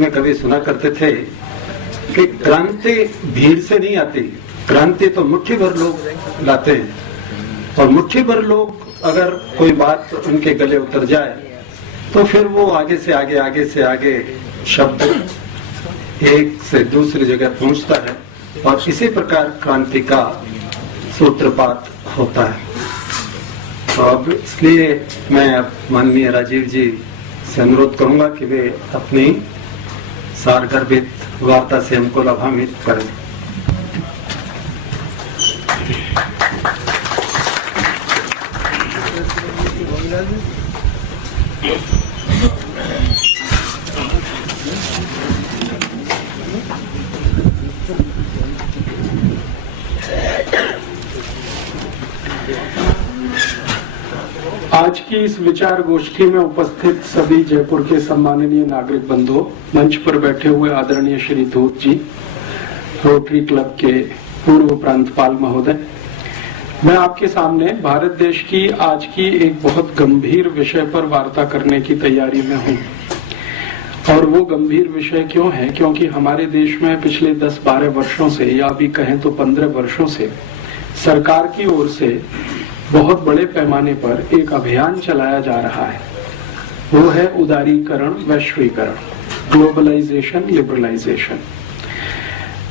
में कभी सुना करते थे कि क्रांति भीड़ से नहीं आती, क्रांति तो मुट्ठी भर लोग लाते हैं, और मुट्ठी भर लोग अगर कोई बात उनके गले उतर जाए तो फिर वो आगे से आगे शब्द एक से दूसरी जगह पहुंचता है, और इसी प्रकार क्रांति का सूत्रपात होता है। तो अब इसलिए मैं माननीय राजीव जी से अनुरोध करूंगा कि वे अपनी सारगर्भित वार्ता से हमको लाभान्वित करें। आज की इस विचार गोष्ठी में उपस्थित सभी जयपुर के सम्माननीय नागरिक बंधुओं, मंच पर बैठे हुए आदरणीय श्री धूत जी, रोटरी क्लब के पूर्व प्रांतपाल महोदय, मैं आपके सामने भारत देश की आज की एक बहुत गंभीर विषय पर वार्ता करने की तैयारी में हूँ। और वो गंभीर विषय क्यों है? क्योंकि हमारे देश में पिछले 10-12 वर्षों से, या भी कहें तो 15 वर्षों से, सरकार की ओर से बहुत बड़े पैमाने पर एक अभियान चलाया जा रहा है। वो है उदारीकरण, वैश्वीकरण, ग्लोबलाइजेशन, लिबरलाइजेशन।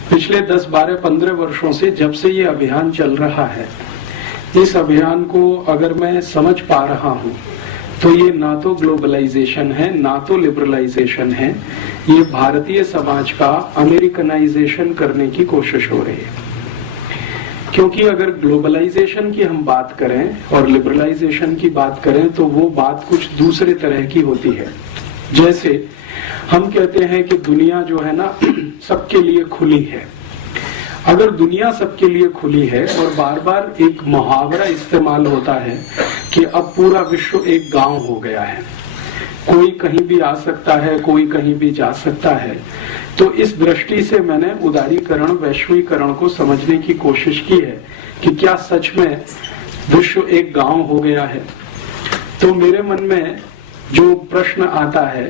पिछले 10-12-15 वर्षों से जब से ये अभियान चल रहा है, इस अभियान को अगर मैं समझ पा रहा हूँ तो ये ना तो ग्लोबलाइजेशन है, ना तो लिबरलाइजेशन है, ये भारतीय समाज का अमेरिकनाइजेशन करने की कोशिश हो रही है। क्योंकि अगर ग्लोबलाइजेशन की हम बात करें और लिबरलाइजेशन की बात करें तो वो बात कुछ दूसरे तरह की होती है। जैसे हम कहते हैं कि दुनिया जो है ना सबके लिए खुली है। अगर दुनिया सबके लिए खुली है और बार बार एक मुहावरा इस्तेमाल होता है कि अब पूरा विश्व एक गांव हो गया है, कोई कहीं भी आ सकता है, कोई कहीं भी जा सकता है, तो इस दृष्टि से मैंने उदारीकरण, वैश्वीकरण को समझने की कोशिश की है कि क्या सच में विश्व एक गांव हो गया है। तो मेरे मन में जो प्रश्न आता है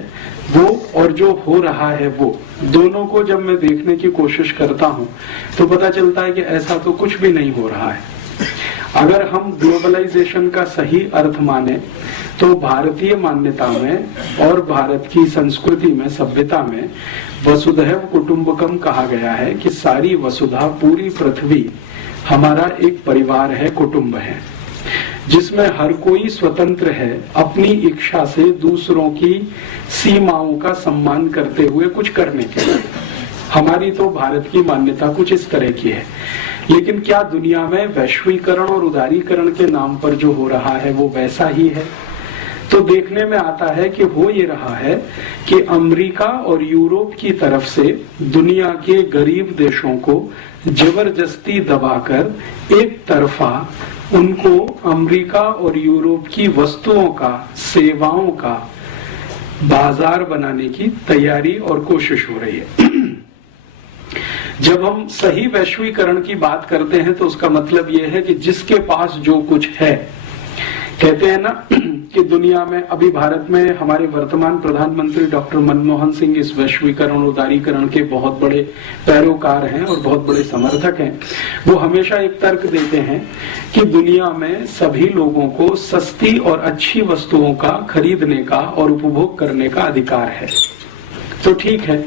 वो और जो हो रहा है वो दोनों को जब मैं देखने की कोशिश करता हूँ तो पता चलता है कि ऐसा तो कुछ भी नहीं हो रहा है। अगर हम ग्लोबलाइजेशन का सही अर्थ माने तो भारतीय मान्यता में और भारत की संस्कृति में, सभ्यता में वसुधैव कुटुंबकम कहा गया है कि सारी वसुधा, पूरी पृथ्वी हमारा एक परिवार है, कुटुंब है, जिसमें हर कोई स्वतंत्र है अपनी इच्छा से दूसरों की सीमाओं का सम्मान करते हुए कुछ करने के लिए। हमारी तो भारत की मान्यता कुछ इस तरह की है। लेकिन क्या दुनिया में वैश्वीकरण और उदारीकरण के नाम पर जो हो रहा है वो वैसा ही है? तो देखने में आता है कि हो ये रहा है कि अमेरिका और यूरोप की तरफ से दुनिया के गरीब देशों को जबरदस्ती दबाकर एक तरफा उनको अमेरिका और यूरोप की वस्तुओं का, सेवाओं का बाजार बनाने की तैयारी और कोशिश हो रही है। जब हम सही वैश्वीकरण की बात करते हैं तो उसका मतलब यह है कि जिसके पास जो कुछ है, कहते हैं ना कि दुनिया में अभी भारत में हमारे वर्तमान प्रधानमंत्री डॉक्टर मनमोहन सिंह इस वैश्वीकरण, उदारीकरण के बहुत बड़े पैरोकार हैं और बहुत बड़े समर्थक हैं। वो हमेशा एक तर्क देते हैं कि दुनिया में सभी लोगों को सस्ती और अच्छी वस्तुओं का खरीदने का और उपभोग करने का अधिकार है। तो ठीक है,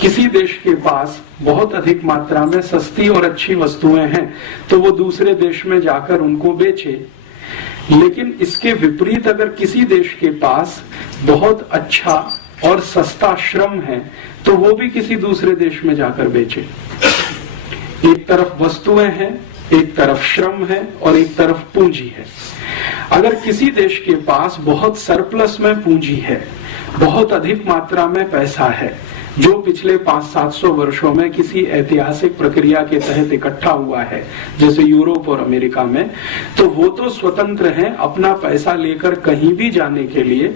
किसी देश के पास बहुत अधिक मात्रा में सस्ती और अच्छी वस्तुएं हैं तो वो दूसरे देश में जाकर उनको बेचे। लेकिन इसके विपरीत अगर किसी देश के पास बहुत अच्छा और सस्ता श्रम है तो वो भी किसी दूसरे देश में जाकर बेचे। एक तरफ वस्तुएं हैं, एक तरफ श्रम है और एक तरफ पूंजी है। अगर किसी देश के पास बहुत सरप्लस में पूंजी है, बहुत अधिक मात्रा में पैसा है, जो पिछले 500-700 वर्षों में किसी ऐतिहासिक प्रक्रिया के तहत इकट्ठा हुआ है, जैसे यूरोप और अमेरिका में, तो वो तो स्वतंत्र हैं अपना पैसा लेकर कहीं भी जाने के लिए,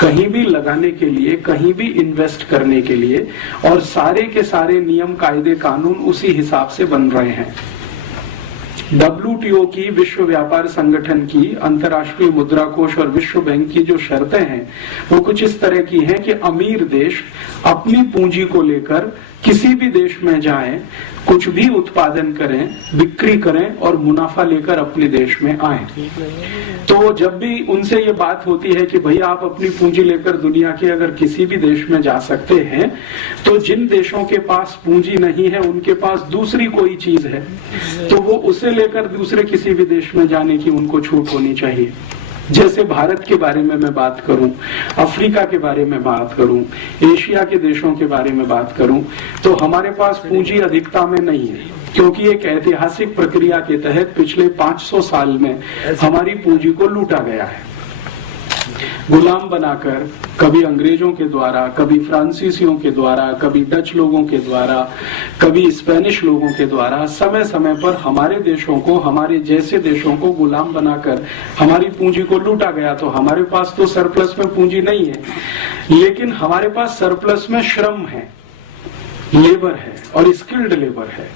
कहीं भी लगाने के लिए, कहीं भी इन्वेस्ट करने के लिए, और सारे के सारे नियम, कायदे, कानून उसी हिसाब से बन रहे हैं। WTO की, विश्व व्यापार संगठन की, अंतर्राष्ट्रीय मुद्रा कोष और विश्व बैंक की जो शर्तें हैं वो कुछ इस तरह की हैं कि अमीर देश अपनी पूंजी को लेकर किसी भी देश में जाएं, कुछ भी उत्पादन करें, बिक्री करें और मुनाफा लेकर अपने देश में आएं। तो जब भी उनसे ये बात होती है कि भैया आप अपनी पूंजी लेकर दुनिया के अगर किसी भी देश में जा सकते हैं, तो जिन देशों के पास पूंजी नहीं है उनके पास दूसरी कोई चीज है, तो वो उसे लेकर दूसरे किसी भी देश में जाने की उनको छूट होनी चाहिए। जैसे भारत के बारे में मैं बात करूं, अफ्रीका के बारे में बात करूं, एशिया के देशों के बारे में बात करूं, तो हमारे पास पूंजी अधिकता में नहीं है, क्योंकि एक ऐतिहासिक प्रक्रिया के तहत पिछले 500 साल में हमारी पूंजी को लूटा गया है, गुलाम बनाकर, कभी अंग्रेजों के द्वारा, कभी फ्रांसीसियों के द्वारा, कभी डच लोगों के द्वारा, कभी स्पेनिश लोगों के द्वारा समय समय पर हमारे देशों को, हमारे जैसे देशों को गुलाम बनाकर हमारी पूंजी को लूटा गया। तो हमारे पास तो सरप्लस में पूंजी नहीं है, लेकिन हमारे पास सरप्लस में श्रम है, लेबर है और स्किल्ड लेबर है।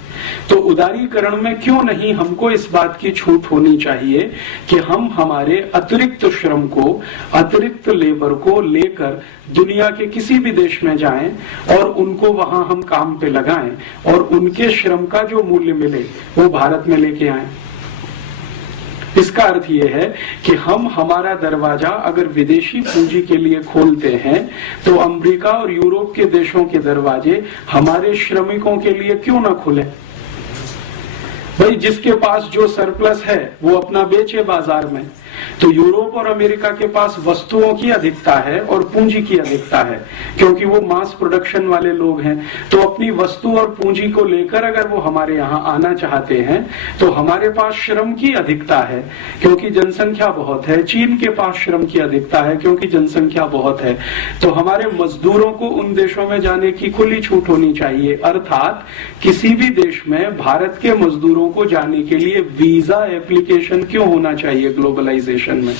तो उदारीकरण में क्यों नहीं हमको इस बात की छूट होनी चाहिए कि हम हमारे अतिरिक्त श्रम को, अतिरिक्त लेबर को लेकर दुनिया के किसी भी देश में जाएं और उनको वहां हम काम पे लगाएं और उनके श्रम का जो मूल्य मिले वो भारत में लेके आएं। इसका अर्थ ये है कि हम हमारा दरवाजा अगर विदेशी पूंजी के लिए खोलते हैं तो अमेरिका और यूरोप के देशों के दरवाजे हमारे श्रमिकों के लिए क्यों ना खुले। भाई जिसके पास जो सरप्लस है वो अपना बेचे बाजार में। तो यूरोप और अमेरिका के पास वस्तुओं की अधिकता है और पूंजी की अधिकता है, क्योंकि वो मास प्रोडक्शन वाले लोग हैं। तो अपनी वस्तु और पूंजी को लेकर अगर वो हमारे यहाँ आना चाहते हैं तो हमारे पास श्रम की अधिकता है क्योंकि जनसंख्या बहुत है। चीन के पास श्रम की अधिकता है क्योंकि जनसंख्या बहुत है। तो हमारे मजदूरों को उन देशों में जाने की खुली छूट होनी चाहिए। अर्थात किसी भी देश में भारत के मजदूरों को जाने के लिए वीजा एप्लीकेशन क्यों होना चाहिए ग्लोबलाइजेशन में।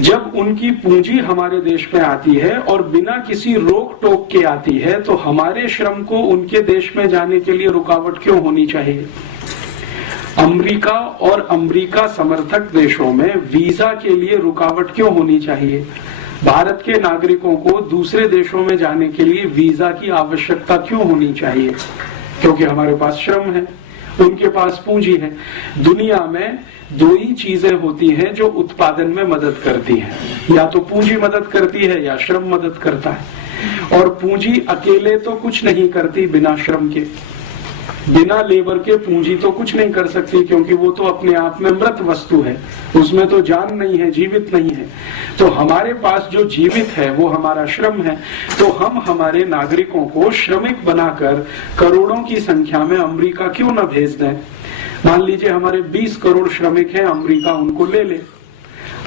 जब उनकी पूंजी हमारे देश में आती है और बिना किसी रोक टोक के आती है तो हमारे श्रम को उनके देश में जाने के लिए रुकावट क्यों होनी चाहिए। अमेरिका और अमेरिका समर्थक देशों में वीजा के लिए रुकावट क्यों होनी चाहिए। भारत के नागरिकों को दूसरे देशों में जाने के लिए वीजा की आवश्यकता क्यों होनी चाहिए, क्योंकि हमारे पास श्रम है, उनके पास पूंजी है। दुनिया में दो ही चीजें होती हैं जो उत्पादन में मदद करती हैं, या तो पूंजी मदद करती है या श्रम मदद करता है। और पूंजी अकेले तो कुछ नहीं करती बिना श्रम के, बिना लेबर के पूंजी तो कुछ नहीं कर सकती, क्योंकि वो तो अपने आप में मृत वस्तु है, उसमें तो जान नहीं है, जीवित नहीं है। तो हमारे पास जो जीवित है वो हमारा श्रम है। तो हम हमारे नागरिकों को श्रमिक बनाकर करोड़ों की संख्या में अमेरिका क्यों न भेज दें। मान लीजिए हमारे 20 करोड़ श्रमिक हैं, अमेरिका उनको ले ले।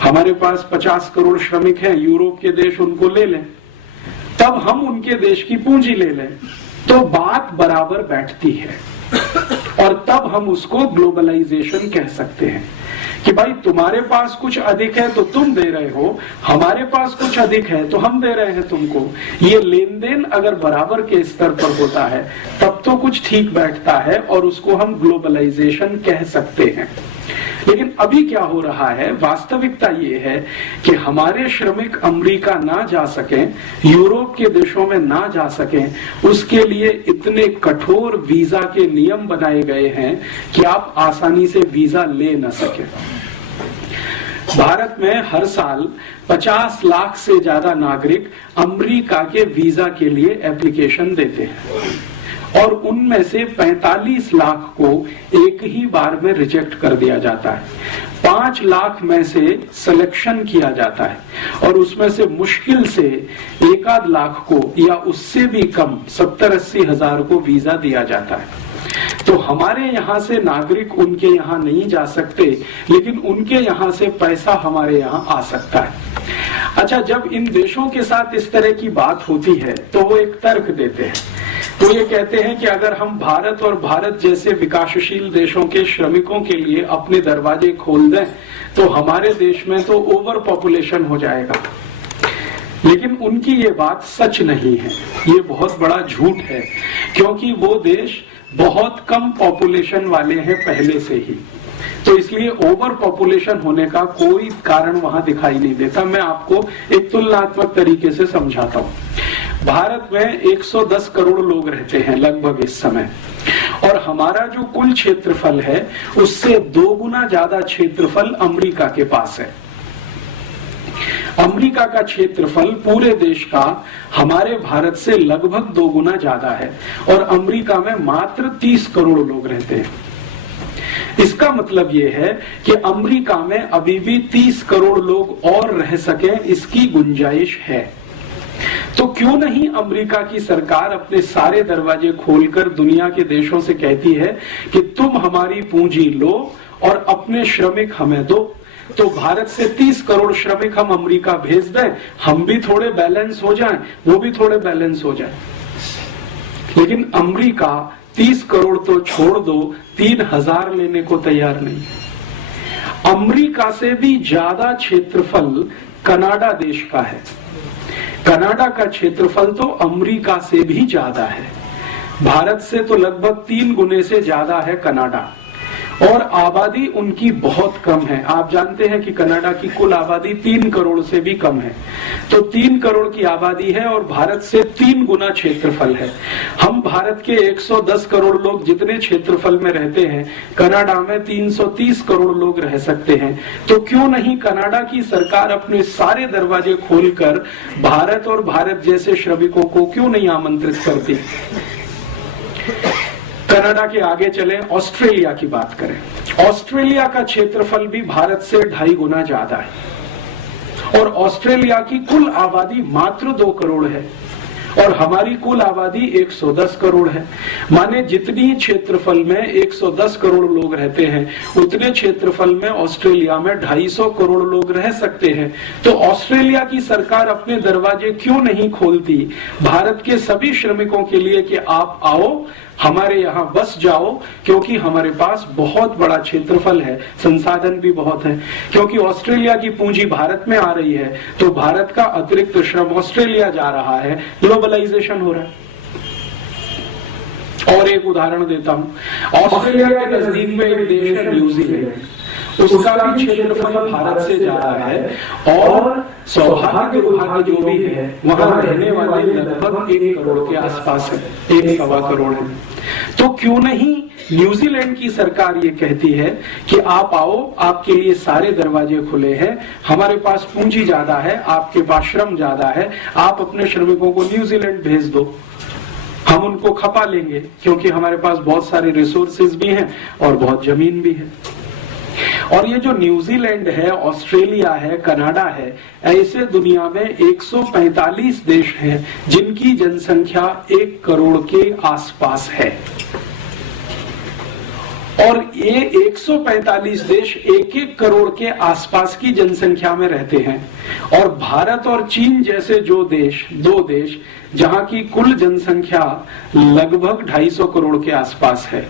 हमारे पास 50 करोड़ श्रमिक हैं, यूरोप के देश उनको ले लें। तब हम उनके देश की पूंजी ले लें तो बात बराबर बैठती है और तब हम उसको ग्लोबलाइजेशन कह सकते हैं कि भाई तुम्हारे पास कुछ अधिक है तो तुम दे रहे हो, हमारे पास कुछ अधिक है तो हम दे रहे हैं तुमको। ये लेन देन अगर बराबर के स्तर पर होता है तब तो कुछ ठीक बैठता है और उसको हम ग्लोबलाइजेशन कह सकते हैं। लेकिन अभी क्या हो रहा है, वास्तविकता ये है कि हमारे श्रमिक अमेरिका ना जा सकें, यूरोप के देशों में ना जा सकें, उसके लिए इतने कठोर वीजा के नियम बनाए गए हैं कि आप आसानी से वीजा ले न सकें। भारत में हर साल 50 लाख से ज्यादा नागरिक अमेरिका के वीजा के लिए एप्लीकेशन देते हैं और उनमें से 45 लाख को एक ही बार में रिजेक्ट कर दिया जाता है। 5 लाख में से सिलेक्शन किया जाता है और उसमें से मुश्किल से 1-8 लाख को या उससे भी कम 70-80 हजार को वीजा दिया जाता है। तो हमारे यहाँ से नागरिक उनके यहाँ नहीं जा सकते, लेकिन उनके यहाँ से पैसा हमारे यहाँ आ सकता है। अच्छा, जब इन देशों के साथ इस तरह की बात होती है तो वो एक तर्क देते हैं। वो ये कहते हैं कि अगर हम भारत और भारत जैसे विकासशील देशों के श्रमिकों के लिए अपने दरवाजे खोल दें तो हमारे देश में तो ओवर पॉपुलेशन हो जाएगा। लेकिन उनकी ये बात सच नहीं है, ये बहुत बड़ा झूठ है, क्योंकि वो देश बहुत कम पॉपुलेशन वाले हैं पहले से ही, तो इसलिए ओवर पॉपुलेशन होने का कोई कारण वहां दिखाई नहीं देता। मैं आपको एक तुलनात्मक तरीके से समझाता हूं। भारत में 110 करोड़ लोग रहते हैं लगभग इस समय, और हमारा जो कुल क्षेत्रफल है उससे 2 गुना ज्यादा क्षेत्रफल अमेरिका के पास है। अमेरिका का क्षेत्रफल पूरे देश का हमारे भारत से लगभग 2 गुना ज्यादा है, और अमेरिका में मात्र 30 करोड़ लोग रहते हैं। इसका मतलब यह है कि अमेरिका में अभी भी 30 करोड़ लोग और रह सके, इसकी गुंजाइश है। तो क्यों नहीं अमेरिका की सरकार अपने सारे दरवाजे खोलकर दुनिया के देशों से कहती है कि तुम हमारी पूंजी लो और अपने श्रमिक हमें दो। तो भारत से 30 करोड़ श्रमिक हम अमेरिका भेज दें, हम भी थोड़े बैलेंस हो जाएं, वो भी थोड़े बैलेंस हो जाएं। लेकिन अमेरिका 30 करोड़ तो छोड़ दो, 3000 लेने को तैयार नहीं है। अमेरिका से भी ज्यादा क्षेत्रफल कनाडा देश का है। कनाडा का क्षेत्रफल तो अमेरिका से भी ज्यादा है। भारत से तो लगभग 3 गुने से ज्यादा है कनाडा, और आबादी उनकी बहुत कम है। आप जानते हैं कि कनाडा की कुल आबादी 3 करोड़ से भी कम है। तो 3 करोड़ की आबादी है और भारत से 3 गुना क्षेत्रफल है। हम भारत के 110 करोड़ लोग जितने क्षेत्रफल में रहते हैं, कनाडा में 330 करोड़ लोग रह सकते हैं। तो क्यों नहीं कनाडा की सरकार अपने सारे दरवाजे खोलकर भारत और भारत जैसे श्रमिकों को क्यों नहीं आमंत्रित करती। कनाडा के आगे चलें, ऑस्ट्रेलिया की बात करें। ऑस्ट्रेलिया का क्षेत्रफल भी भारत से 2.5 गुना ज्यादा है, और ऑस्ट्रेलिया की कुल आबादी मात्र 2 करोड़ है, और हमारी कुल आबादी 110 करोड़ है। माने जितनी क्षेत्रफल में 110 करोड़ लोग रहते हैं, उतने क्षेत्रफल में ऑस्ट्रेलिया में 250 करोड़ लोग रह सकते हैं। तो ऑस्ट्रेलिया की सरकार अपने दरवाजे क्यों नहीं खोलती भारत के सभी श्रमिकों के लिए कि आप आओ, हमारे यहाँ बस जाओ, क्योंकि हमारे पास बहुत बड़ा क्षेत्रफल है, संसाधन भी बहुत है। क्योंकि ऑस्ट्रेलिया की पूंजी भारत में आ रही है, तो भारत का अतिरिक्त श्रम ऑस्ट्रेलिया जा रहा है, ग्लोबलाइजेशन हो रहा है। और एक उदाहरण देता हूं, ऑस्ट्रेलिया के नजदीक में एक देश है न्यूजीलैंड, उसका भी क्षेत्रफल भारत से ज्यादा है, और सौभाग्य दुर्भाग्य जो भी है वहां रहने वाले लगभग 1 करोड़ के आसपास है, 1.25 करोड़ है। तो क्यों नहीं न्यूजीलैंड की सरकार ये कहती है कि आप आओ, आपके लिए सारे दरवाजे खुले हैं, हमारे पास पूंजी ज्यादा है, आपके पास श्रम ज्यादा है, आप अपने श्रमिकों को न्यूजीलैंड भेज दो, हम उनको खपा लेंगे, क्योंकि हमारे पास बहुत सारे रिसोर्सेज भी हैं और बहुत जमीन भी है। और ये जो न्यूजीलैंड है, ऑस्ट्रेलिया है, कनाडा है, ऐसे दुनिया में 145 देश हैं जिनकी जनसंख्या 1 करोड़ के आसपास है, और ये 145 देश 1-1 करोड़ के आसपास की जनसंख्या में रहते हैं। और भारत और चीन जैसे जो देश, 2 देश जहां की कुल जनसंख्या लगभग 250 करोड़ के आसपास है,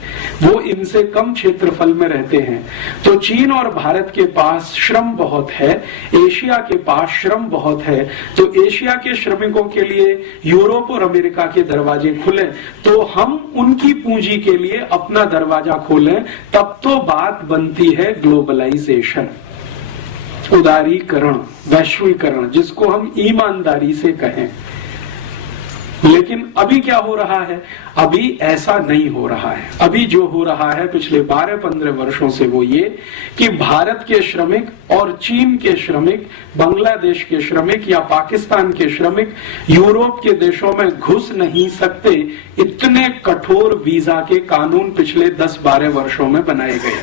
वो इनसे कम क्षेत्रफल में रहते हैं। तो चीन और भारत के पास श्रम बहुत है, एशिया के पास श्रम बहुत है, तो एशिया के श्रमिकों के लिए यूरोप और अमेरिका के दरवाजे खुले, तो हम उनकी पूंजी के लिए अपना दरवाजा खोलें, तब तो बात बनती है ग्लोबलाइजेशन, उदारीकरण, वैश्वीकरण, जिसको हम ईमानदारी से कहें। लेकिन अभी क्या हो रहा है? अभी ऐसा नहीं हो रहा है। अभी जो हो रहा है पिछले 12-15 वर्षों से वो ये कि भारत के श्रमिक और चीन के श्रमिक, बांग्लादेश के श्रमिक या पाकिस्तान के श्रमिक यूरोप के देशों में घुस नहीं सकते। इतने कठोर वीजा के कानून पिछले 10-12 वर्षों में बनाए गए,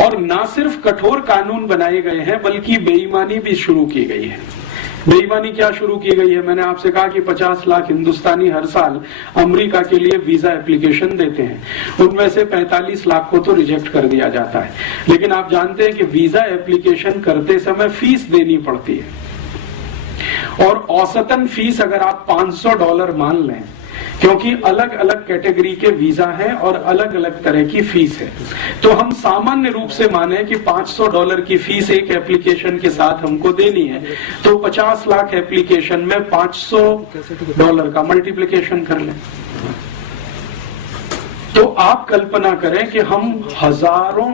और ना सिर्फ कठोर कानून बनाए गए हैं बल्कि बेईमानी भी शुरू की गई है। बेईमानी क्या शुरू की गई है? मैंने आपसे कहा कि 50 लाख हिंदुस्तानी हर साल अमेरिका के लिए वीजा एप्लीकेशन देते हैं, उनमें से 45 लाख को तो रिजेक्ट कर दिया जाता है। लेकिन आप जानते हैं कि वीजा एप्लीकेशन करते समय फीस देनी पड़ती है, और औसतन फीस अगर आप $500 मान लें, क्योंकि अलग अलग कैटेगरी के वीजा हैं और अलग अलग तरह की फीस है, तो हम सामान्य रूप से माने कि $500 की फीस एक एप्लीकेशन के साथ हमको देनी है, तो 50 लाख एप्लीकेशन में $500 का मल्टीप्लिकेशन कर लें। तो आप कल्पना करें कि हम हजारों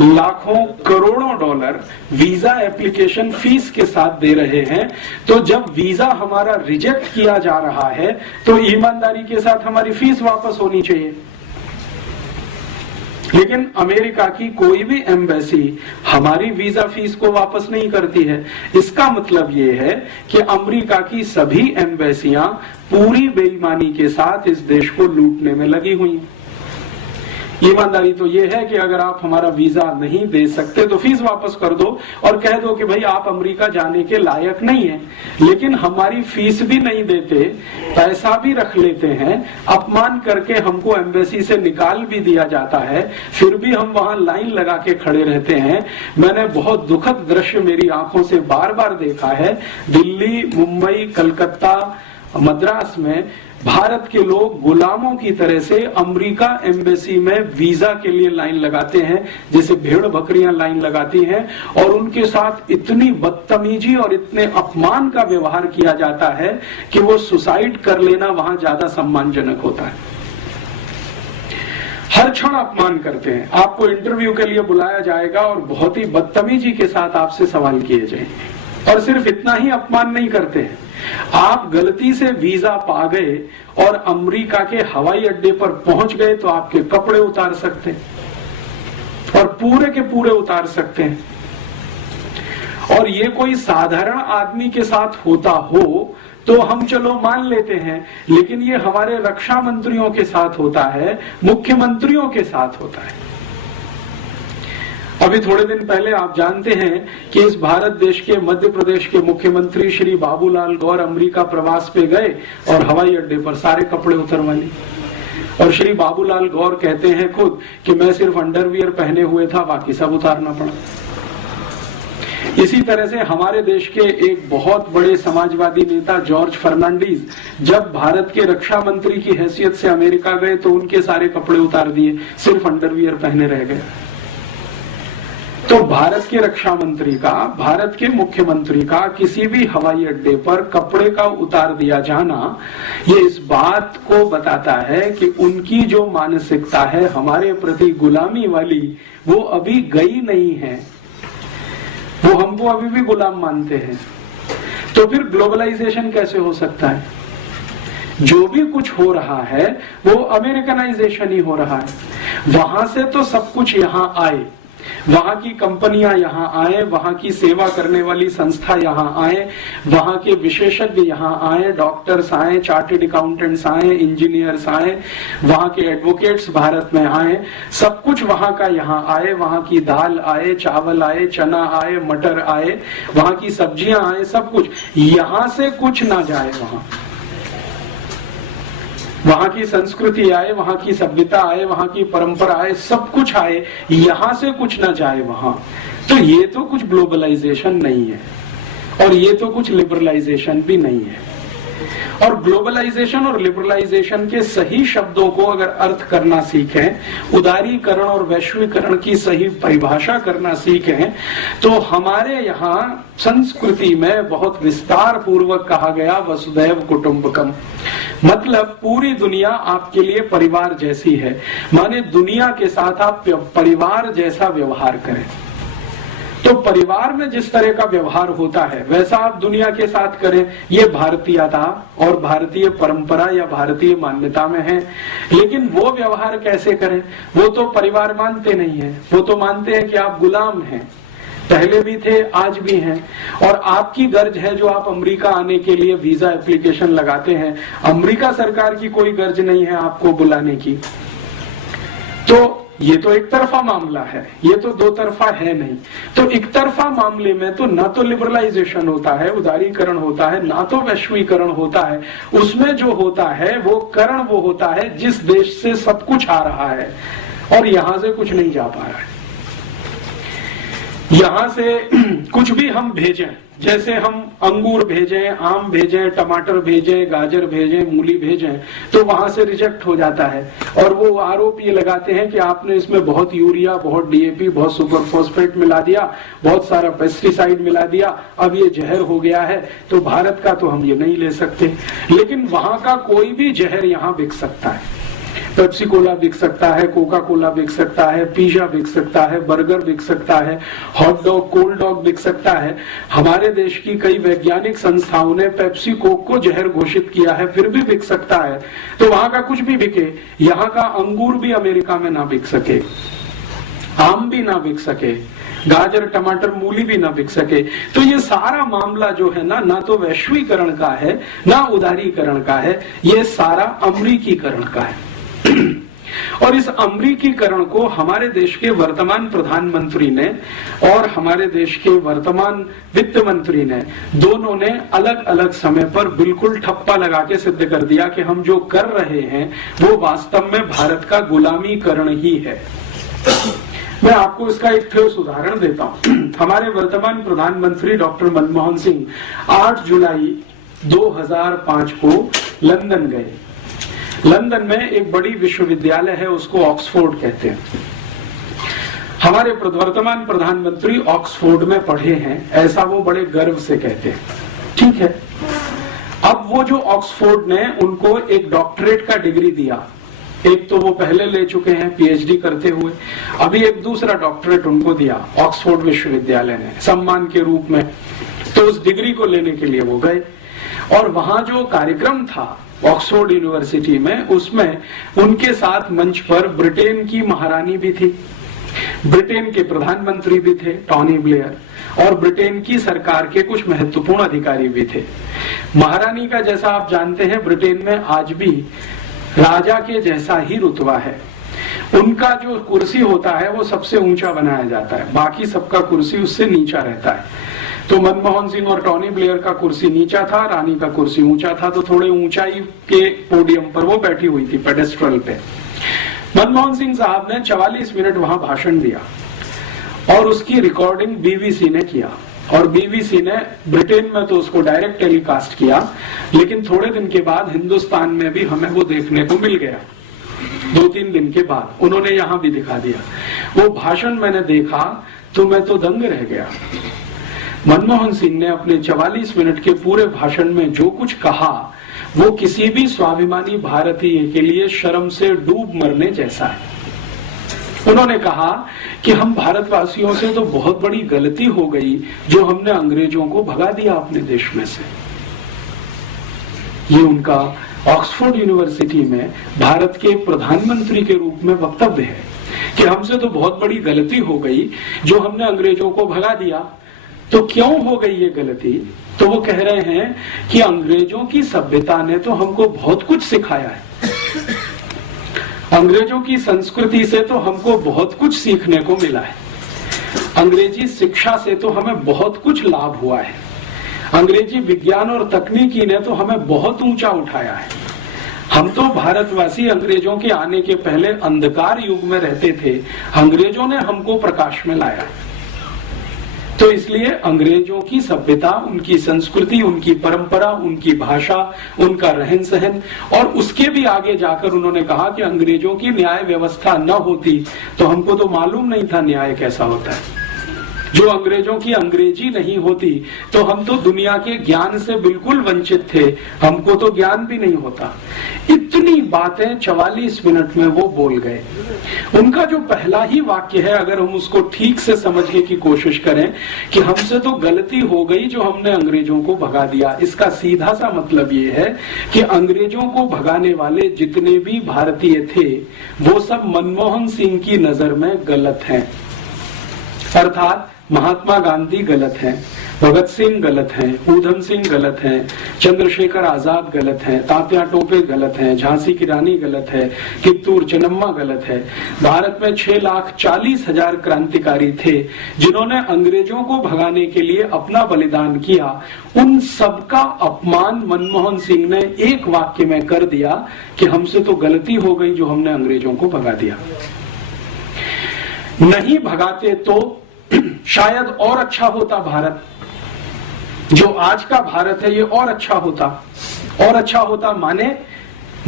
लाखों करोड़ों डॉलर वीजा एप्लीकेशन फीस के साथ दे रहे हैं, तो जब वीजा हमारा रिजेक्ट किया जा रहा है तो ईमानदारी के साथ हमारी फीस वापस होनी चाहिए। लेकिन अमेरिका की कोई भी एम्बेसी हमारी वीजा फीस को वापस नहीं करती है। इसका मतलब ये है कि अमेरिका की सभी एम्बेसियां पूरी बेईमानी के साथ इस देश को लूटने में लगी हुई हैं। ईमानदारी तो ये है कि अगर आप हमारा वीजा नहीं दे सकते तो फीस वापस कर दो और कह दो कि भाई आप अमेरिका जाने के लायक नहीं हैं। लेकिन हमारी फीस भी नहीं देते, पैसा भी रख लेते हैं, अपमान करके हमको एम्बेसी से निकाल भी दिया जाता है, फिर भी हम वहां लाइन लगा के खड़े रहते हैं। मैंने बहुत दुखद दृश्य मेरी आंखों से बार बार देखा है। दिल्ली, मुंबई, कलकत्ता, मद्रास में भारत के लोग गुलामों की तरह से अमेरिका एम्बेसी में वीजा के लिए लाइन लगाते हैं, जैसे भेड़ बकरियां लाइन लगाती हैं, और उनके साथ इतनी बदतमीजी और इतने अपमान का व्यवहार किया जाता है कि वो सुसाइड कर लेना वहां ज्यादा सम्मानजनक होता है। हर क्षण अपमान करते हैं। आपको इंटरव्यू के लिए बुलाया जाएगा और बहुत ही बदतमीजी के साथ आपसे सवाल किए जाएंगे। और सिर्फ इतना ही अपमान नहीं करते हैं, आप गलती से वीजा पा गए और अमेरिका के हवाई अड्डे पर पहुंच गए तो आपके कपड़े उतार सकते हैं और पूरे के पूरे उतार सकते हैं। और ये कोई साधारण आदमी के साथ होता हो तो हम चलो मान लेते हैं, लेकिन ये हमारे रक्षा मंत्रियों के साथ होता है, मुख्यमंत्रियों के साथ होता है। अभी थोड़े दिन पहले आप जानते हैं कि इस भारत देश के मध्य प्रदेश के मुख्यमंत्री श्री बाबूलाल गौर अमेरिका प्रवास पे गए और हवाई अड्डे पर सारे कपड़े उतरवा लिए। और श्री बाबूलाल गौर कहते हैं खुद कि मैं सिर्फ अंडरवियर पहने हुए था, बाकी सब उतारना पड़ा। इसी तरह से हमारे देश के एक बहुत बड़े समाजवादी नेता जॉर्ज फर्नांडीज जब भारत के रक्षा मंत्री की हैसियत से अमेरिका गए तो उनके सारे कपड़े उतार दिए, सिर्फ अंडरवियर पहने रह गए। तो भारत के रक्षा मंत्री का, भारत के मुख्यमंत्री का किसी भी हवाई अड्डे पर कपड़े का उतार दिया जाना, ये इस बात को बताता है कि उनकी जो मानसिकता है हमारे प्रति गुलामी वाली, वो अभी गई नहीं है। वो हमको अभी भी गुलाम मानते हैं। तो फिर ग्लोबलाइजेशन कैसे हो सकता है? जो भी कुछ हो रहा है वो अमेरिकनाइजेशन ही हो रहा है। वहां से तो सब कुछ यहाँ आए, वहां की कंपनियां यहाँ आए, वहां की सेवा करने वाली संस्था यहाँ आए, वहां के विशेषज्ञ यहाँ आए, डॉक्टर्स आए, चार्टर्ड अकाउंटेंट्स आए, इंजीनियर्स आए, वहां के एडवोकेट्स भारत में आए, सब कुछ वहां का यहाँ आए। वहां की दाल आए, चावल आए, चना आए, मटर आए, वहां की सब्जियां आए, सब कुछ यहाँ से कुछ ना जाए। वहां की संस्कृति आए, वहां की सभ्यता आए, वहां की परंपरा आए, सब कुछ आए, यहां से कुछ ना जाए वहां। तो ये तो कुछ ग्लोबलाइजेशन नहीं है और ये तो कुछ लिबरलाइजेशन भी नहीं है। और ग्लोबलाइजेशन और लिबरलाइजेशन के सही शब्दों को अगर अर्थ करना सीखें, उदारीकरण और वैश्वीकरण की सही परिभाषा करना सीखें, तो हमारे यहाँ संस्कृति में बहुत विस्तार पूर्वक कहा गया वसुधैव कुटुंबकम, मतलब पूरी दुनिया आपके लिए परिवार जैसी है। माने दुनिया के साथ आप परिवार जैसा व्यवहार करें। तो परिवार में जिस तरह का व्यवहार होता है वैसा आप दुनिया के साथ करें। ये भारतीयता और भारतीय परंपरा या भारतीय मान्यता में है। लेकिन वो व्यवहार कैसे करें? वो तो परिवार मानते नहीं है। वो तो मानते हैं कि आप गुलाम हैं, पहले भी थे, आज भी हैं, और आपकी गर्ज है जो आप अमेरिका आने के लिए वीजा एप्लीकेशन लगाते हैं। अमेरिका सरकार की कोई गर्ज नहीं है आपको बुलाने की। तो ये तो एक तरफा मामला है, ये तो दो तरफा है नहीं। तो एक तरफा मामले में तो ना तो लिबरलाइजेशन होता है, उदारीकरण होता है, ना तो वैश्वीकरण होता है। उसमें जो होता है वो करण वो होता है जिस देश से सब कुछ आ रहा है और यहां से कुछ नहीं जा पा रहा है। यहां से कुछ भी हम भेजें, जैसे हम अंगूर भेजें, आम भेजें, टमाटर भेजें, गाजर भेजें, मूली भेजें, तो वहां से रिजेक्ट हो जाता है। और वो आरोप ये लगाते हैं कि आपने इसमें बहुत यूरिया, बहुत डीएपी, बहुत सुपर फॉस्फेट मिला दिया, बहुत सारा पेस्टिसाइड मिला दिया, अब ये जहर हो गया है, तो भारत का तो हम ये नहीं ले सकते। लेकिन वहां का कोई भी जहर यहाँ बिक सकता है। पेप्सी कोला बिक सकता है, कोका कोला बिक सकता है, पिज्जा बिक सकता है, बर्गर बिक सकता है, हॉट डॉग, कोल्ड डॉग बिक सकता है। हमारे देश की कई वैज्ञानिक संस्थाओं ने पेप्सी कोक को जहर घोषित किया है, फिर भी बिक सकता है। तो वहां का कुछ भी बिके, यहाँ का अंगूर भी अमेरिका में ना बिक सके, आम भी ना बिक सके, गाजर, टमाटर, मूली भी ना बिक सके। तो ये सारा मामला जो है ना तो वैश्वीकरण का है, ना उदारीकरण का है, ये सारा अमरीकीकरण का है। और इस अमरीकीकरण को हमारे देश के वर्तमान प्रधानमंत्री ने और हमारे देश के वर्तमान वित्त मंत्री ने, दोनों ने अलग अलग समय पर बिल्कुल ठप्पा लगा के सिद्ध कर दिया कि हम जो कर रहे हैं वो वास्तव में भारत का गुलामीकरण ही है। मैं आपको इसका एक ठोस उदाहरण देता हूं। हमारे वर्तमान प्रधानमंत्री डॉक्टर मनमोहन सिंह 8 जुलाई 2005 को लंदन गए। लंदन में एक बड़ी विश्वविद्यालय है, उसको ऑक्सफोर्ड कहते हैं। हमारे वर्तमान प्रधानमंत्री ऑक्सफोर्ड में पढ़े हैं, ऐसा वो बड़े गर्व से कहते हैं। ठीक है, अब वो जो ऑक्सफोर्ड ने उनको एक डॉक्टरेट का डिग्री दिया, एक तो वो पहले ले चुके हैं पीएचडी करते हुए, अभी एक दूसरा डॉक्टरेट उनको दिया ऑक्सफोर्ड विश्वविद्यालय ने सम्मान के रूप में। तो उस डिग्री को लेने के लिए वो गए और वहां जो कार्यक्रम था ऑक्सफोर्ड यूनिवर्सिटी में, उसमें उनके साथ मंच पर ब्रिटेन की महारानी भी थी, ब्रिटेन के प्रधानमंत्री भी थे टोनी ब्लेयर, और ब्रिटेन की सरकार के कुछ महत्वपूर्ण अधिकारी भी थे। महारानी का, जैसा आप जानते हैं, ब्रिटेन में आज भी राजा के जैसा ही रुतबा है। उनका जो कुर्सी होता है वो सबसे ऊंचा बनाया जाता है, बाकी सबका कुर्सी उससे नीचा रहता है। तो मनमोहन सिंह और टोनी ब्लेयर का कुर्सी नीचा था, रानी का कुर्सी ऊंचा था, तो थोड़े ऊंचाई के पोडियम पर वो बैठी हुई थी, पेडेस्ट्रल पे। मनमोहन सिंह साहब ने 44 मिनट वहां भाषण दिया और उसकी रिकॉर्डिंग बीबीसी ने किया, और बीबीसी ने ब्रिटेन में तो उसको डायरेक्ट टेलीकास्ट किया, लेकिन थोड़े दिन के बाद हिंदुस्तान में भी हमें वो देखने को मिल गया। 2-3 दिन के बाद उन्होंने यहां भी दिखा दिया। वो भाषण मैंने देखा तो मैं तो दंग रह गया। मनमोहन सिंह ने अपने 44 मिनट के पूरे भाषण में जो कुछ कहा वो किसी भी स्वाभिमानी भारतीय के लिए शर्म से डूब मरने जैसा है। उन्होंने कहा कि हम भारतवासियों से तो बहुत बड़ी गलती हो गई जो हमने अंग्रेजों को भगा दिया अपने देश में से। ये उनका ऑक्सफोर्ड यूनिवर्सिटी में भारत के प्रधानमंत्री के रूप में वक्तव्य है कि हमसे तो बहुत बड़ी गलती हो गई जो हमने अंग्रेजों को भगा दिया। तो क्यों हो गई ये गलती? तो वो कह रहे हैं कि अंग्रेजों की सभ्यता ने तो हमको बहुत कुछ सिखाया है, अंग्रेजों की संस्कृति से तो हमको बहुत कुछ सीखने को मिला है, अंग्रेजी शिक्षा से तो हमें बहुत कुछ लाभ हुआ है, अंग्रेजी विज्ञान और तकनीकी ने तो हमें बहुत ऊंचा उठाया है। हम तो भारतवासी अंग्रेजों के आने के पहले अंधकार युग में रहते थे, अंग्रेजों ने हमको प्रकाश में लाया। तो इसलिए अंग्रेजों की सभ्यता, उनकी संस्कृति, उनकी परंपरा, उनकी भाषा, उनका रहन सहन, और उसके भी आगे जाकर उन्होंने कहा कि अंग्रेजों की न्याय व्यवस्था न होती तो हमको तो मालूम नहीं था न्याय कैसा होता है। जो अंग्रेजों की अंग्रेजी नहीं होती तो हम तो दुनिया के ज्ञान से बिल्कुल वंचित थे, हमको तो ज्ञान भी नहीं होता। इतनी बातें 44 मिनट में वो बोल गए। उनका जो पहला ही वाक्य है, अगर हम उसको ठीक से समझने की कोशिश करें कि हमसे तो गलती हो गई जो हमने अंग्रेजों को भगा दिया, इसका सीधा सा मतलब ये है कि अंग्रेजों को भगाने वाले जितने भी भारतीय थे वो सब मनमोहन सिंह की नजर में गलत हैं। अर्थात महात्मा गांधी गलत हैं, भगत सिंह गलत हैं, ऊधम सिंह गलत हैं, चंद्रशेखर आजाद गलत हैं, तात्या टोपे गलत हैं, झांसी की रानी गलत है, कित्तूर चेन्नम्मा गलत है। भारत में 6,40,000 क्रांतिकारी थे जिन्होंने अंग्रेजों को भगाने के लिए अपना बलिदान किया। उन सबका अपमान मनमोहन सिंह ने एक वाक्य में कर दिया कि हमसे तो गलती हो गई जो हमने अंग्रेजों को भगा दिया। नहीं भगाते तो शायद और अच्छा होता भारत, जो आज का भारत है ये और अच्छा होता। और अच्छा होता माने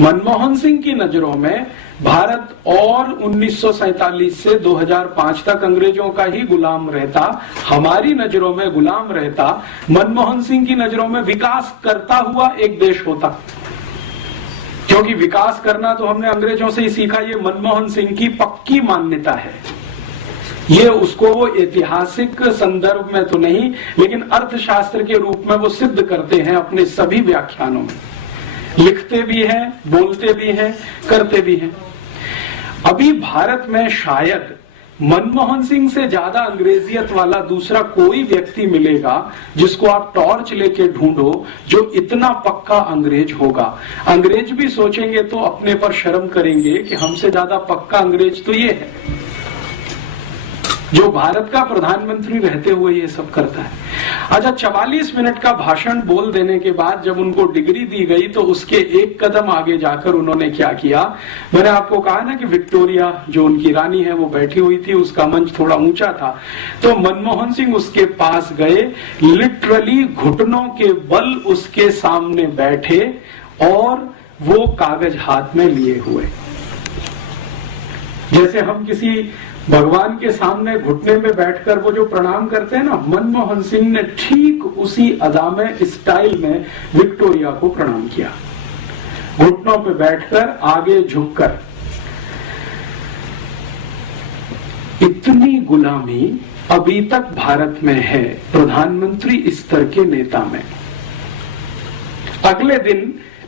मनमोहन सिंह की नजरों में भारत और 1947 से 2005 तक अंग्रेजों का ही गुलाम रहता, हमारी नजरों में गुलाम रहता, मनमोहन सिंह की नजरों में विकास करता हुआ एक देश होता। क्योंकि विकास करना तो हमने अंग्रेजों से ही सीखा, ये मनमोहन सिंह की पक्की मान्यता है। ये उसको वो ऐतिहासिक संदर्भ में तो नहीं, लेकिन अर्थशास्त्र के रूप में वो सिद्ध करते हैं अपने सभी व्याख्यानों में, लिखते भी हैं, बोलते भी हैं, करते भी हैं। अभी भारत में शायद मनमोहन सिंह से ज्यादा अंग्रेजियत वाला दूसरा कोई व्यक्ति मिलेगा जिसको आप टॉर्च लेके ढूंढो जो इतना पक्का अंग्रेज होगा। अंग्रेज भी सोचेंगे तो अपने पर शर्म करेंगे कि हमसे ज्यादा पक्का अंग्रेज तो ये है, जो भारत का प्रधानमंत्री रहते हुए ये सब करता है। अच्छा, 44 मिनट का भाषण बोल देने के बाद जब उनको डिग्री दी गई तो उसके एक कदम आगे जाकर उन्होंने क्या किया, मैंने आपको कहा ना कि विक्टोरिया जो उनकी रानी है वो बैठी हुई थी, उसका मंच थोड़ा ऊंचा था, तो मनमोहन सिंह उसके पास गए, लिटरली घुटनों के बल उसके सामने बैठे और वो कागज हाथ में लिए हुए, जैसे हम किसी भगवान के सामने घुटने में बैठकर वो जो प्रणाम करते हैं ना, मनमोहन सिंह ने ठीक उसी अदा में, स्टाइल में विक्टोरिया को प्रणाम किया, घुटनों पे बैठकर, आगे झुककर। इतनी गुलामी अभी तक भारत में है प्रधानमंत्री स्तर के नेता में। अगले दिन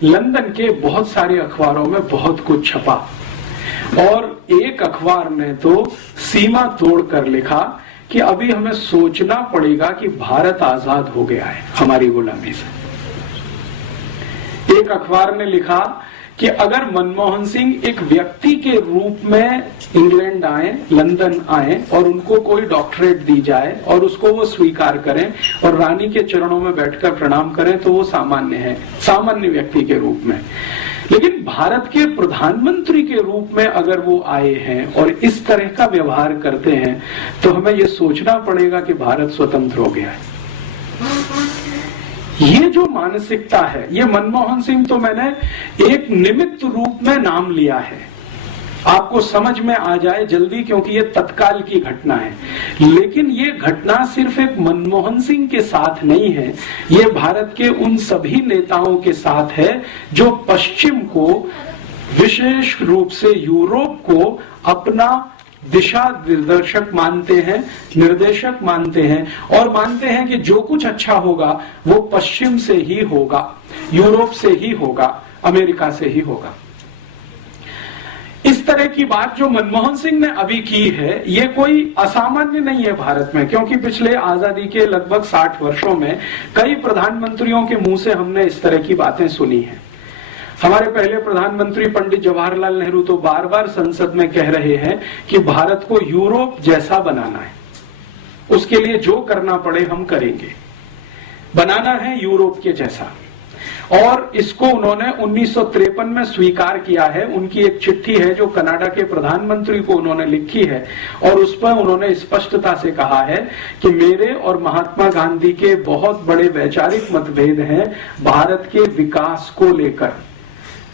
लंदन के बहुत सारे अखबारों में बहुत कुछ छपा और एक अखबार ने तो सीमा तोड़कर लिखा कि अभी हमें सोचना पड़ेगा कि भारत आजाद हो गया है हमारी गुलामी से। एक अखबार ने लिखा कि अगर मनमोहन सिंह एक व्यक्ति के रूप में इंग्लैंड आए, लंदन आए और उनको कोई डॉक्टरेट दी जाए और उसको वो स्वीकार करें और रानी के चरणों में बैठकर प्रणाम करें तो वो सामान्य है, सामान्य व्यक्ति के रूप में। लेकिन भारत के प्रधानमंत्री के रूप में अगर वो आए हैं और इस तरह का व्यवहार करते हैं तो हमें ये सोचना पड़ेगा कि भारत स्वतंत्र हो गया है। ये जो मानसिकता है, ये मनमोहन सिंह तो मैंने एक निमित्त रूप में नाम लिया है, आपको समझ में आ जाए जल्दी, क्योंकि ये तत्काल की घटना है। लेकिन ये घटना सिर्फ एक मनमोहन सिंह के साथ नहीं है, ये भारत के उन सभी नेताओं के साथ है जो पश्चिम को, विशेष रूप से यूरोप को अपना दिशा निर्देशक मानते हैं, निर्देशक मानते हैं और मानते हैं कि जो कुछ अच्छा होगा वो पश्चिम से ही होगा, यूरोप से ही होगा, अमेरिका से ही होगा। इस तरह की बात जो मनमोहन सिंह ने अभी की है, ये कोई असामान्य नहीं है भारत में, क्योंकि पिछले आजादी के लगभग 60 वर्षों में कई प्रधानमंत्रियों के मुंह से हमने इस तरह की बातें सुनी हैं। हमारे पहले प्रधानमंत्री पंडित जवाहरलाल नेहरू तो बार बार संसद में कह रहे हैं कि भारत को यूरोप जैसा बनाना है, उसके लिए जो करना पड़े हम करेंगे, बनाना है यूरोप के जैसा। और इसको उन्होंने 1953 में स्वीकार किया है। उनकी एक चिट्ठी है जो कनाडा के प्रधानमंत्री को उन्होंने लिखी है और उस पर उन्होंने स्पष्टता से कहा है कि मेरे और महात्मा गांधी के बहुत बड़े वैचारिक मतभेद हैं भारत के विकास को लेकर।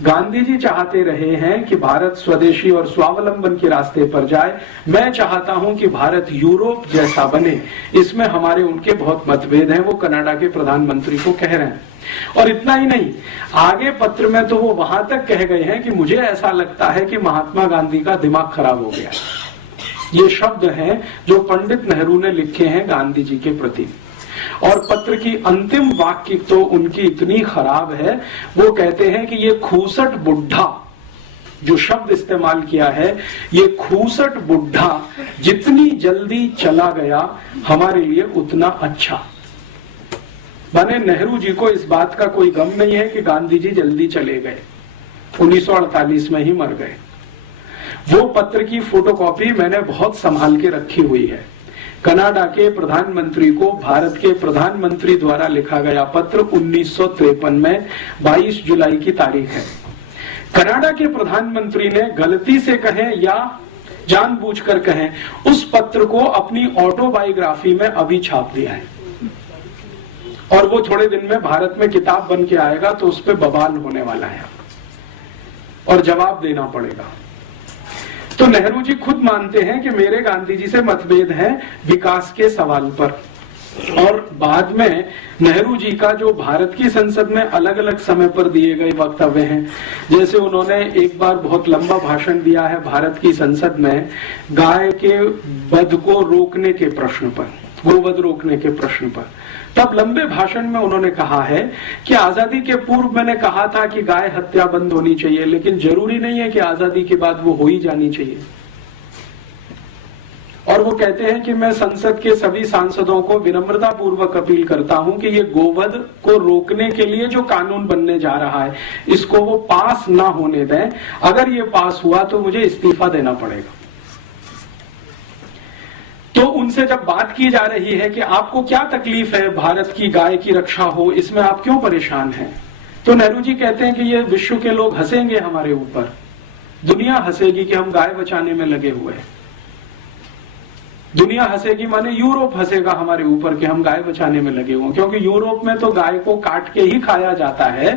गांधी जी चाहते रहे हैं कि भारत स्वदेशी और स्वावलंबन के रास्ते पर जाए, मैं चाहता हूं कि भारत यूरोप जैसा बने, इसमें हमारे उनके बहुत मतभेद हैं, वो कनाडा के प्रधानमंत्री को कह रहे हैं। और इतना ही नहीं, आगे पत्र में तो वो वहां तक कह गए हैं कि मुझे ऐसा लगता है कि महात्मा गांधी का दिमाग खराब हो गया। ये शब्द हैं जो पंडित नेहरू ने लिखे हैं गांधी जी के प्रति। और पत्र की अंतिम वाक्य तो उनकी इतनी खराब है, वो कहते हैं कि ये खूसट बुढ़ा, जो शब्द इस्तेमाल किया है, ये खूसट बुढ़ा जितनी जल्दी चला गया हमारे लिए उतना अच्छा। माने नेहरू जी को इस बात का कोई गम नहीं है कि गांधी जी जल्दी चले गए, 1948 में ही मर गए। वो पत्र की फोटोकॉपी मैंने बहुत संभाल के रखी हुई है। कनाडा के प्रधानमंत्री को भारत के प्रधानमंत्री द्वारा लिखा गया पत्र 1953 में 22 जुलाई की तारीख है। कनाडा के प्रधानमंत्री ने गलती से कहें या जानबूझकर कहें, उस पत्र को अपनी ऑटोबायोग्राफी में अभी छाप दिया है और वो थोड़े दिन में भारत में किताब बन के आएगा तो उस पर बवाल होने वाला है और जवाब देना पड़ेगा। तो नेहरू जी खुद मानते हैं कि मेरे गांधी जी से मतभेद हैं विकास के सवाल पर। और बाद में नेहरू जी का जो भारत की संसद में अलग अलग समय पर दिए गए वक्तव्य हैं, जैसे उन्होंने एक बार बहुत लंबा भाषण दिया है भारत की संसद में गाय के वध को रोकने के प्रश्न पर, गोवध रोकने के प्रश्न पर। तब लंबे भाषण में उन्होंने कहा है कि आजादी के पूर्व मैंने कहा था कि गाय हत्या बंद होनी चाहिए, लेकिन जरूरी नहीं है कि आजादी के बाद वो हो ही जानी चाहिए। और वो कहते हैं कि मैं संसद के सभी सांसदों को विनम्रता पूर्वक अपील करता हूं कि ये गोवध को रोकने के लिए जो कानून बनने जा रहा है इसको वो पास ना होने दें। अगर ये पास हुआ तो मुझे इस्तीफा देना पड़ेगा। तो उनसे जब बात की जा रही है कि आपको क्या तकलीफ है भारत की गाय की रक्षा हो, इसमें आप क्यों परेशान हैं, तो नेहरू जी कहते हैं कि ये विश्व के लोग हंसेंगे हमारे ऊपर, दुनिया हंसेगी कि हम गाय बचाने में लगे हुए हैं। दुनिया हंसेगी माने यूरोप हंसेगा हमारे ऊपर कि हम गाय बचाने में लगे हुए, क्योंकि यूरोप में तो गाय को काट के ही खाया जाता है।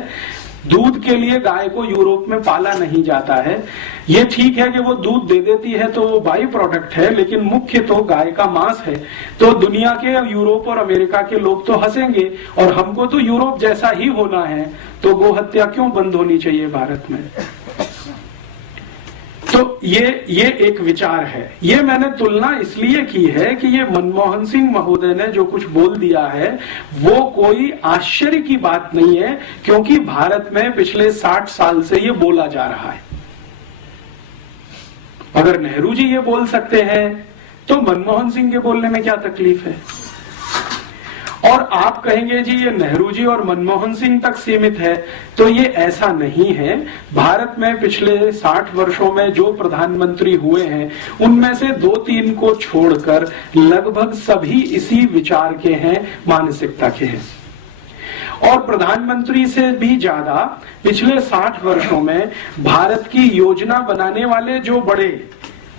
दूध के लिए गाय को यूरोप में पाला नहीं जाता है। ये ठीक है कि वो दूध दे देती है तो वो बाई प्रोडक्ट है, लेकिन मुख्य तो गाय का मांस है। तो दुनिया के यूरोप और अमेरिका के लोग तो हंसेंगे, और हमको तो यूरोप जैसा ही होना है, तो गो हत्या क्यों बंद होनी चाहिए भारत में। तो ये एक विचार है। ये मैंने तुलना इसलिए की है कि ये मनमोहन सिंह महोदय ने जो कुछ बोल दिया है वो कोई आश्चर्य की बात नहीं है, क्योंकि भारत में पिछले 60 साल से ये बोला जा रहा है। अगर नेहरू जी ये बोल सकते हैं तो मनमोहन सिंह के बोलने में क्या तकलीफ है। और आप कहेंगे जी ये नेहरू जी और मनमोहन सिंह तक सीमित है, तो ये ऐसा नहीं है। भारत में पिछले 60 वर्षों में जो प्रधानमंत्री हुए हैं उनमें से 2-3 को छोड़कर लगभग सभी इसी विचार के हैं, मानसिकता के हैं। और प्रधानमंत्री से भी ज्यादा पिछले 60 वर्षों में भारत की योजना बनाने वाले जो बड़े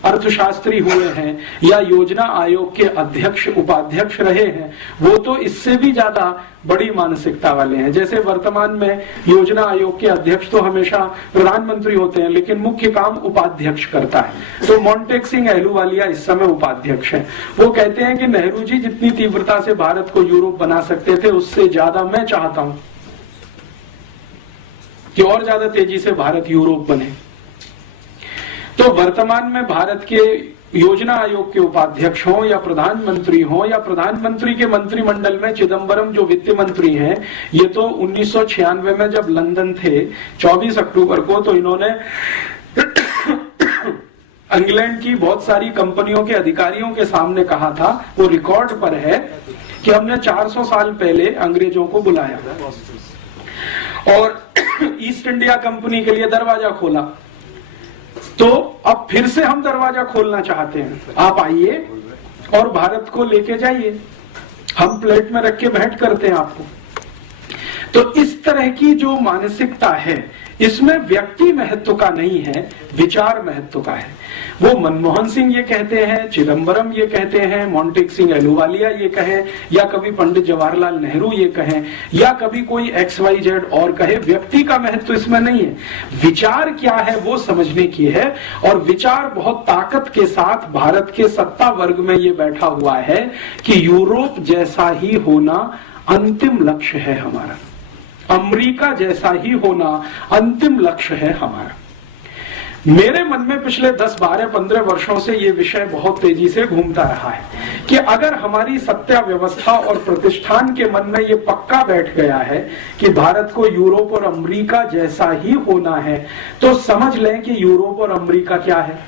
अर्थशास्त्री हुए हैं या योजना आयोग के अध्यक्ष उपाध्यक्ष रहे हैं, वो तो इससे भी ज्यादा बड़ी मानसिकता वाले हैं। जैसे वर्तमान में योजना आयोग के अध्यक्ष तो हमेशा प्रधानमंत्री होते हैं, लेकिन मुख्य काम उपाध्यक्ष करता है। तो मोंटेक सिंह अहलूवालिया इस समय उपाध्यक्ष हैं। वो कहते हैं कि नेहरू जी जितनी तीव्रता से भारत को यूरोप बना सकते थे, उससे ज्यादा मैं चाहता हूं कि और ज्यादा तेजी से भारत यूरोप बने। तो वर्तमान में भारत के योजना आयोग के उपाध्यक्ष हों या प्रधानमंत्री हों या प्रधानमंत्री के मंत्रिमंडल में चिदम्बरम जो वित्त मंत्री हैं, ये तो 1996 में जब लंदन थे 24 अक्टूबर को, तो इन्होंने इंग्लैंड की बहुत सारी कंपनियों के अधिकारियों के सामने कहा था, वो रिकॉर्ड पर है, कि हमने 400 साल पहले अंग्रेजों को बुलाया और ईस्ट इंडिया कंपनी के लिए दरवाजा खोला। तो अब फिर से हम दरवाजा खोलना चाहते हैं, आप आइए और भारत को लेके जाइए, हम प्लेट में रख के भेंट करते हैं आपको। तो इस तरह की जो मानसिकता है, इसमें व्यक्ति महत्व का नहीं है, विचार महत्व का है। वो मनमोहन सिंह ये कहते हैं, चिदम्बरम ये कहते हैं, मोंटेक सिंह अहलूवालिया ये कहें, या कभी पंडित जवाहरलाल नेहरू ये कहें, या कभी कोई XYZ और कहे, व्यक्ति का महत्व इसमें नहीं है। विचार क्या है वो समझने की है। और विचार बहुत ताकत के साथ भारत के सत्ता वर्ग में ये बैठा हुआ है कि यूरोप जैसा ही होना अंतिम लक्ष्य है हमारा, अमेरिका जैसा ही होना अंतिम लक्ष्य है हमारा। मेरे मन में पिछले 10, 12, 15 वर्षों से ये विषय बहुत तेजी से घूमता रहा है कि अगर हमारी सत्ता व्यवस्था और प्रतिष्ठान के मन में ये पक्का बैठ गया है कि भारत को यूरोप और अमेरिका जैसा ही होना है, तो समझ लें कि यूरोप और अमेरिका क्या है।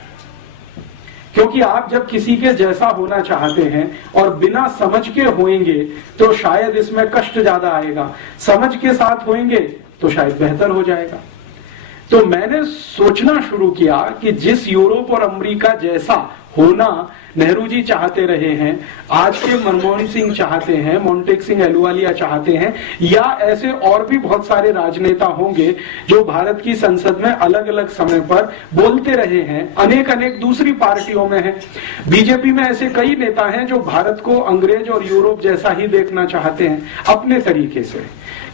क्योंकि आप जब किसी के जैसा होना चाहते हैं और बिना समझ के होएंगे तो शायद इसमें कष्ट ज्यादा आएगा, समझ के साथ होएंगे तो शायद बेहतर हो जाएगा। तो मैंने सोचना शुरू किया कि जिस यूरोप और अमेरिका जैसा होना नेहरू जी चाहते रहे हैं, आज के मनमोहन सिंह चाहते हैं, मोंटेक सिंह अहलूवालिया चाहते हैं, या ऐसे और भी बहुत सारे राजनेता होंगे जो भारत की संसद में अलग अलग समय पर बोलते रहे हैं, अनेक दूसरी पार्टियों में हैं। बीजेपी में ऐसे कई नेता हैं जो भारत को अंग्रेज और यूरोप जैसा ही देखना चाहते हैं अपने तरीके से।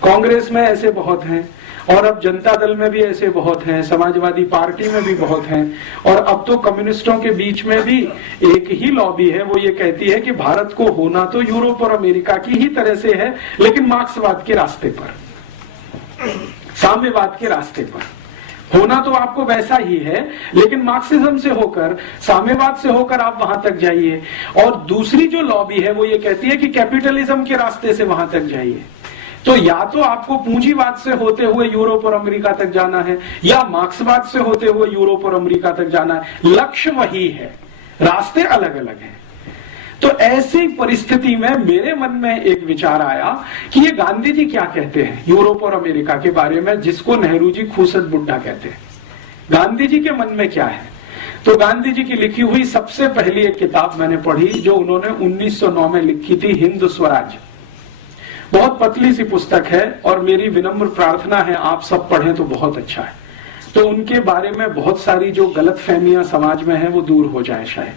कांग्रेस में ऐसे बहुत हैं, और अब जनता दल में भी ऐसे बहुत हैं, समाजवादी पार्टी में भी बहुत हैं, और अब तो कम्युनिस्टों के बीच में भी एक ही लॉबी है, वो ये कहती है कि भारत को होना तो यूरोप और अमेरिका की ही तरह से है, लेकिन मार्क्सवाद के रास्ते पर, साम्यवाद के रास्ते पर। होना तो आपको वैसा ही है, लेकिन मार्क्सिज्म से होकर, साम्यवाद से होकर आप वहां तक जाइए। और दूसरी जो लॉबी है वो ये कहती है कि कैपिटलिज्म के रास्ते से वहां तक जाइए। तो या तो आपको पूंजीवाद से होते हुए यूरोप और अमेरिका तक जाना है, या मार्क्सवाद से होते हुए यूरोप और अमेरिका तक जाना है। लक्ष्य वही है, रास्ते अलग अलग हैं। तो ऐसी परिस्थिति में मेरे मन में एक विचार आया कि ये गांधी जी क्या कहते हैं यूरोप और अमेरिका के बारे में, जिसको नेहरू जी खूसट बुड्ढा कहते हैं। गांधी जी के मन में क्या है? तो गांधी जी की लिखी हुई सबसे पहली एक किताब मैंने पढ़ी, जो उन्होंने 1909 में लिखी थी, हिंद स्वराज। बहुत पतली सी पुस्तक है, और मेरी विनम्र प्रार्थना है आप सब पढ़ें तो बहुत अच्छा है। तो उनके बारे में बहुत सारी जो गलतफहमियां समाज में है वो दूर हो जाए शायद।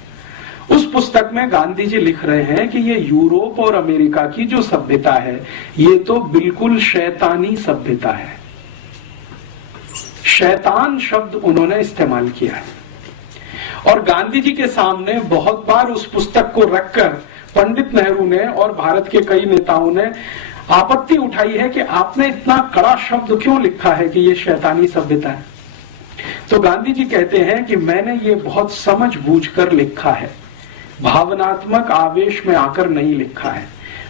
उस पुस्तक में गांधी जी लिख रहे हैं कि ये यूरोप और अमेरिका की जो सभ्यता है, ये तो बिल्कुल शैतानी सभ्यता है। शैतान शब्द उन्होंने इस्तेमाल किया है। और गांधी जी के सामने बहुत बार उस पुस्तक को रखकर पंडित नेहरू ने और भारत के कई नेताओं ने आपत्ति उठाई है कि आपने इतना कड़ा शब्द क्यों लिखा है कि ये शैतानी सभ्यता है। तो गांधी जी कहते हैं कि मैंने ये बहुत समझ बूझकर लिखा है, भावनात्मक आवेश में आकर नहीं लिखा है।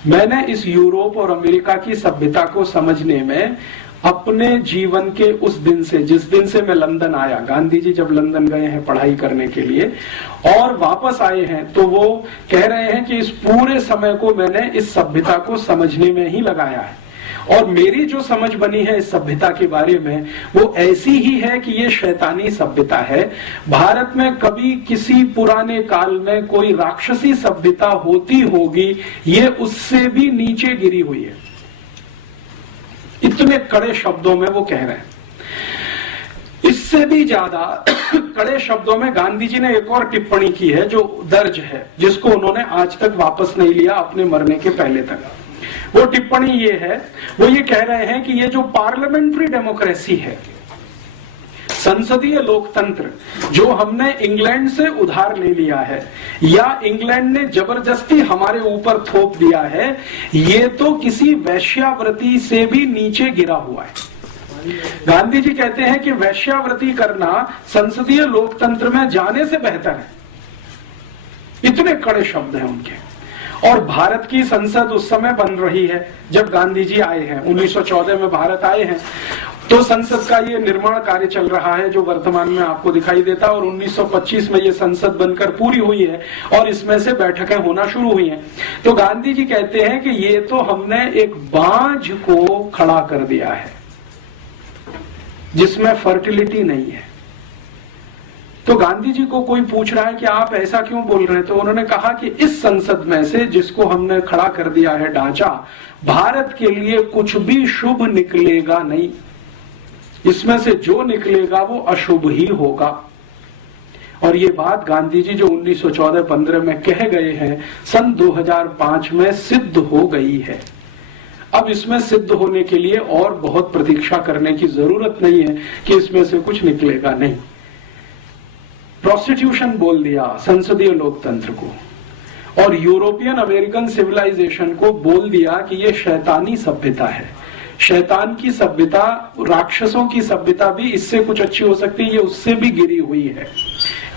मैंने इस यूरोप और अमेरिका की सभ्यता को समझने में अपने जीवन के उस दिन से, जिस दिन से मैं लंदन आया, गांधी जी जब लंदन गए हैं पढ़ाई करने के लिए और वापस आए हैं, तो वो कह रहे हैं कि इस पूरे समय को मैंने इस सभ्यता को समझने में ही लगाया है। और मेरी जो समझ बनी है इस सभ्यता के बारे में वो ऐसी ही है कि ये शैतानी सभ्यता है। भारत में कभी किसी पुराने काल में कोई राक्षसी सभ्यता होती होगी, ये उससे भी नीचे गिरी हुई है। इतने कड़े शब्दों में वो कह रहे हैं। इससे भी ज्यादा कड़े शब्दों में गांधी जी ने एक और टिप्पणी की है जो दर्ज है, जिसको उन्होंने आज तक वापस नहीं लिया अपने मरने के पहले तक। वो टिप्पणी ये है, वो ये कह रहे हैं कि ये जो पार्लियामेंट्री डेमोक्रेसी है, संसदीय लोकतंत्र, जो हमने इंग्लैंड से उधार ले लिया है या इंग्लैंड ने जबरदस्ती हमारे ऊपर थोप दिया है, ये तो किसी वैश्यावृत्ति से भी नीचे गिरा हुआ है। गांधी जी कहते हैं कि वैश्यावृत्ति करना संसदीय लोकतंत्र में जाने से बेहतर है। इतने कड़े शब्द हैं उनके। और भारत की संसद उस समय बन रही है जब गांधी जी आए हैं, 1914 में भारत आए हैं। तो संसद का ये निर्माण कार्य चल रहा है जो वर्तमान में आपको दिखाई देता है, और 1925 में ये संसद बनकर पूरी हुई है और इसमें से बैठकें होना शुरू हुई हैं। तो गांधी जी कहते हैं कि ये तो हमने एक बांझ को खड़ा कर दिया है जिसमें फर्टिलिटी नहीं है। तो गांधी जी को कोई पूछ रहा है कि आप ऐसा क्यों बोल रहे हैं, तो उन्होंने कहा कि इस संसद में से जिसको हमने खड़ा कर दिया है ढांचा, भारत के लिए कुछ भी शुभ निकलेगा नहीं। इसमें से जो निकलेगा वो अशुभ ही होगा। और ये बात गांधी जी जो 1914-15 में कह गए हैं, सन 2005 में सिद्ध हो गई है। अब इसमें सिद्ध होने के लिए और बहुत प्रतीक्षा करने की जरूरत नहीं है कि इसमें से कुछ निकलेगा नहीं। प्रोस्टिट्यूशन बोल दिया संसदीय लोकतंत्र को, और यूरोपियन अमेरिकन सिविलाइजेशन को बोल दिया कि ये शैतानी सभ्यता है। शैतान की सभ्यता, राक्षसों की सभ्यता भी इससे कुछ अच्छी हो सकती है, ये उससे भी गिरी हुई है।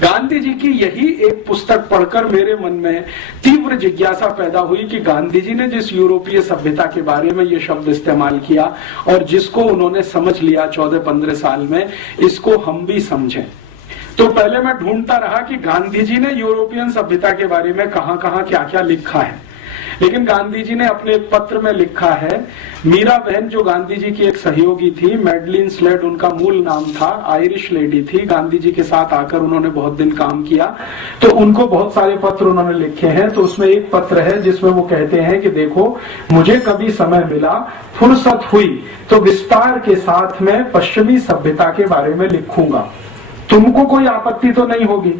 गांधी जी की यही एक पुस्तक पढ़कर मेरे मन में तीव्र जिज्ञासा पैदा हुई कि गांधी जी ने जिस यूरोपीय सभ्यता के बारे में ये शब्द इस्तेमाल किया और जिसको उन्होंने समझ लिया 14-15 साल में, इसको हम भी समझें। तो पहले मैं ढूंढता रहा कि गांधी जी ने यूरोपियन सभ्यता के बारे में कहां-कहां क्या-क्या लिखा है, लेकिन गांधी जी ने अपने एक पत्र में लिखा है। मीरा बहन जो गांधी जी की एक सहयोगी थी, मैडलिन स्लेड उनका मूल नाम था, आयरिश लेडी थी, गांधी जी के साथ आकर उन्होंने बहुत दिन काम किया, तो उनको बहुत सारे पत्र उन्होंने लिखे हैं। तो उसमें एक पत्र है जिसमें वो कहते हैं कि देखो, मुझे कभी समय मिला, फुर्सत हुई तो विस्तार के साथ में पश्चिमी सभ्यता के बारे में लिखूंगा, तुमको कोई आपत्ति तो नहीं होगी।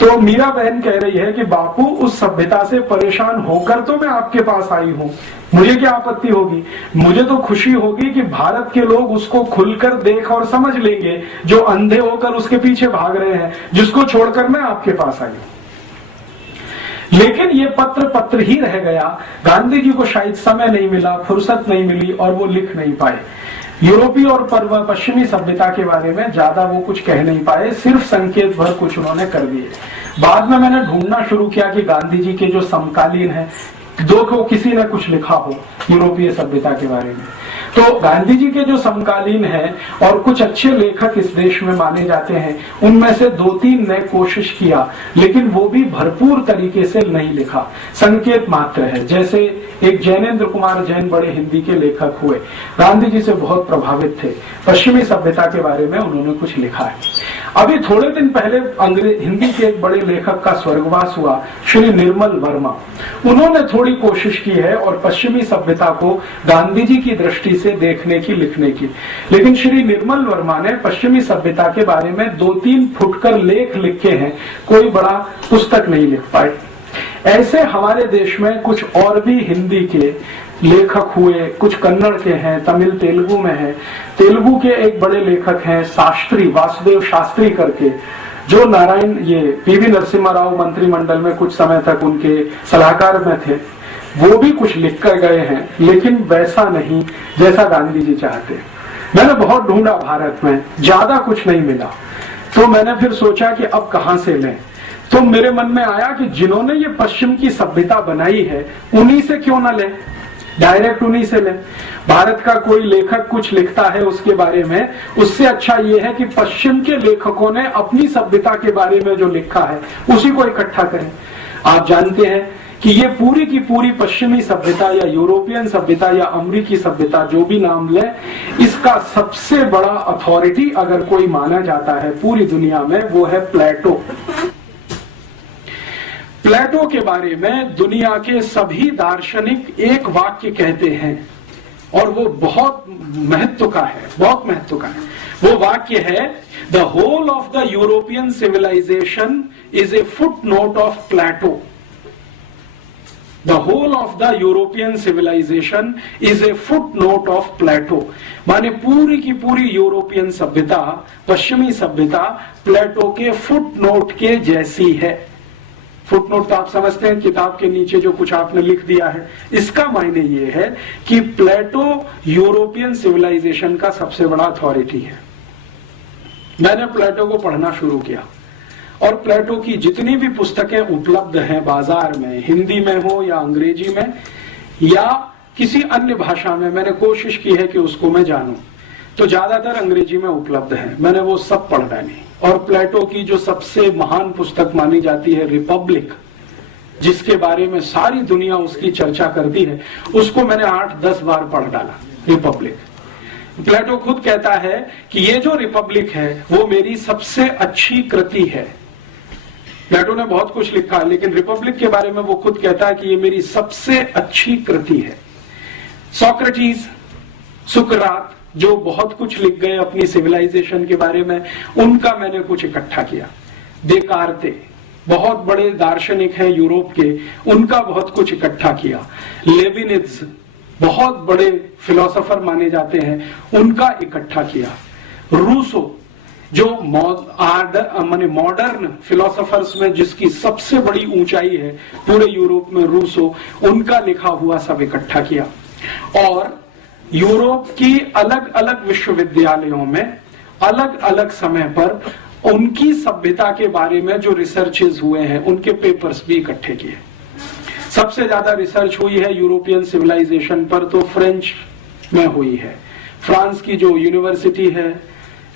तो मीरा बहन कह रही है कि बापू उस सभ्यता से परेशान होकर तो मैं आपके पास आई हूं, मुझे क्या आपत्ति होगी, मुझे तो खुशी होगी कि भारत के लोग उसको खुलकर देख और समझ लेंगे जो अंधे होकर उसके पीछे भाग रहे हैं, जिसको छोड़कर मैं आपके पास आई हूं। लेकिन ये पत्र ही रह गया। गांधी जी को शायद समय नहीं मिला, फुर्सत नहीं मिली और वो लिख नहीं पाए। यूरोपीय और पश्चिमी सभ्यता के बारे में ज्यादा वो कुछ कह नहीं पाए, सिर्फ संकेत भर कुछ उन्होंने कर दिए। बाद में मैंने ढूंढना शुरू किया कि गांधी जी के जो समकालीन है, दो को किसी ने कुछ लिखा हो यूरोपीय सभ्यता के बारे में। तो गांधी जी के जो समकालीन है और कुछ अच्छे लेखक इस देश में माने जाते हैं, उनमें से 2-3 ने कोशिश किया, लेकिन वो भी भरपूर तरीके से नहीं लिखा, संकेत मात्र है। जैसे एक जैनेन्द्र कुमार जैन बड़े हिंदी के लेखक हुए, गांधी जी से बहुत प्रभावित थे, पश्चिमी सभ्यता के बारे में उन्होंने कुछ लिखा है। अभी थोड़े दिन पहले हिंदी के एक बड़े लेखक का स्वर्गवास हुआ, श्री निर्मल वर्मा। उन्होंने थोड़ी कोशिश की है और पश्चिमी सभ्यता को गांधी जी की दृष्टि से देखने की, लिखने की, लेकिन श्री निर्मल वर्मा ने पश्चिमी सभ्यता के बारे में 2-3 फुटकर लेख लिखे हैं, कोई बड़ा पुस्तक नहीं लिख पाए। ऐसे हमारे देश में कुछ और भी हिंदी के लेखक हुए, कुछ कन्नड़ के हैं, तमिल तेलुगु में हैं। तेलुगु के एक बड़े लेखक हैं शास्त्री, वासुदेव शास्त्री करके, जो नारायण ये पीवी नरसिम्हा राव मंत्रिमंडल में कुछ समय तक उनके सलाहकार में थे। वो भी कुछ लिख कर गए हैं, लेकिन वैसा नहीं जैसा गांधी जी चाहते। मैंने बहुत ढूंढा भारत में, ज्यादा कुछ नहीं मिला। तो मैंने फिर सोचा कि अब कहां से लें। तो मेरे मन में आया कि जिन्होंने ये पश्चिम की सभ्यता बनाई है, उन्हीं से क्यों ना लें, डायरेक्ट उन्हीं से लें। भारत का कोई लेखक कुछ लिखता है उसके बारे में, उससे अच्छा ये है कि पश्चिम के लेखकों ने अपनी सभ्यता के बारे में जो लिखा है उसी को इकट्ठा करें। आप जानते हैं कि ये पूरी की पूरी पश्चिमी सभ्यता या यूरोपियन सभ्यता या अमेरिकी सभ्यता, जो भी नाम ले, इसका सबसे बड़ा अथॉरिटी अगर कोई माना जाता है पूरी दुनिया में, वो है प्लेटो। प्लेटो के बारे में दुनिया के सभी दार्शनिक एक वाक्य कहते हैं और वो बहुत महत्व का है, बहुत महत्व का है। वो वाक्य है, the whole of the European civilization is a footnote of Plato. The whole of the European civilization is a footnote of Plato. माने पूरी की पूरी यूरोपियन सभ्यता, पश्चिमी सभ्यता प्लेटो के फुट नोट के जैसी है। फुटनोट तो आप समझते हैं, किताब के नीचे जो कुछ आपने लिख दिया है। इसका मायने ये है कि प्लेटो यूरोपियन सिविलाइजेशन का सबसे बड़ा अथॉरिटी है। मैंने प्लेटो को पढ़ना शुरू किया और प्लेटो की जितनी भी पुस्तकें उपलब्ध हैं बाजार में, हिंदी में हो या अंग्रेजी में या किसी अन्य भाषा में, मैंने कोशिश की है कि उसको मैं जानूं। तो ज्यादातर अंग्रेजी में उपलब्ध है, मैंने वो सब पढ़ डाली। और प्लेटो की जो सबसे महान पुस्तक मानी जाती है रिपब्लिक, जिसके बारे में सारी दुनिया उसकी चर्चा करती है, उसको मैंने 8-10 बार पढ़ डाला। रिपब्लिक, प्लेटो खुद कहता है कि ये जो रिपब्लिक है वो मेरी सबसे अच्छी कृति है। प्लेटो ने बहुत कुछ लिखा, लेकिन रिपब्लिक के बारे में वो खुद कहता है कि ये मेरी सबसे अच्छी कृति है। सोक्रेटिस, सुकरात, जो बहुत कुछ लिख गए अपनी सिविलाइजेशन के बारे में, उनका मैंने कुछ इकट्ठा किया। देकार्ते, बहुत बड़े दार्शनिक हैं यूरोप के, उनका बहुत कुछ इकट्ठा किया। लेविनिज, बहुत बड़े फिलोसोफर माने जाते हैं, उनका इकट्ठा किया। रूसो, जो मॉडर्न फिलोसोफर्स में जिसकी सबसे बड़ी ऊंचाई है पूरे यूरोप में, रूसो, उनका लिखा हुआ सब इकट्ठा किया। और यूरोप की अलग अलग विश्वविद्यालयों में अलग अलग समय पर उनकी सभ्यता के बारे में जो रिसर्चेस हुए हैं, उनके पेपर्स भी इकट्ठे किए। सबसे ज्यादा रिसर्च हुई है यूरोपियन सिविलाइजेशन पर, तो फ्रेंच में हुई है। फ्रांस की जो यूनिवर्सिटी है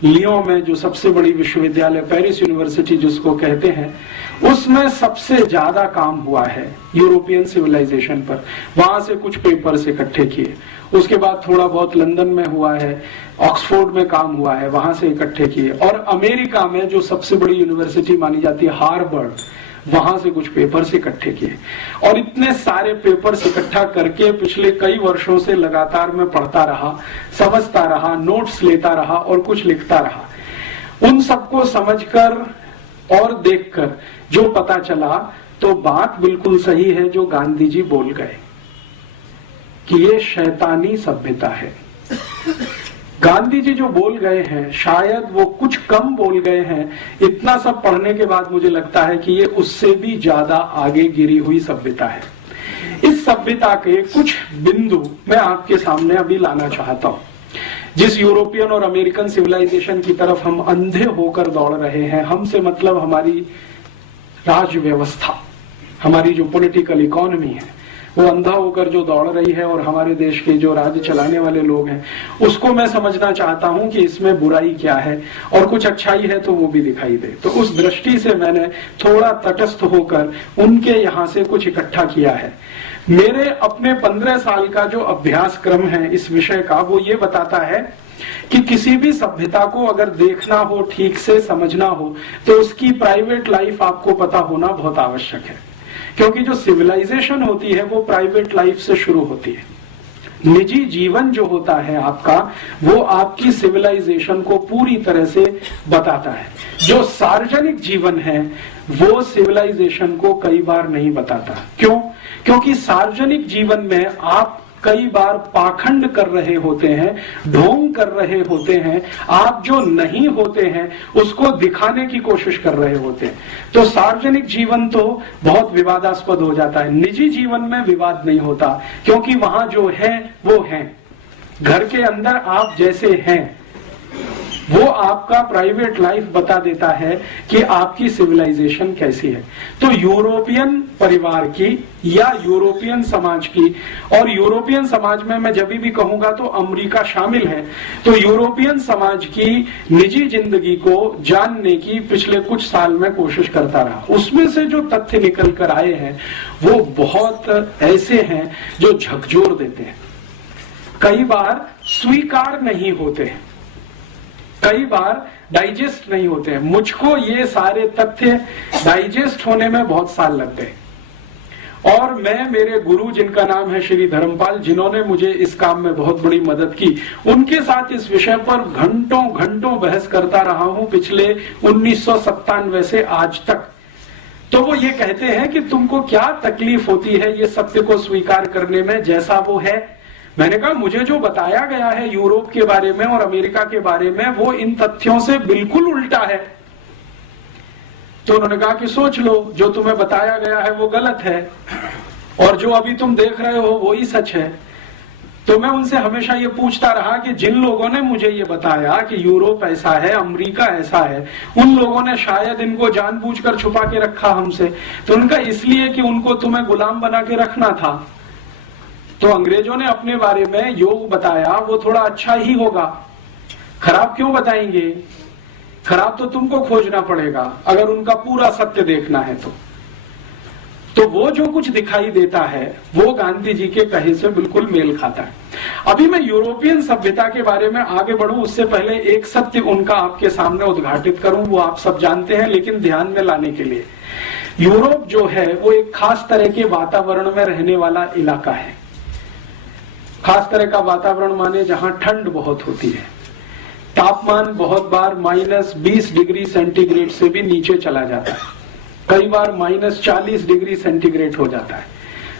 लियों में, जो सबसे बड़ी विश्वविद्यालय, पेरिस यूनिवर्सिटी जिसको कहते हैं, उसमें सबसे ज्यादा काम हुआ है यूरोपियन सिविलाइजेशन पर। वहां से कुछ पेपर्स इकट्ठे किए। उसके बाद थोड़ा बहुत लंदन में हुआ है, ऑक्सफोर्ड में काम हुआ है, वहां से इकट्ठे किए। और अमेरिका में जो सबसे बड़ी यूनिवर्सिटी मानी जाती है हार्वर्ड, वहां से कुछ पेपर्स इकट्ठे किए। और इतने सारे पेपर्स इकट्ठा करके पिछले कई वर्षों से लगातार मैं पढ़ता रहा, समझता रहा, नोट्स लेता रहा और कुछ लिखता रहा। उन सबको समझकर और देखकर जो पता चला तो बात बिल्कुल सही है जो गांधी जी बोल गए कि ये शैतानी सभ्यता है। गांधी जी जो बोल गए हैं शायद वो कुछ कम बोल गए हैं, इतना सब पढ़ने के बाद मुझे लगता है कि ये उससे भी ज्यादा आगे गिरी हुई सभ्यता है। इस सभ्यता के कुछ बिंदु मैं आपके सामने अभी लाना चाहता हूं। जिस यूरोपियन और अमेरिकन सिविलाइजेशन की तरफ हम अंधे होकर दौड़ रहे हैं, हमसे मतलब हमारी राज व्यवस्था, हमारी जो पॉलिटिकल इकोनॉमी है वो अंधा होकर जो दौड़ रही है, और हमारे देश के जो राज्य चलाने वाले लोग हैं उसको मैं समझना चाहता हूं कि इसमें बुराई क्या है और कुछ अच्छाई है तो वो भी दिखाई दे। तो उस दृष्टि से मैंने थोड़ा तटस्थ होकर उनके यहाँ से कुछ इकट्ठा किया है। मेरे अपने 15 साल का जो अभ्यास क्रम है इस विषय का, वो ये बताता है कि किसी भी सभ्यता को अगर देखना हो, ठीक से समझना हो, तो उसकी प्राइवेट लाइफ आपको पता होना बहुत आवश्यक है। क्योंकि जो सिविलाइजेशन होती है वो प्राइवेट लाइफ से शुरू होती है। निजी जीवन जो होता है आपका, वो आपकी सिविलाइजेशन को पूरी तरह से बताता है। जो सार्वजनिक जीवन है वो सिविलाइजेशन को कई बार नहीं बताता। क्यों? क्योंकि सार्वजनिक जीवन में आप कई बार पाखंड कर रहे होते हैं, ढोंग कर रहे होते हैं, आप जो नहीं होते हैं उसको दिखाने की कोशिश कर रहे होते हैं। तो सार्वजनिक जीवन तो बहुत विवादास्पद हो जाता है। निजी जीवन में विवाद नहीं होता क्योंकि वहां जो है वो है। घर के अंदर आप जैसे हैं वो आपका प्राइवेट लाइफ बता देता है कि आपकी सिविलाइजेशन कैसी है। तो यूरोपियन परिवार की या यूरोपियन समाज की, और यूरोपियन समाज में मैं जब भी कहूंगा तो अमेरिका शामिल है, तो यूरोपियन समाज की निजी जिंदगी को जानने की पिछले कुछ साल में कोशिश करता रहा। उसमें से जो तथ्य निकल कर आए हैं वो बहुत ऐसे हैं जो झकझोर देते हैं, कई बार स्वीकार नहीं होते हैं, कई बार डाइजेस्ट नहीं होते हैं। मुझको ये सारे तथ्य डाइजेस्ट होने में बहुत साल लग गए, और मैं, मेरे गुरु जिनका नाम है श्री धर्मपाल, जिन्होंने मुझे इस काम में बहुत बड़ी मदद की, उनके साथ इस विषय पर घंटों घंटों बहस करता रहा हूं पिछले 1997 से आज तक। तो वो ये कहते हैं कि तुमको क्या तकलीफ होती है ये सत्य को स्वीकार करने में जैसा वो है। मैंने कहा मुझे जो बताया गया है यूरोप के बारे में और अमेरिका के बारे में वो इन तथ्यों से बिल्कुल उल्टा है। तो उन्होंने कहा कि सोच लो, जो तुम्हें बताया गया है वो गलत है और जो अभी तुम देख रहे हो वो ही सच है। तो मैं उनसे हमेशा ये पूछता रहा कि जिन लोगों ने मुझे ये बताया कि यूरोप ऐसा है, अमेरिका ऐसा है, उन लोगों ने शायद इनको जानबूझकर छुपा के रखा हमसे। तो उनका इसलिए कि उनको तुम्हें गुलाम बना के रखना था। तो अंग्रेजों ने अपने बारे में योग बताया, वो थोड़ा अच्छा ही होगा, खराब क्यों बताएंगे? खराब तो तुमको खोजना पड़ेगा अगर उनका पूरा सत्य देखना है तो वो जो कुछ दिखाई देता है वो गांधी जी के कहे से बिल्कुल मेल खाता है। अभी मैं यूरोपियन सभ्यता के बारे में आगे बढ़ूं उससे पहले एक सत्य उनका आपके सामने उद्घाटित करूं। वो आप सब जानते हैं, लेकिन ध्यान में लाने के लिए, यूरोप जो है वो एक खास तरह के वातावरण में रहने वाला इलाका है। खास तरह का वातावरण माने जहां ठंड बहुत होती है, तापमान बहुत बार -20 डिग्री सेंटीग्रेड से भी नीचे चला जाता है, कई बार -40 डिग्री सेंटीग्रेड हो जाता है।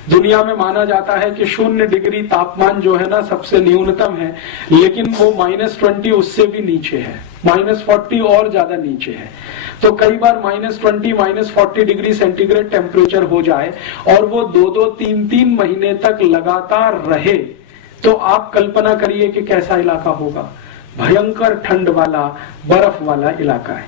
दुनिया में माना जाता है कि 0 डिग्री तापमान जो है ना सबसे न्यूनतम है, लेकिन वो -20 उससे भी नीचे है, -40 और ज्यादा नीचे है। तो कई बार -20 -40 डिग्री सेंटीग्रेड टेम्परेचर हो जाए और वो 2-2 3-3 महीने तक लगातार रहे, तो आप कल्पना करिए कि कैसा इलाका होगा। भयंकर ठंड वाला, बर्फ वाला इलाका है।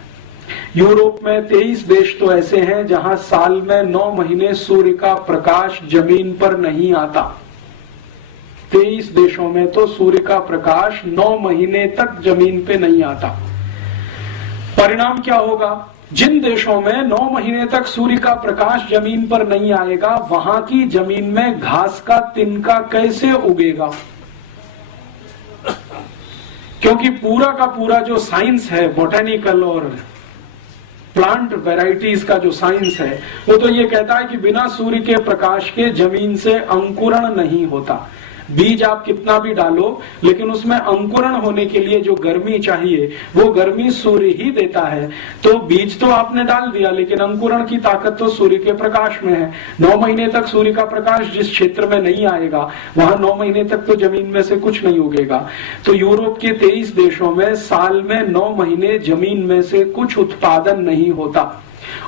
यूरोप में 23 देश तो ऐसे हैं जहां साल में 9 महीने सूर्य का प्रकाश जमीन पर नहीं आता। 23 देशों में तो सूर्य का प्रकाश 9 महीने तक जमीन पे नहीं आता। परिणाम क्या होगा? जिन देशों में 9 महीने तक सूर्य का प्रकाश जमीन पर नहीं आएगा, वहां की जमीन में घास का तिनका कैसे उगेगा? क्योंकि पूरा का पूरा जो साइंस है, बोटेनिकल और प्लांट वैरायटीज का जो साइंस है, वो तो ये कहता है कि बिना सूर्य के प्रकाश के जमीन से अंकुरण नहीं होता, बीज आप कितना भी डालो, लेकिन उसमें अंकुरण होने के लिए जो गर्मी चाहिए वो गर्मी सूर्य ही देता है। तो बीज तो आपने डाल दिया, लेकिन अंकुरण की ताकत तो सूर्य के प्रकाश में है। 9 महीने तक सूर्य का प्रकाश जिस क्षेत्र में नहीं आएगा, वहां 9 महीने तक तो जमीन में से कुछ नहीं उगेगा। तो यूरोप के 23 देशों में साल में 9 महीने जमीन में से कुछ उत्पादन नहीं होता,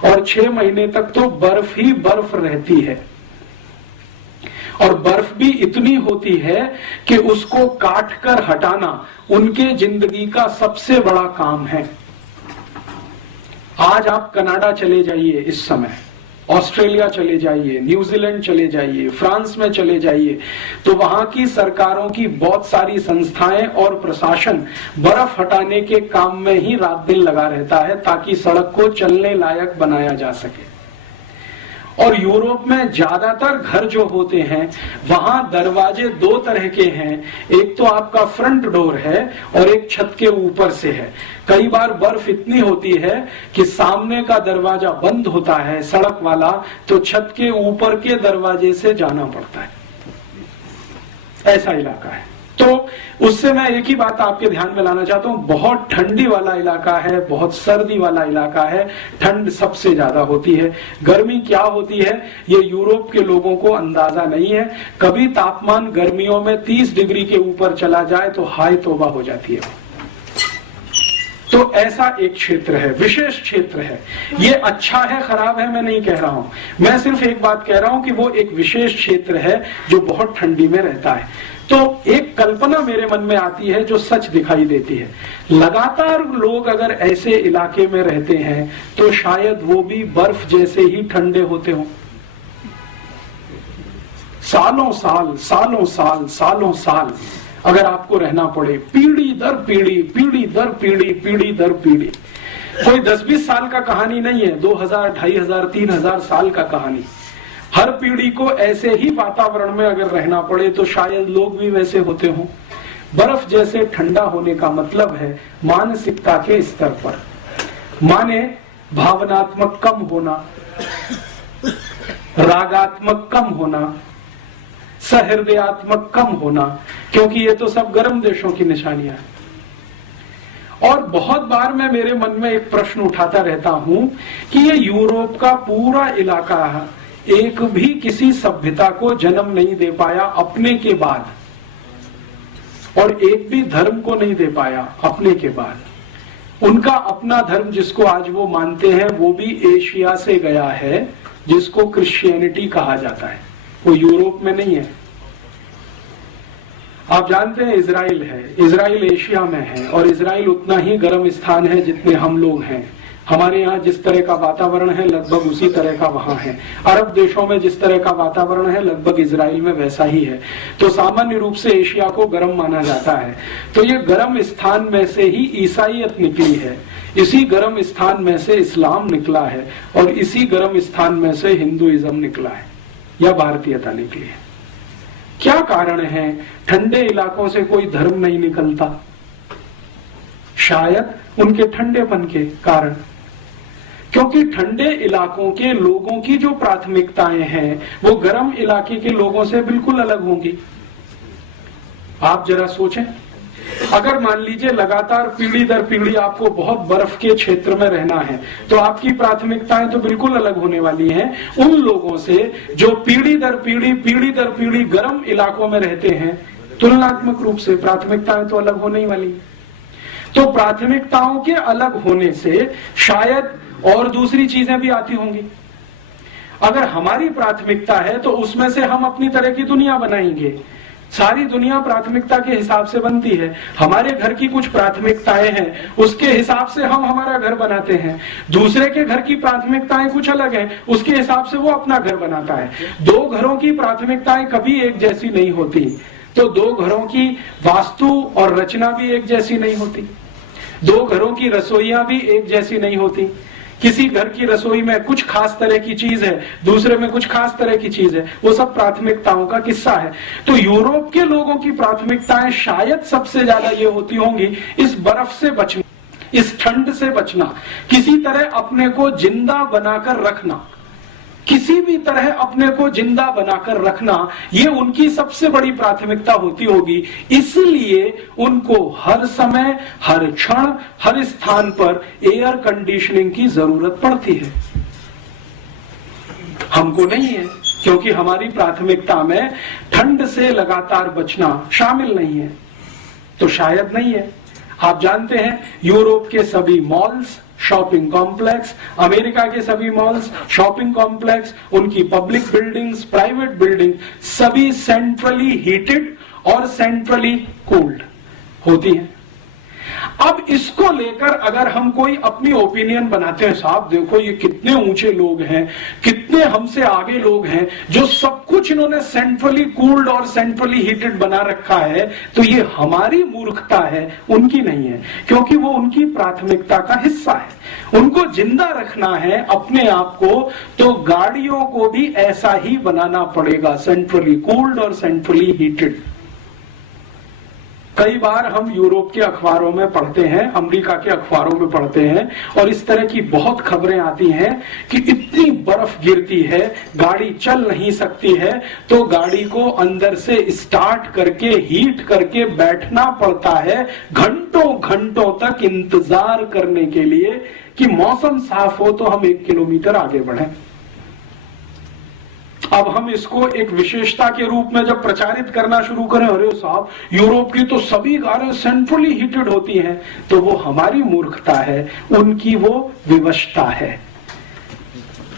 और 6 महीने तक तो बर्फ ही बर्फ रहती है। और बर्फ भी इतनी होती है कि उसको काट कर हटाना उनके जिंदगी का सबसे बड़ा काम है। आज आप कनाडा चले जाइए, इस समय ऑस्ट्रेलिया चले जाइए, न्यूजीलैंड चले जाइए, फ्रांस में चले जाइए, तो वहां की सरकारों की बहुत सारी संस्थाएं और प्रशासन बर्फ हटाने के काम में ही रात दिन लगा रहता है, ताकि सड़क को चलने लायक बनाया जा सके। और यूरोप में ज्यादातर घर जो होते हैं वहां दरवाजे 2 तरह के हैं, एक तो आपका फ्रंट डोर है और एक छत के ऊपर से है। कई बार बर्फ इतनी होती है कि सामने का दरवाजा बंद होता है सड़क वाला, तो छत के ऊपर के दरवाजे से जाना पड़ता है। ऐसा इलाका है। तो उससे मैं एक ही बात आपके ध्यान में लाना चाहता हूं, बहुत ठंडी वाला इलाका है, बहुत सर्दी वाला इलाका है, ठंड सबसे ज्यादा होती है। गर्मी क्या होती है ये यूरोप के लोगों को अंदाजा नहीं है। कभी तापमान गर्मियों में 30 डिग्री के ऊपर चला जाए तो हाय तौबा हो जाती है। तो ऐसा एक क्षेत्र है, विशेष क्षेत्र है। ये अच्छा है खराब है मैं नहीं कह रहा हूं, मैं सिर्फ एक बात कह रहा हूं कि वो एक विशेष क्षेत्र है जो बहुत ठंडी में रहता है। तो एक कल्पना मेरे मन में आती है जो सच दिखाई देती है। लगातार लोग अगर ऐसे इलाके में रहते हैं तो शायद वो भी बर्फ जैसे ही ठंडे होते हों। सालों साल सालों साल सालों साल अगर आपको रहना पड़े, पीढ़ी दर पीढ़ी, पीढ़ी दर पीढ़ी, पीढ़ी दर पीढ़ी, कोई 10-20 साल का कहानी नहीं है, 2000, 2500, 3000 साल का कहानी। हर पीढ़ी को ऐसे ही वातावरण में अगर रहना पड़े तो शायद लोग भी वैसे होते हों। बर्फ जैसे ठंडा होने का मतलब है मानसिकता के स्तर पर, माने भावनात्मक कम होना, रागात्मक कम होना, सहृदयात्मक कम होना, क्योंकि ये तो सब गर्म देशों की निशानियां हैं। और बहुत बार मैं मेरे मन में एक प्रश्न उठाता रहता हूं कि ये यूरोप का पूरा इलाका एक भी किसी सभ्यता को जन्म नहीं दे पाया अपने के बाद, और एक भी धर्म को नहीं दे पाया अपने के बाद। उनका अपना धर्म जिसको आज वो मानते हैं वो भी एशिया से गया है, जिसको क्रिश्चियनिटी कहा जाता है, वो यूरोप में नहीं है। आप जानते हैं इजराइल है, इजराइल एशिया में है, और इजराइल उतना ही गर्म स्थान है जितने हम लोग हैं। हमारे यहाँ जिस तरह का वातावरण है लगभग उसी तरह का वहां है। अरब देशों में जिस तरह का वातावरण है लगभग इजराइल में वैसा ही है। तो सामान्य रूप से एशिया को गर्म माना जाता है। तो ये गर्म स्थान में से ही ईसाईयत निकली है, इसी गर्म स्थान में से इस्लाम निकला है, और इसी गर्म स्थान में से हिंदुइज्म निकला है या भारतीयता निकली है। क्या कारण है ठंडे इलाकों से कोई धर्म नहीं निकलता? शायद उनके ठंडेपन के कारण, क्योंकि ठंडे इलाकों के लोगों की जो प्राथमिकताएं हैं वो गर्म इलाके के लोगों से बिल्कुल अलग होंगी। आप जरा सोचें, अगर मान लीजिए लगातार पीढ़ी दर पीढ़ी आपको बहुत बर्फ के क्षेत्र में रहना है तो आपकी प्राथमिकताएं तो बिल्कुल अलग होने वाली हैं उन लोगों से जो पीढ़ी दर पीढ़ी गर्म इलाकों में रहते हैं। तुलनात्मक रूप से प्राथमिकताएं तो अलग होने ही वाली है। तो प्राथमिकताओं के अलग होने से शायद और दूसरी चीजें भी आती होंगी। अगर हमारी प्राथमिकता है तो उसमें से हम अपनी तरह की दुनिया बनाएंगे। सारी दुनिया प्राथमिकता के हिसाब से बनती है। हमारे घर की कुछ प्राथमिकताएं हैं, उसके हिसाब से हम हमारा घर बनाते हैं। दूसरे के घर की प्राथमिकताएं कुछ अलग हैं, उसके हिसाब से वो अपना घर बनाता है। दो घरों की प्राथमिकताएं कभी एक जैसी नहीं होती, तो दो घरों की वास्तु और रचना भी एक जैसी नहीं होती। दो घरों की रसोइयां भी एक जैसी नहीं होती। किसी घर की रसोई में कुछ खास तरह की चीज है, दूसरे में कुछ खास तरह की चीज है। वो सब प्राथमिकताओं का किस्सा है। तो यूरोप के लोगों की प्राथमिकताएं शायद सबसे ज्यादा ये होती होंगी, इस बर्फ से बचना, इस ठंड से बचना, किसी तरह अपने को जिंदा बनाकर रखना। किसी भी तरह अपने को जिंदा बनाकर रखना, ये उनकी सबसे बड़ी प्राथमिकता होती होगी। इसलिए उनको हर समय, हर क्षण, हर स्थान पर एयर कंडीशनिंग की जरूरत पड़ती है। हमको नहीं है, क्योंकि हमारी प्राथमिकता में ठंड से लगातार बचना शामिल नहीं है, तो शायद नहीं है। आप जानते हैं यूरोप के सभी मॉल्स, शॉपिंग कॉम्प्लेक्स, अमेरिका के सभी मॉल्स, शॉपिंग कॉम्प्लेक्स, उनकी पब्लिक बिल्डिंग्स, प्राइवेट बिल्डिंग, सभी सेंट्रली हीटेड और सेंट्रली कूल्ड होती हैं। अब इसको लेकर अगर हम कोई अपनी ओपिनियन बनाते हैं, साहब देखो ये कितने ऊंचे लोग हैं, कितने हमसे आगे लोग हैं, जो सब कुछ इन्होंने सेंट्रली कूल्ड और सेंट्रली हीटेड बना रखा है, तो ये हमारी मूर्खता है, उनकी नहीं है, क्योंकि वो उनकी प्राथमिकता का हिस्सा है। उनको जिंदा रखना है अपने आप को, तो गाड़ियों को भी ऐसा ही बनाना पड़ेगा, सेंट्रली कूल्ड और सेंट्रली हीटेड। कई बार हम यूरोप के अखबारों में पढ़ते हैं, अमेरिका के अखबारों में पढ़ते हैं, और इस तरह की बहुत खबरें आती हैं कि इतनी बर्फ गिरती है, गाड़ी चल नहीं सकती है, तो गाड़ी को अंदर से स्टार्ट करके हीट करके बैठना पड़ता है घंटों घंटों तक इंतजार करने के लिए कि मौसम साफ हो तो हम 1 किलोमीटर आगे बढ़ें। अब हम इसको एक विशेषता के रूप में जब प्रचारित करना शुरू करें, अरे साहब यूरोप की तो सभी कारें सेंट्रली हीटेड होती हैं, तो वो हमारी मूर्खता है, उनकी वो विवशता है,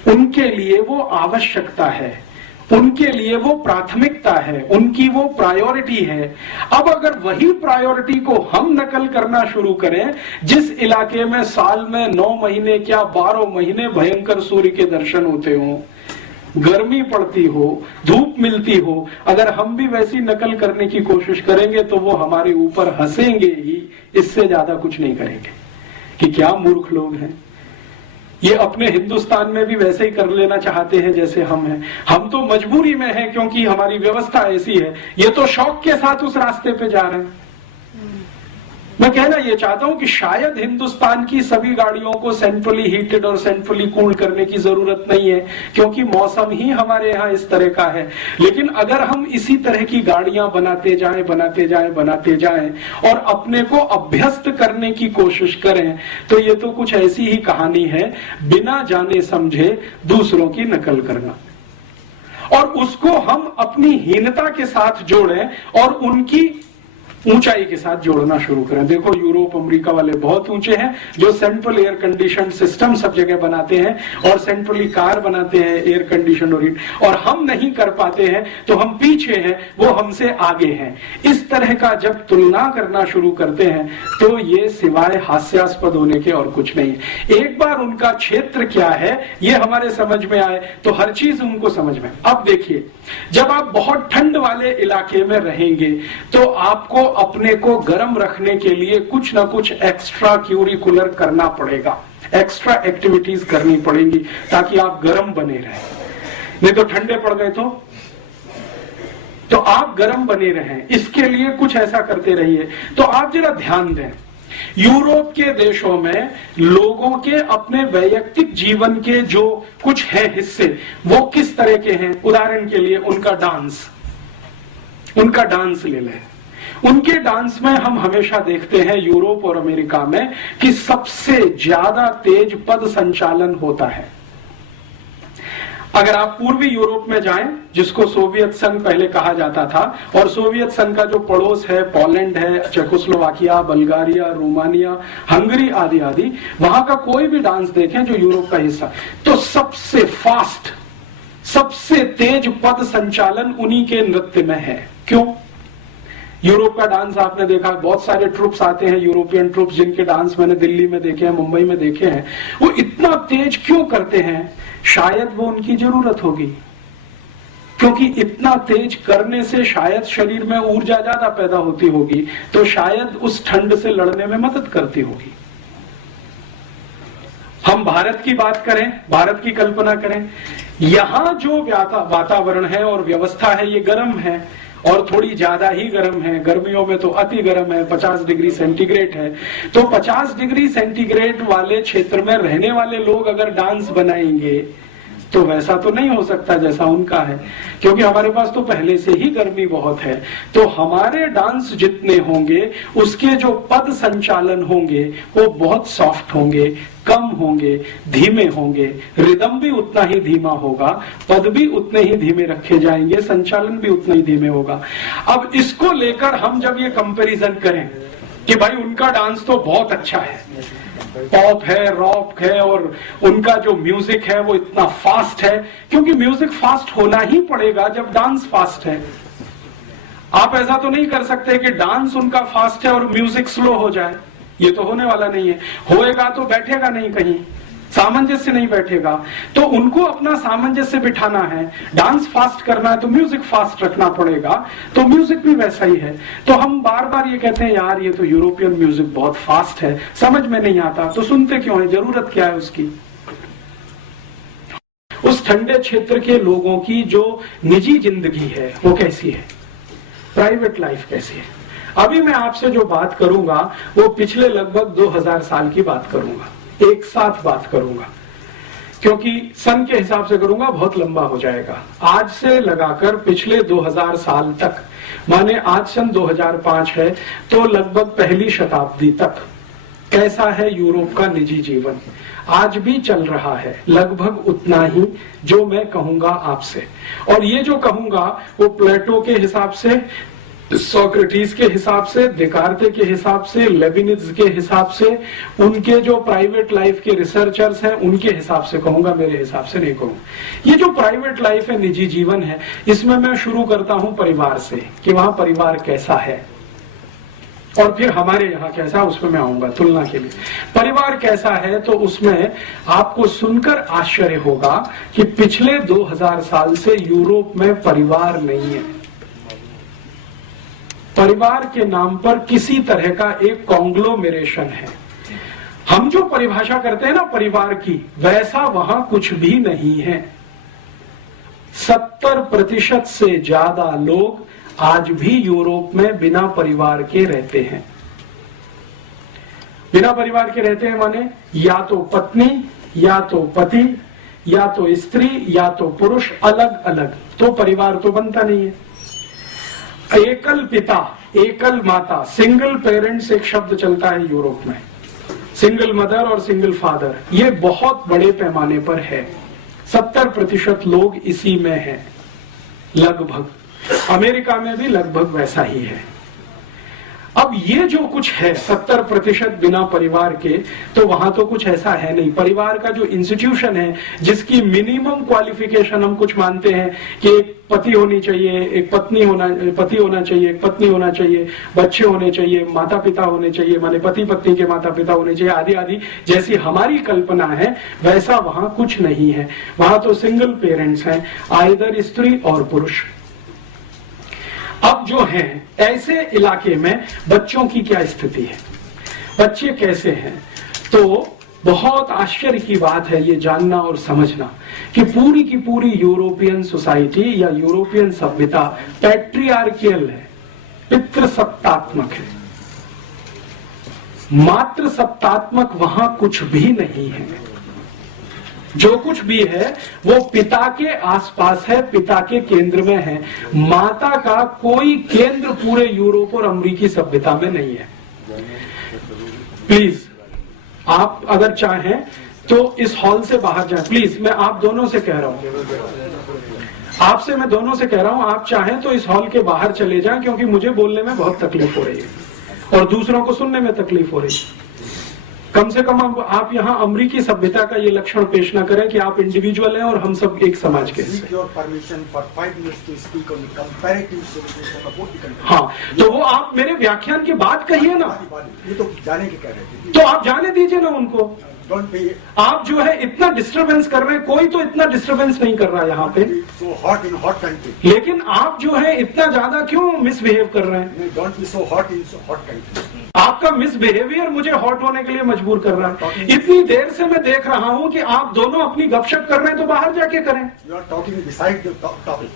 उनके लिए वो आवश्यकता है, उनके लिए वो प्राथमिकता है, उनकी वो प्रायोरिटी है। अब अगर वही प्रायोरिटी को हम नकल करना शुरू करें, जिस इलाके में साल में 9 महीने क्या 12 महीने भयंकर सूर्य के दर्शन होते हों, गर्मी पड़ती हो, धूप मिलती हो, अगर हम भी वैसी नकल करने की कोशिश करेंगे तो वो हमारे ऊपर हंसेंगे ही, इससे ज्यादा कुछ नहीं करेंगे कि क्या मूर्ख लोग हैं। ये अपने हिंदुस्तान में भी वैसे ही कर लेना चाहते हैं जैसे हम हैं। हम तो मजबूरी में हैं क्योंकि हमारी व्यवस्था ऐसी है, ये तो शौक के साथ उस रास्ते पे जा रहे हैं। मैं कहना यह चाहता हूं कि शायद हिंदुस्तान की सभी गाड़ियों को सेंट्रली हीटेड और सेंट्रली कूल्ड करने की जरूरत नहीं है, क्योंकि मौसम ही हमारे यहाँ इस तरह का है। लेकिन अगर हम इसी तरह की गाड़ियां बनाते जाएं और अपने को अभ्यस्त करने की कोशिश करें, तो ये तो कुछ ऐसी ही कहानी है, बिना जाने समझे दूसरों की नकल करना, और उसको हम अपनी हीनता के साथ जोड़ें और उनकी ऊंचाई के साथ जोड़ना शुरू करें। देखो यूरोप अमेरिका वाले बहुत ऊंचे हैं, जो सेंट्रल एयर कंडीशन सिस्टम सब जगह बनाते हैं और सेंट्रली कार बनाते हैं एयर कंडीशन और हीट, और हम नहीं कर पाते हैं, तो हम पीछे हैं, वो हमसे आगे हैं। इस तरह का जब तुलना करना शुरू करते हैं तो ये सिवाय हास्यास्पद होने के और कुछ नहीं है। एक बार उनका क्षेत्र क्या है ये हमारे समझ में आए तो हर चीज उनको समझ में। अब देखिए, जब आप बहुत ठंड वाले इलाके में रहेंगे तो आपको अपने को गर्म रखने के लिए कुछ ना कुछ एक्स्ट्रा क्यूरिकुलर करना पड़ेगा, एक्स्ट्रा एक्टिविटीज करनी पड़ेंगी ताकि आप गर्म बने रहें। नहीं तो ठंडे पड़ गए तो आप गर्म बने रहें, इसके लिए कुछ ऐसा करते रहिए। तो आप जरा ध्यान दें, यूरोप के देशों में लोगों के अपने वैयक्तिक जीवन के जो कुछ है हिस्से, वो किस तरह के हैं। उदाहरण के लिए उनका डांस ले लें। उनके डांस में हम हमेशा देखते हैं यूरोप और अमेरिका में कि सबसे ज्यादा तेज पद संचालन होता है। अगर आप पूर्वी यूरोप में जाएं, जिसको सोवियत संघ पहले कहा जाता था, और सोवियत संघ का जो पड़ोस है, पोलैंड है, चेकोस्लोवाकिया, बल्गारिया, रोमानिया, हंगरी आदि आदि, वहां का कोई भी डांस देखें जो यूरोप का हिस्सा, तो सबसे फास्ट, सबसे तेज पद संचालन उन्हीं के नृत्य में है। क्यों? यूरोप का डांस आपने देखा, बहुत सारे ट्रुप्स आते हैं, यूरोपियन ट्रुप्स, जिनके डांस मैंने दिल्ली में देखे हैं, मुंबई में देखे हैं। वो इतना तेज क्यों करते हैं? शायद वो उनकी जरूरत होगी, क्योंकि इतना तेज करने से शायद शरीर में ऊर्जा ज्यादा पैदा होती होगी, तो शायद उस ठंड से लड़ने में मदद करती होगी। हम भारत की बात करें, भारत की कल्पना करें, यहां जो वातावरण है और व्यवस्था है ये गर्म है, और थोड़ी ज्यादा ही गर्म है। गर्मियों में तो अति गर्म है, 50 डिग्री सेंटीग्रेड है। तो 50 डिग्री सेंटीग्रेड वाले क्षेत्र में रहने वाले लोग अगर डांस बनाएंगे तो वैसा तो नहीं हो सकता जैसा उनका है, क्योंकि हमारे पास तो पहले से ही गर्मी बहुत है। तो हमारे डांस जितने होंगे उसके जो पद संचालन होंगे वो बहुत सॉफ्ट होंगे, कम होंगे, धीमे होंगे, रिदम भी उतना ही धीमा होगा, पद भी उतने ही धीमे रखे जाएंगे, संचालन भी उतना ही धीमे होगा। अब इसको लेकर हम जब ये कंपैरिजन करें कि भाई उनका डांस तो बहुत अच्छा है, पॉप है, रॉक है, और उनका जो म्यूजिक है वो इतना फास्ट है, क्योंकि म्यूजिक फास्ट होना ही पड़ेगा जब डांस फास्ट है। आप ऐसा तो नहीं कर सकते कि डांस उनका फास्ट है और म्यूजिक स्लो हो जाए, ये तो होने वाला नहीं है। होएगा तो बैठेगा नहीं, कहीं सामंजस्य नहीं बैठेगा। तो उनको अपना सामंजस्य बिठाना है, डांस फास्ट करना है तो म्यूजिक फास्ट रखना पड़ेगा, तो म्यूजिक भी वैसा ही है। तो हम बार बार ये कहते हैं यार ये तो यूरोपियन म्यूजिक बहुत फास्ट है, समझ में नहीं आता, तो सुनते क्यों है, जरूरत क्या है उसकी। उस ठंडे क्षेत्र के लोगों की जो निजी जिंदगी है वो कैसी है, प्राइवेट लाइफ कैसी है। अभी मैं आपसे जो बात करूंगा वो पिछले लगभग 2000 साल की बात करूंगा, एक साथ बात करूंगा, क्योंकि सन के हिसाब से करूंगा बहुत लंबा हो जाएगा। आज से लगाकर पिछले 2000 साल तक, माने आज सन 2005 है तो लगभग पहली शताब्दी तक कैसा है यूरोप का निजी जीवन, आज भी चल रहा है लगभग उतना ही जो मैं कहूंगा आपसे। और ये जो कहूंगा वो प्लेटो के हिसाब से, सोक्रेटिस के हिसाब से, देकार्ते के हिसाब से, लेविनिज के हिसाब से, उनके जो प्राइवेट लाइफ के रिसर्चर्स हैं उनके हिसाब से कहूंगा, मेरे हिसाब से नहीं कहूंगा। ये जो प्राइवेट लाइफ है, निजी जीवन है, इसमें मैं शुरू करता हूं परिवार से कि वहां परिवार कैसा है, और फिर हमारे यहाँ कैसा, उसमें मैं आऊंगा तुलना के लिए। परिवार कैसा है तो उसमें आपको सुनकर आश्चर्य होगा कि पिछले 2000 साल से यूरोप में परिवार नहीं है। परिवार के नाम पर किसी तरह का एक कॉन्ग्लोमेरेशन है। हम जो परिभाषा करते हैं ना परिवार की, वैसा वहां कुछ भी नहीं है। 70% से ज्यादा लोग आज भी यूरोप में बिना परिवार के रहते हैं। बिना परिवार के रहते हैं माने या तो पत्नी, या तो पति, या तो स्त्री, या तो पुरुष, अलग अलग, तो परिवार तो बनता नहीं है। एकल पिता, एकल माता, सिंगल पेरेंट्स एक शब्द चलता है यूरोप में, सिंगल मदर और सिंगल फादर, ये बहुत बड़े पैमाने पर है। 70% लोग इसी में हैं लगभग। अमेरिका में भी लगभग वैसा ही है। अब ये जो कुछ है 70% बिना परिवार के, तो वहां तो कुछ ऐसा है नहीं। परिवार का जो इंस्टीट्यूशन है, जिसकी मिनिमम क्वालिफिकेशन हम कुछ मानते हैं कि एक पति होनी चाहिए, एक पत्नी होना, पति होना चाहिए, एक पत्नी होना चाहिए, बच्चे होने चाहिए, माता पिता होने चाहिए, माने पति पत्नी के माता पिता होने चाहिए, आदि आदि, जैसी हमारी कल्पना है वैसा वहां कुछ नहीं है। वहां तो सिंगल पेरेंट्स हैं, आइदर स्त्री और पुरुष। अब जो हैं ऐसे इलाके में बच्चों की क्या स्थिति है, बच्चे कैसे हैं, तो बहुत आश्चर्य की बात है ये जानना और समझना कि पूरी की पूरी यूरोपियन सोसाइटी या यूरोपियन सभ्यता पैट्रियार्कियल है, पितृसत्तात्मक है। मातृ सत्तात्मक वहां कुछ भी नहीं है। जो कुछ भी है वो पिता के आसपास है, पिता के केंद्र में है। माता का कोई केंद्र पूरे यूरोप और अमेरिकी सभ्यता में नहीं है। प्लीज आप अगर चाहें तो इस हॉल से बाहर जाएं, प्लीज। मैं आप दोनों से कह रहा हूं, आपसे मैं दोनों से कह रहा हूं, आप चाहें तो इस हॉल के बाहर चले जाएं, क्योंकि मुझे बोलने में बहुत तकलीफ हो रही है और दूसरों को सुनने में तकलीफ हो रही है। कम से कम आप यहाँ अमेरिकी सभ्यता का ये लक्षण पेश न करें कि आप इंडिविजुअल हैं और हम सब एक समाज के हैं। हाँ, तो वो आप मेरे व्याख्यान की बात कहिए ना, ये तो जाने के कह रहे थे, तो आप जाने दीजिए ना उनको। आप जो है इतना डिस्टरबेंस कर रहे हैं, कोई तो इतना डिस्टरबेंस नहीं कर रहा है यहाँ पे, so hot in hot country. लेकिन आप जो है इतना ज्यादा क्यों मिसबिहेव कर रहे हैं? Don't be so hot in so hot country. आपका मिसबिहेवियर मुझे हॉट होने के लिए मजबूर कर रहा है। इतनी देर से मैं देख रहा हूँ कि आप दोनों अपनी गपशप कर रहे हैं, तो बाहर जाके करें। You are talking beside the topic.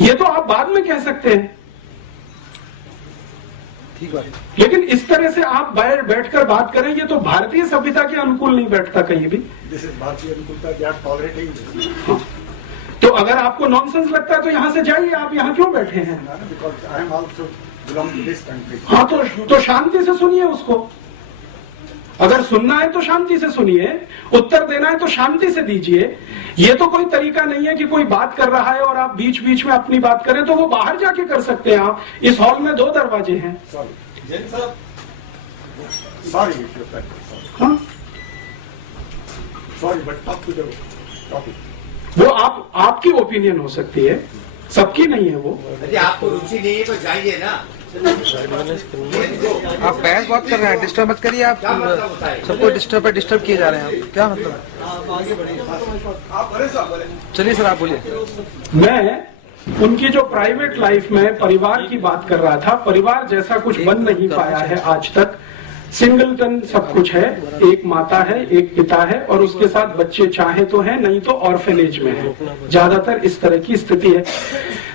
ये तो आप बाद में कह सकते हैं। ठीक बात। लेकिन इस तरह से आप बैठकर बात करें, ये तो भारतीय सभ्यता के अनुकूल नहीं बैठता कहीं भी। दिस इज भारतीय अनुकूलता, दे आर टॉलरेटिंग दिस। हाँ। तो अगर आपको नॉनसेंस लगता है तो यहाँ से जाइए, आप यहाँ क्यों बैठे हैं? Because I am also belong to this country. हाँ, तो शांति से सुनिए उसको। अगर सुनना है तो शांति से सुनिए, उत्तर देना है तो शांति से दीजिए। ये तो कोई तरीका नहीं है कि कोई बात कर रहा है और आप बीच बीच में अपनी बात करें, तो वो बाहर जाके कर सकते हैं। आप इस हॉल में 2 दरवाजे हैं। Sorry but talk to the topic. वो आपकी ओपिनियन हो सकती है, सबकी नहीं है वो। यदि आपको रुचि नहीं है तो जाइए ना। आप बहस बहुत कर रहे हैं, डिस्टर्ब मत करिए। आप सबको डिस्टर्ब किए जा रहे हैं। क्या मतलब? चलिए सर, आप बोलिए। मैं उनकी जो प्राइवेट लाइफ में परिवार की बात कर रहा था। परिवार जैसा कुछ बन नहीं पाया है आज तक। सिंगलटन सब कुछ है, एक माता है, एक पिता है और उसके साथ बच्चे चाहे तो हैं, नहीं तो ऑर्फेनेज में है। ज्यादातर इस तरह की स्थिति है।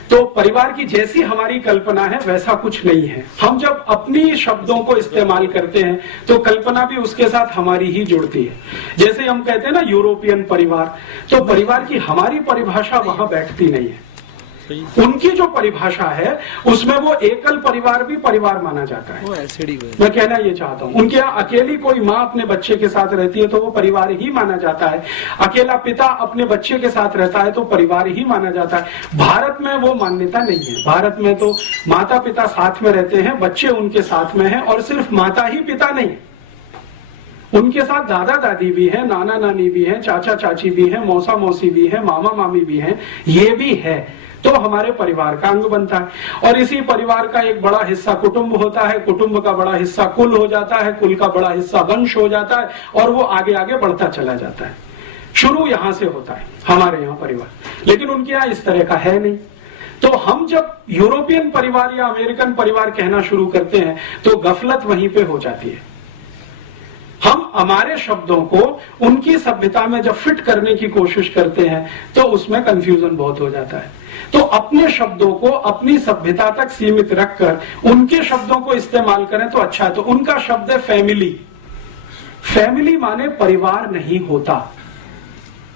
तो परिवार की जैसी हमारी कल्पना है वैसा कुछ नहीं है। हम जब अपनी शब्दों को इस्तेमाल करते हैं तो कल्पना भी उसके साथ हमारी ही जुड़ती है। जैसे हम कहते हैं ना यूरोपियन परिवार, तो परिवार की हमारी परिभाषा वहां बैठती नहीं है। उनकी जो परिभाषा है उसमें वो एकल परिवार भी परिवार माना जाता है। मैं कहना ये चाहता हूँ, उनके यहाँ अकेली कोई माँ अपने बच्चे के साथ रहती है तो वो परिवार ही माना जाता है। अकेला पिता अपने बच्चे के साथ रहता है तो परिवार ही माना जाता है। भारत में वो मान्यता नहीं है। भारत में तो माता पिता साथ में रहते हैं, बच्चे उनके साथ में हैं, और सिर्फ माता ही पिता नहीं, उनके साथ दादा दादी भी है, नाना नानी भी है, चाचा चाची भी है, मौसा मौसी भी है, मामा मामी भी है। ये भी है तो हमारे परिवार का अंग बनता है। और इसी परिवार का एक बड़ा हिस्सा कुटुंब होता है, कुटुंब का बड़ा हिस्सा कुल हो जाता है, कुल का बड़ा हिस्सा वंश हो जाता है, और वो आगे आगे बढ़ता चला जाता है। शुरू यहां से होता है हमारे यहाँ परिवार, लेकिन उनके यहाँ इस तरह का है नहीं। तो हम जब यूरोपियन परिवार या अमेरिकन परिवार कहना शुरू करते हैं तो गफलत वहीं पे हो जाती है। हम हमारे शब्दों को उनकी सभ्यता में जब फिट करने की कोशिश करते हैं तो उसमें कंफ्यूजन बहुत हो जाता है। तो अपने शब्दों को अपनी सभ्यता तक सीमित रखकर उनके शब्दों को इस्तेमाल करें तो अच्छा है। तो उनका शब्द है फैमिली। फैमिली माने परिवार नहीं होता।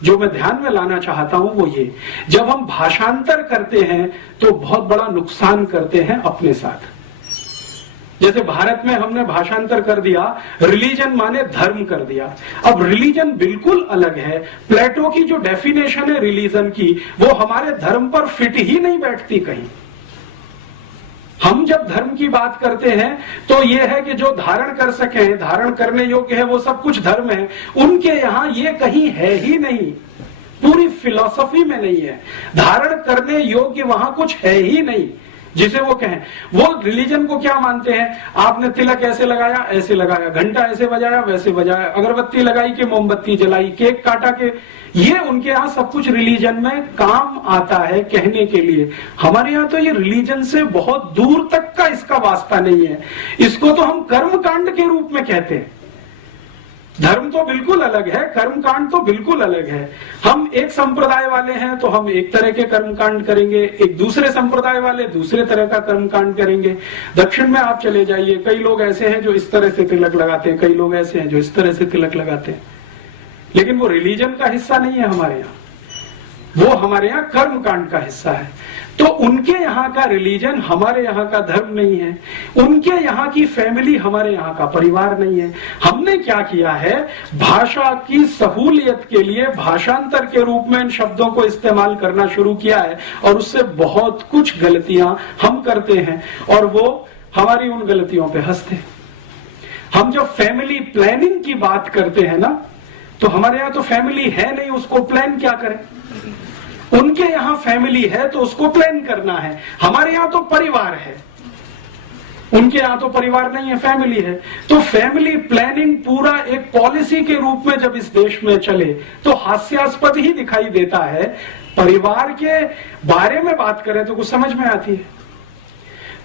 जो मैं ध्यान में लाना चाहता हूं वो ये, जब हम भाषांतर करते हैं तो बहुत बड़ा नुकसान करते हैं अपने साथ। जैसे भारत में हमने भाषांतर कर दिया, रिलीजन माने धर्म कर दिया। अब रिलीजन बिल्कुल अलग है। प्लेटो की जो डेफिनेशन है रिलीजन की, वो हमारे धर्म पर फिट ही नहीं बैठती कहीं। हम जब धर्म की बात करते हैं तो ये है कि जो धारण कर सके, धारण करने योग्य है, वो सब कुछ धर्म है। उनके यहाँ ये कहीं है ही नहीं, पूरी फिलॉसफी में नहीं है। धारण करने योग्य वहां कुछ है ही नहीं जिसे वो कहें। वो रिलीजन को क्या मानते हैं? आपने तिलक ऐसे लगाया, ऐसे लगाया, घंटा ऐसे बजाया, वैसे बजाया, अगरबत्ती लगाई कि मोमबत्ती जलाई, केक काटा के, ये उनके यहाँ सब कुछ रिलीजन में काम आता है कहने के लिए। हमारे यहाँ तो ये रिलीजन से बहुत दूर तक का इसका वास्ता नहीं है। इसको तो हम कर्म कांड के रूप में कहते हैं। धर्म तो बिल्कुल अलग है, कर्मकांड तो बिल्कुल अलग है। हम एक संप्रदाय वाले हैं तो हम एक तरह के कर्मकांड करेंगे, एक दूसरे संप्रदाय वाले दूसरे तरह का कर्मकांड करेंगे। दक्षिण में आप चले जाइए, कई लोग ऐसे हैं जो इस तरह से तिलक लगाते हैं, कई लोग ऐसे हैं जो इस तरह से तिलक लगाते हैं, लेकिन वो रिलीजन का हिस्सा नहीं है हमारे यहाँ, वो हमारे यहाँ कर्मकांड का हिस्सा है। तो उनके यहाँ का रिलीजन हमारे यहाँ का धर्म नहीं है, उनके यहाँ की फैमिली हमारे यहाँ का परिवार नहीं है। हमने क्या किया है, भाषा की सहूलियत के लिए भाषांतर के रूप में इन शब्दों को इस्तेमाल करना शुरू किया है, और उससे बहुत कुछ गलतियां हम करते हैं और वो हमारी उन गलतियों पे हंसते हैं। हम जब फैमिली प्लानिंग की बात करते हैं ना, तो हमारे यहाँ तो फैमिली है नहीं, उसको प्लान क्या करें। उनके यहाँ फैमिली है तो उसको प्लान करना है। हमारे यहाँ तो परिवार है, उनके यहाँ तो परिवार नहीं है, फैमिली है। तो फैमिली प्लानिंग पूरा एक पॉलिसी के रूप में जब इस देश में चले तो हास्यास्पद ही दिखाई देता है। परिवार के बारे में बात करें तो कुछ समझ में आती है।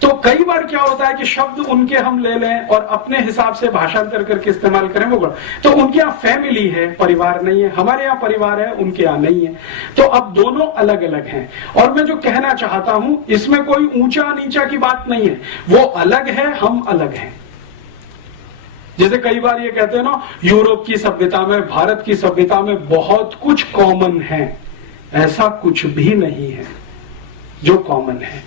तो कई बार क्या होता है कि शब्द उनके हम ले लें और अपने हिसाब से भाषांतर करके इस्तेमाल करें, वो तो उनके यहाँ फैमिली है, परिवार नहीं है, हमारे यहाँ परिवार है, उनके यहाँ नहीं है, तो अब दोनों अलग अलग हैं। और मैं जो कहना चाहता हूं इसमें कोई ऊंचा नीचा की बात नहीं है, वो अलग है, हम अलग हैं। जैसे कई बार ये कहते हैं ना, यूरोप की सभ्यता में, भारत की सभ्यता में बहुत कुछ कॉमन है। ऐसा कुछ भी नहीं है जो कॉमन है।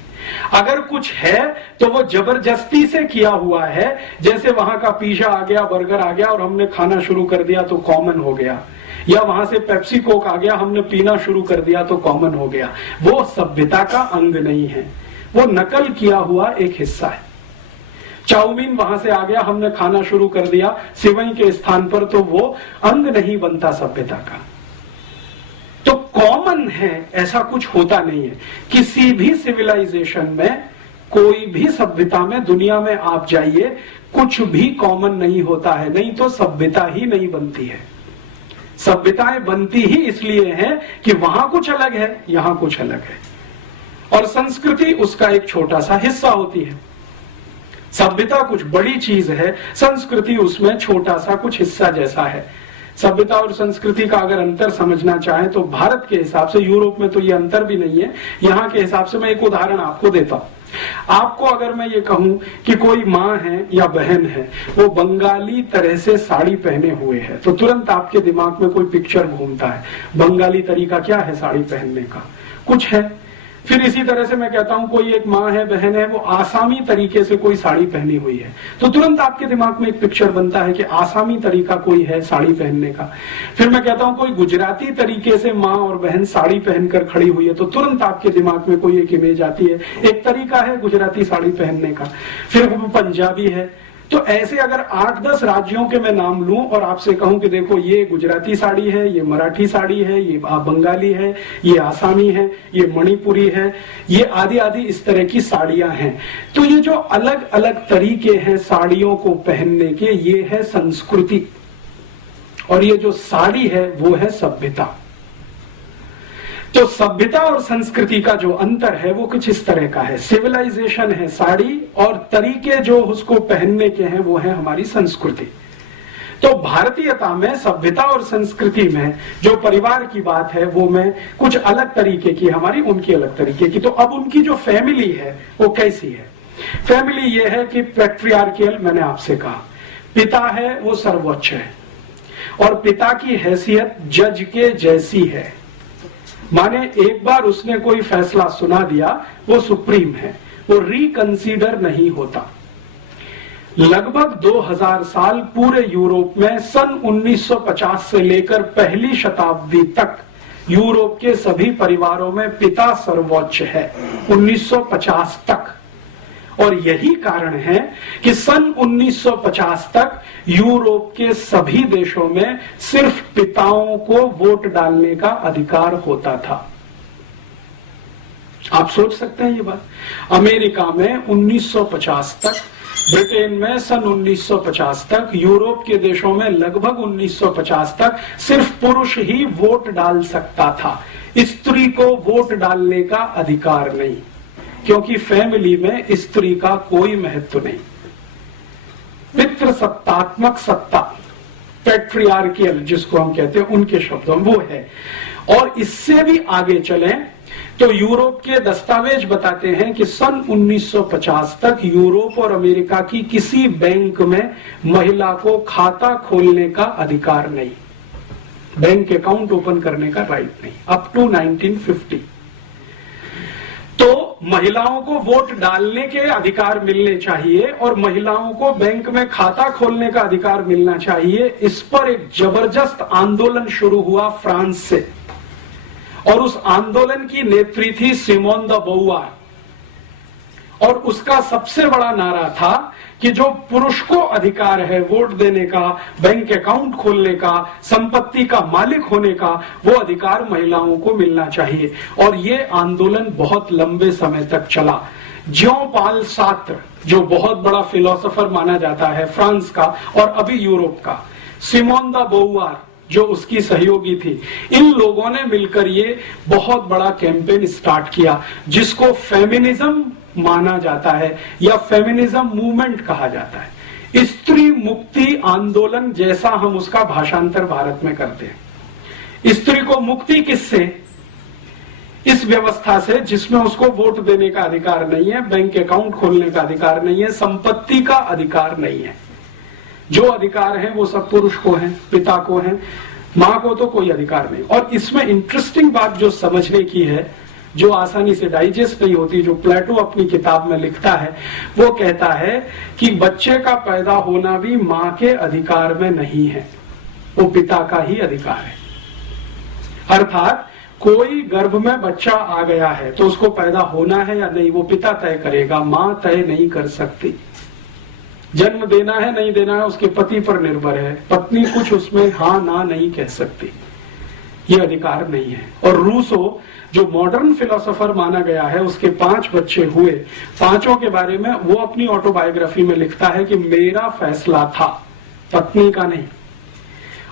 अगर कुछ है तो वो जबरदस्ती से किया हुआ है। जैसे वहां का पिज्जा आ गया, बर्गर आ गया और हमने खाना शुरू कर दिया तो कॉमन हो गया, या वहां से पेप्सी कोक आ गया, हमने पीना शुरू कर दिया तो कॉमन हो गया। वो सभ्यता का अंग नहीं है, वो नकल किया हुआ एक हिस्सा है। चाउमीन वहां से आ गया, हमने खाना शुरू कर दिया सिवई के स्थान पर, तो वो अंग नहीं बनता सभ्यता का। तो कॉमन है ऐसा कुछ होता नहीं है। किसी भी सिविलाइजेशन में, कोई भी सभ्यता में, दुनिया में आप जाइए, कुछ भी कॉमन नहीं होता है, नहीं तो सभ्यता ही नहीं बनती है। सभ्यताएं बनती ही इसलिए हैं कि वहां कुछ अलग है, यहां कुछ अलग है, और संस्कृति उसका एक छोटा सा हिस्सा होती है। सभ्यता कुछ बड़ी चीज है, संस्कृति उसमें छोटा सा कुछ हिस्सा जैसा है। सभ्यता और संस्कृति का अगर अंतर समझना चाहें तो भारत के हिसाब से, यूरोप में तो ये अंतर भी नहीं है, यहां के हिसाब से मैं एक उदाहरण आपको देता हूं। आपको अगर मैं ये कहूं कि कोई माँ है या बहन है, वो बंगाली तरह से साड़ी पहने हुए है, तो तुरंत आपके दिमाग में कोई पिक्चर घूमता है। बंगाली तरीका क्या है साड़ी पहनने का? कुछ है। फिर इसी तरह से मैं कहता हूं कोई एक माँ है, बहन है, वो आसामी तरीके से कोई साड़ी पहनी हुई है, तो तुरंत आपके दिमाग में एक पिक्चर बनता है कि आसामी तरीका कोई है साड़ी पहनने का। फिर मैं कहता हूं कोई गुजराती तरीके से माँ और बहन साड़ी पहनकर खड़ी हुई है, तो तुरंत आपके दिमाग में कोई एक इमेज आती है, एक तरीका है गुजराती साड़ी पहनने का। फिर वो पंजाबी है। तो ऐसे अगर 8-10 राज्यों के मैं नाम लूं और आपसे कहूं कि देखो ये गुजराती साड़ी है, ये मराठी साड़ी है, ये बंगाली है, ये आसामी है, ये मणिपुरी है, ये आदि आदि इस तरह की साड़ियां हैं, तो ये जो अलग अलग तरीके हैं साड़ियों को पहनने के, ये है संस्कृति, और ये जो साड़ी है वो है सभ्यता। तो सभ्यता और संस्कृति का जो अंतर है वो कुछ इस तरह का है। सिविलाइजेशन है साड़ी, और तरीके जो उसको पहनने के हैं वो है हमारी संस्कृति। तो भारतीयता में, सभ्यता और संस्कृति में जो परिवार की बात है वो में कुछ अलग तरीके की, हमारी उनकी अलग तरीके की। तो अब उनकी जो फैमिली है वो कैसी है? फैमिली ये है कि पैट्रियार्कियल, मैंने आपसे कहा, पिता है वो सर्वोच्च है, और पिता की हैसियत जज के जैसी है। माने एक बार उसने कोई फैसला सुना दिया, वो सुप्रीम है, वो रिकंसीडर नहीं होता। लगभग 2000 साल पूरे यूरोप में सन 1950 से लेकर पहली शताब्दी तक यूरोप के सभी परिवारों में पिता सर्वोच्च है, 1950 तक। और यही कारण है कि सन 1950 तक यूरोप के सभी देशों में सिर्फ पिताओं को वोट डालने का अधिकार होता था। आप सोच सकते हैं ये बात? अमेरिका में 1950 तक, ब्रिटेन में सन 1950 तक, यूरोप के देशों में लगभग 1950 तक सिर्फ पुरुष ही वोट डाल सकता था, स्त्री को वोट डालने का अधिकार नहीं, क्योंकि फैमिली में स्त्री का कोई महत्व नहीं। पितृसत्तात्मक सत्ता, पैट्रियार्कियल जिसको हम कहते हैं, उनके शब्दों में वो है। और इससे भी आगे चलें तो यूरोप के दस्तावेज बताते हैं कि सन 1950 तक यूरोप और अमेरिका की किसी बैंक में महिला को खाता खोलने का अधिकार नहीं, बैंक अकाउंट ओपन करने का राइट नहीं, अप टू 1950। तो महिलाओं को वोट डालने के अधिकार मिलने चाहिए और महिलाओं को बैंक में खाता खोलने का अधिकार मिलना चाहिए। इस पर एक जबरदस्त आंदोलन शुरू हुआ फ्रांस से, और उस आंदोलन की नेत्री थी सिमोन द बोवार, और उसका सबसे बड़ा नारा था कि जो पुरुष को अधिकार है वोट देने का, बैंक अकाउंट खोलने का, संपत्ति का मालिक होने का, वो अधिकार महिलाओं को मिलना चाहिए। और ये आंदोलन बहुत लंबे समय तक चला। ज्यों पाल सार्त्र, जो बहुत बड़ा फिलोसोफर माना जाता है फ्रांस का और अभी यूरोप का, सिमोन द बोवार जो उसकी सहयोगी थी, इन लोगों ने मिलकर ये बहुत बड़ा कैंपेन स्टार्ट किया, जिसको फेमिनिज्म माना जाता है या फेमिनिज्म मूवमेंट कहा जाता है। स्त्री मुक्ति आंदोलन जैसा हम उसका भाषांतर भारत में करते हैं। स्त्री को मुक्ति किससे? इस व्यवस्था से जिसमें उसको वोट देने का अधिकार नहीं है, बैंक अकाउंट खोलने का अधिकार नहीं है, संपत्ति का अधिकार नहीं है। जो अधिकार है वो सब पुरुष को है, पिता को है, मां को तो कोई अधिकार नहीं। और इसमें इंटरेस्टिंग बात जो समझने की है, जो आसानी से डाइजेस्ट नहीं होती, जो प्लेटो अपनी किताब में लिखता है, वो कहता है कि बच्चे का पैदा होना भी मां के अधिकार में नहीं है, वो पिता का ही अधिकार है। अर्थात कोई गर्भ में बच्चा आ गया है तो उसको पैदा होना है या नहीं वो पिता तय करेगा, मां तय नहीं कर सकती। जन्म देना है नहीं देना है उसके पति पर निर्भर है, पत्नी कुछ उसमें हाँ ना नहीं कह सकती, ये अधिकार नहीं है। और रूसो जो मॉडर्न फिलोसोफर माना गया है, उसके 5 बच्चे हुए, पांचों के बारे में वो अपनी ऑटोबायोग्राफी में लिखता है कि मेरा फैसला था, पत्नी का नहीं।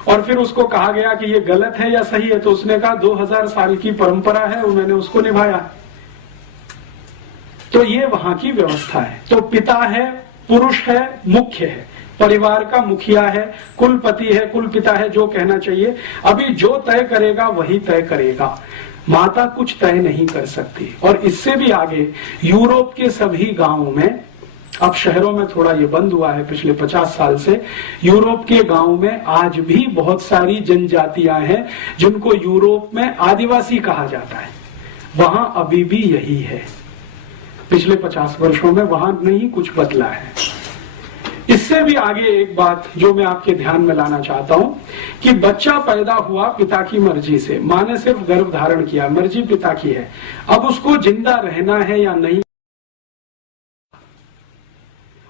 और फिर उसको कहा गया कि ये गलत है या सही है, तो उसने कहा 2000 साल की परंपरा है और मैंने उसको निभाया। तो ये वहां की व्यवस्था है। तो पिता है, पुरुष है, मुख्य है, परिवार का मुखिया है, कुलपति है, कुल पिता है, जो कहना चाहिए। अभी जो तय करेगा वही तय करेगा, माता कुछ तय नहीं कर सकती। और इससे भी आगे यूरोप के सभी गांवों में, अब शहरों में थोड़ा ये बंद हुआ है पिछले 50 साल से, यूरोप के गांव में आज भी बहुत सारी जनजातियां हैं जिनको यूरोप में आदिवासी कहा जाता है। वहां अभी भी यही है, पिछले 50 वर्षों में वहां नहीं कुछ बदला है। इससे भी आगे एक बात जो मैं आपके ध्यान में लाना चाहता हूं कि बच्चा पैदा हुआ पिता की मर्जी से, मां ने सिर्फ गर्भ धारण किया, मर्जी पिता की है। अब उसको जिंदा रहना है या नहीं,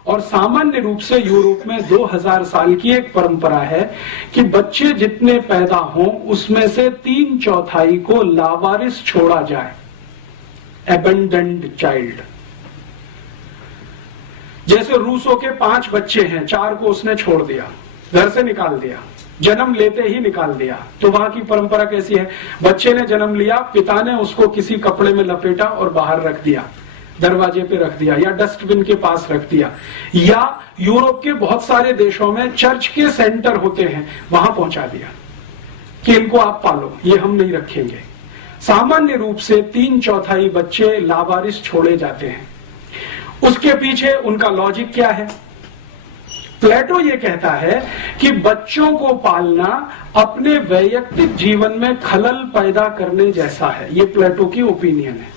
और सामान्य रूप से यूरोप में 2000 साल की एक परंपरा है कि बच्चे जितने पैदा हों उसमें से 3/4 को लावारिस छोड़ा जाए, एबेंडेंड चाइल्ड। जैसे रूसो के 5 बच्चे हैं, 4 को उसने छोड़ दिया, घर से निकाल दिया, जन्म लेते ही निकाल दिया। तो वहां की परंपरा कैसी है? बच्चे ने जन्म लिया, पिता ने उसको किसी कपड़े में लपेटा और बाहर रख दिया, दरवाजे पे रख दिया या डस्टबिन के पास रख दिया। या यूरोप के बहुत सारे देशों में चर्च के सेंटर होते हैं, वहां पहुंचा दिया कि इनको आप पालो, ये हम नहीं रखेंगे। सामान्य रूप से 3/4 बच्चे लावारिस छोड़े जाते हैं। उसके पीछे उनका लॉजिक क्या है? प्लेटो ये कहता है कि बच्चों को पालना अपने वैयक्तिक जीवन में खलल पैदा करने जैसा है। ये प्लेटो की ओपिनियन है,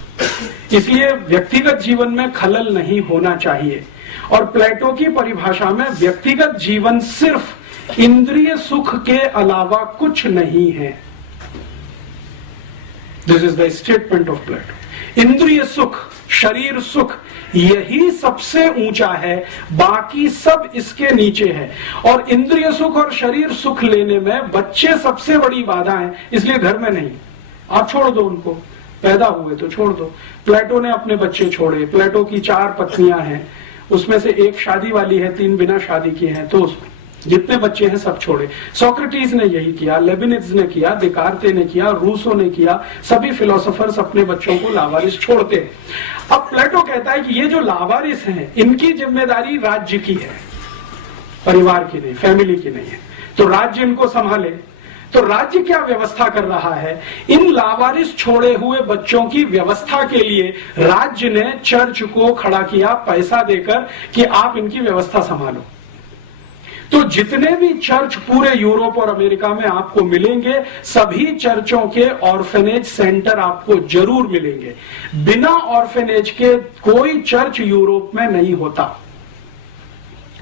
इसलिए व्यक्तिगत जीवन में खलल नहीं होना चाहिए। और प्लेटो की परिभाषा में व्यक्तिगत जीवन सिर्फ इंद्रिय सुख के अलावा कुछ नहीं है। This is the statement of Plato. इंद्रिय सुख, शरीर सुख, यही सबसे ऊंचा है, बाकी सब इसके नीचे है। और इंद्रिय सुख और शरीर सुख लेने में बच्चे सबसे बड़ी बाधा है, इसलिए घर में नहीं, आप छोड़ दो उनको, पैदा हुए तो छोड़ दो। प्लेटो ने अपने बच्चे छोड़े। प्लेटो की 4 पत्नियां हैं, उसमें से 1 शादी वाली है, 3 बिना शादी की हैं, तो जितने बच्चे हैं सब छोड़े। सोक्रेटिस ने यही किया, लेबिनिज ने किया, देकार्ते ने किया, रूसो ने किया। सभी फिलोसोफर्स अपने बच्चों को लावारिस छोड़ते हैं। अब प्लेटो कहता है कि ये जो लावारिस हैं, इनकी जिम्मेदारी राज्य की है, परिवार की नहीं, फैमिली की नहीं है। तो राज्य इनको संभाले। तो राज्य क्या व्यवस्था कर रहा है? इन लावारिस छोड़े हुए बच्चों की व्यवस्था के लिए राज्य ने चर्च को खड़ा किया पैसा देकर कि आप इनकी व्यवस्था संभालो। तो जितने भी चर्च पूरे यूरोप और अमेरिका में आपको मिलेंगे, सभी चर्चों के ऑर्फेनेज सेंटर आपको जरूर मिलेंगे। बिना ऑर्फेनेज के कोई चर्च यूरोप में नहीं होता।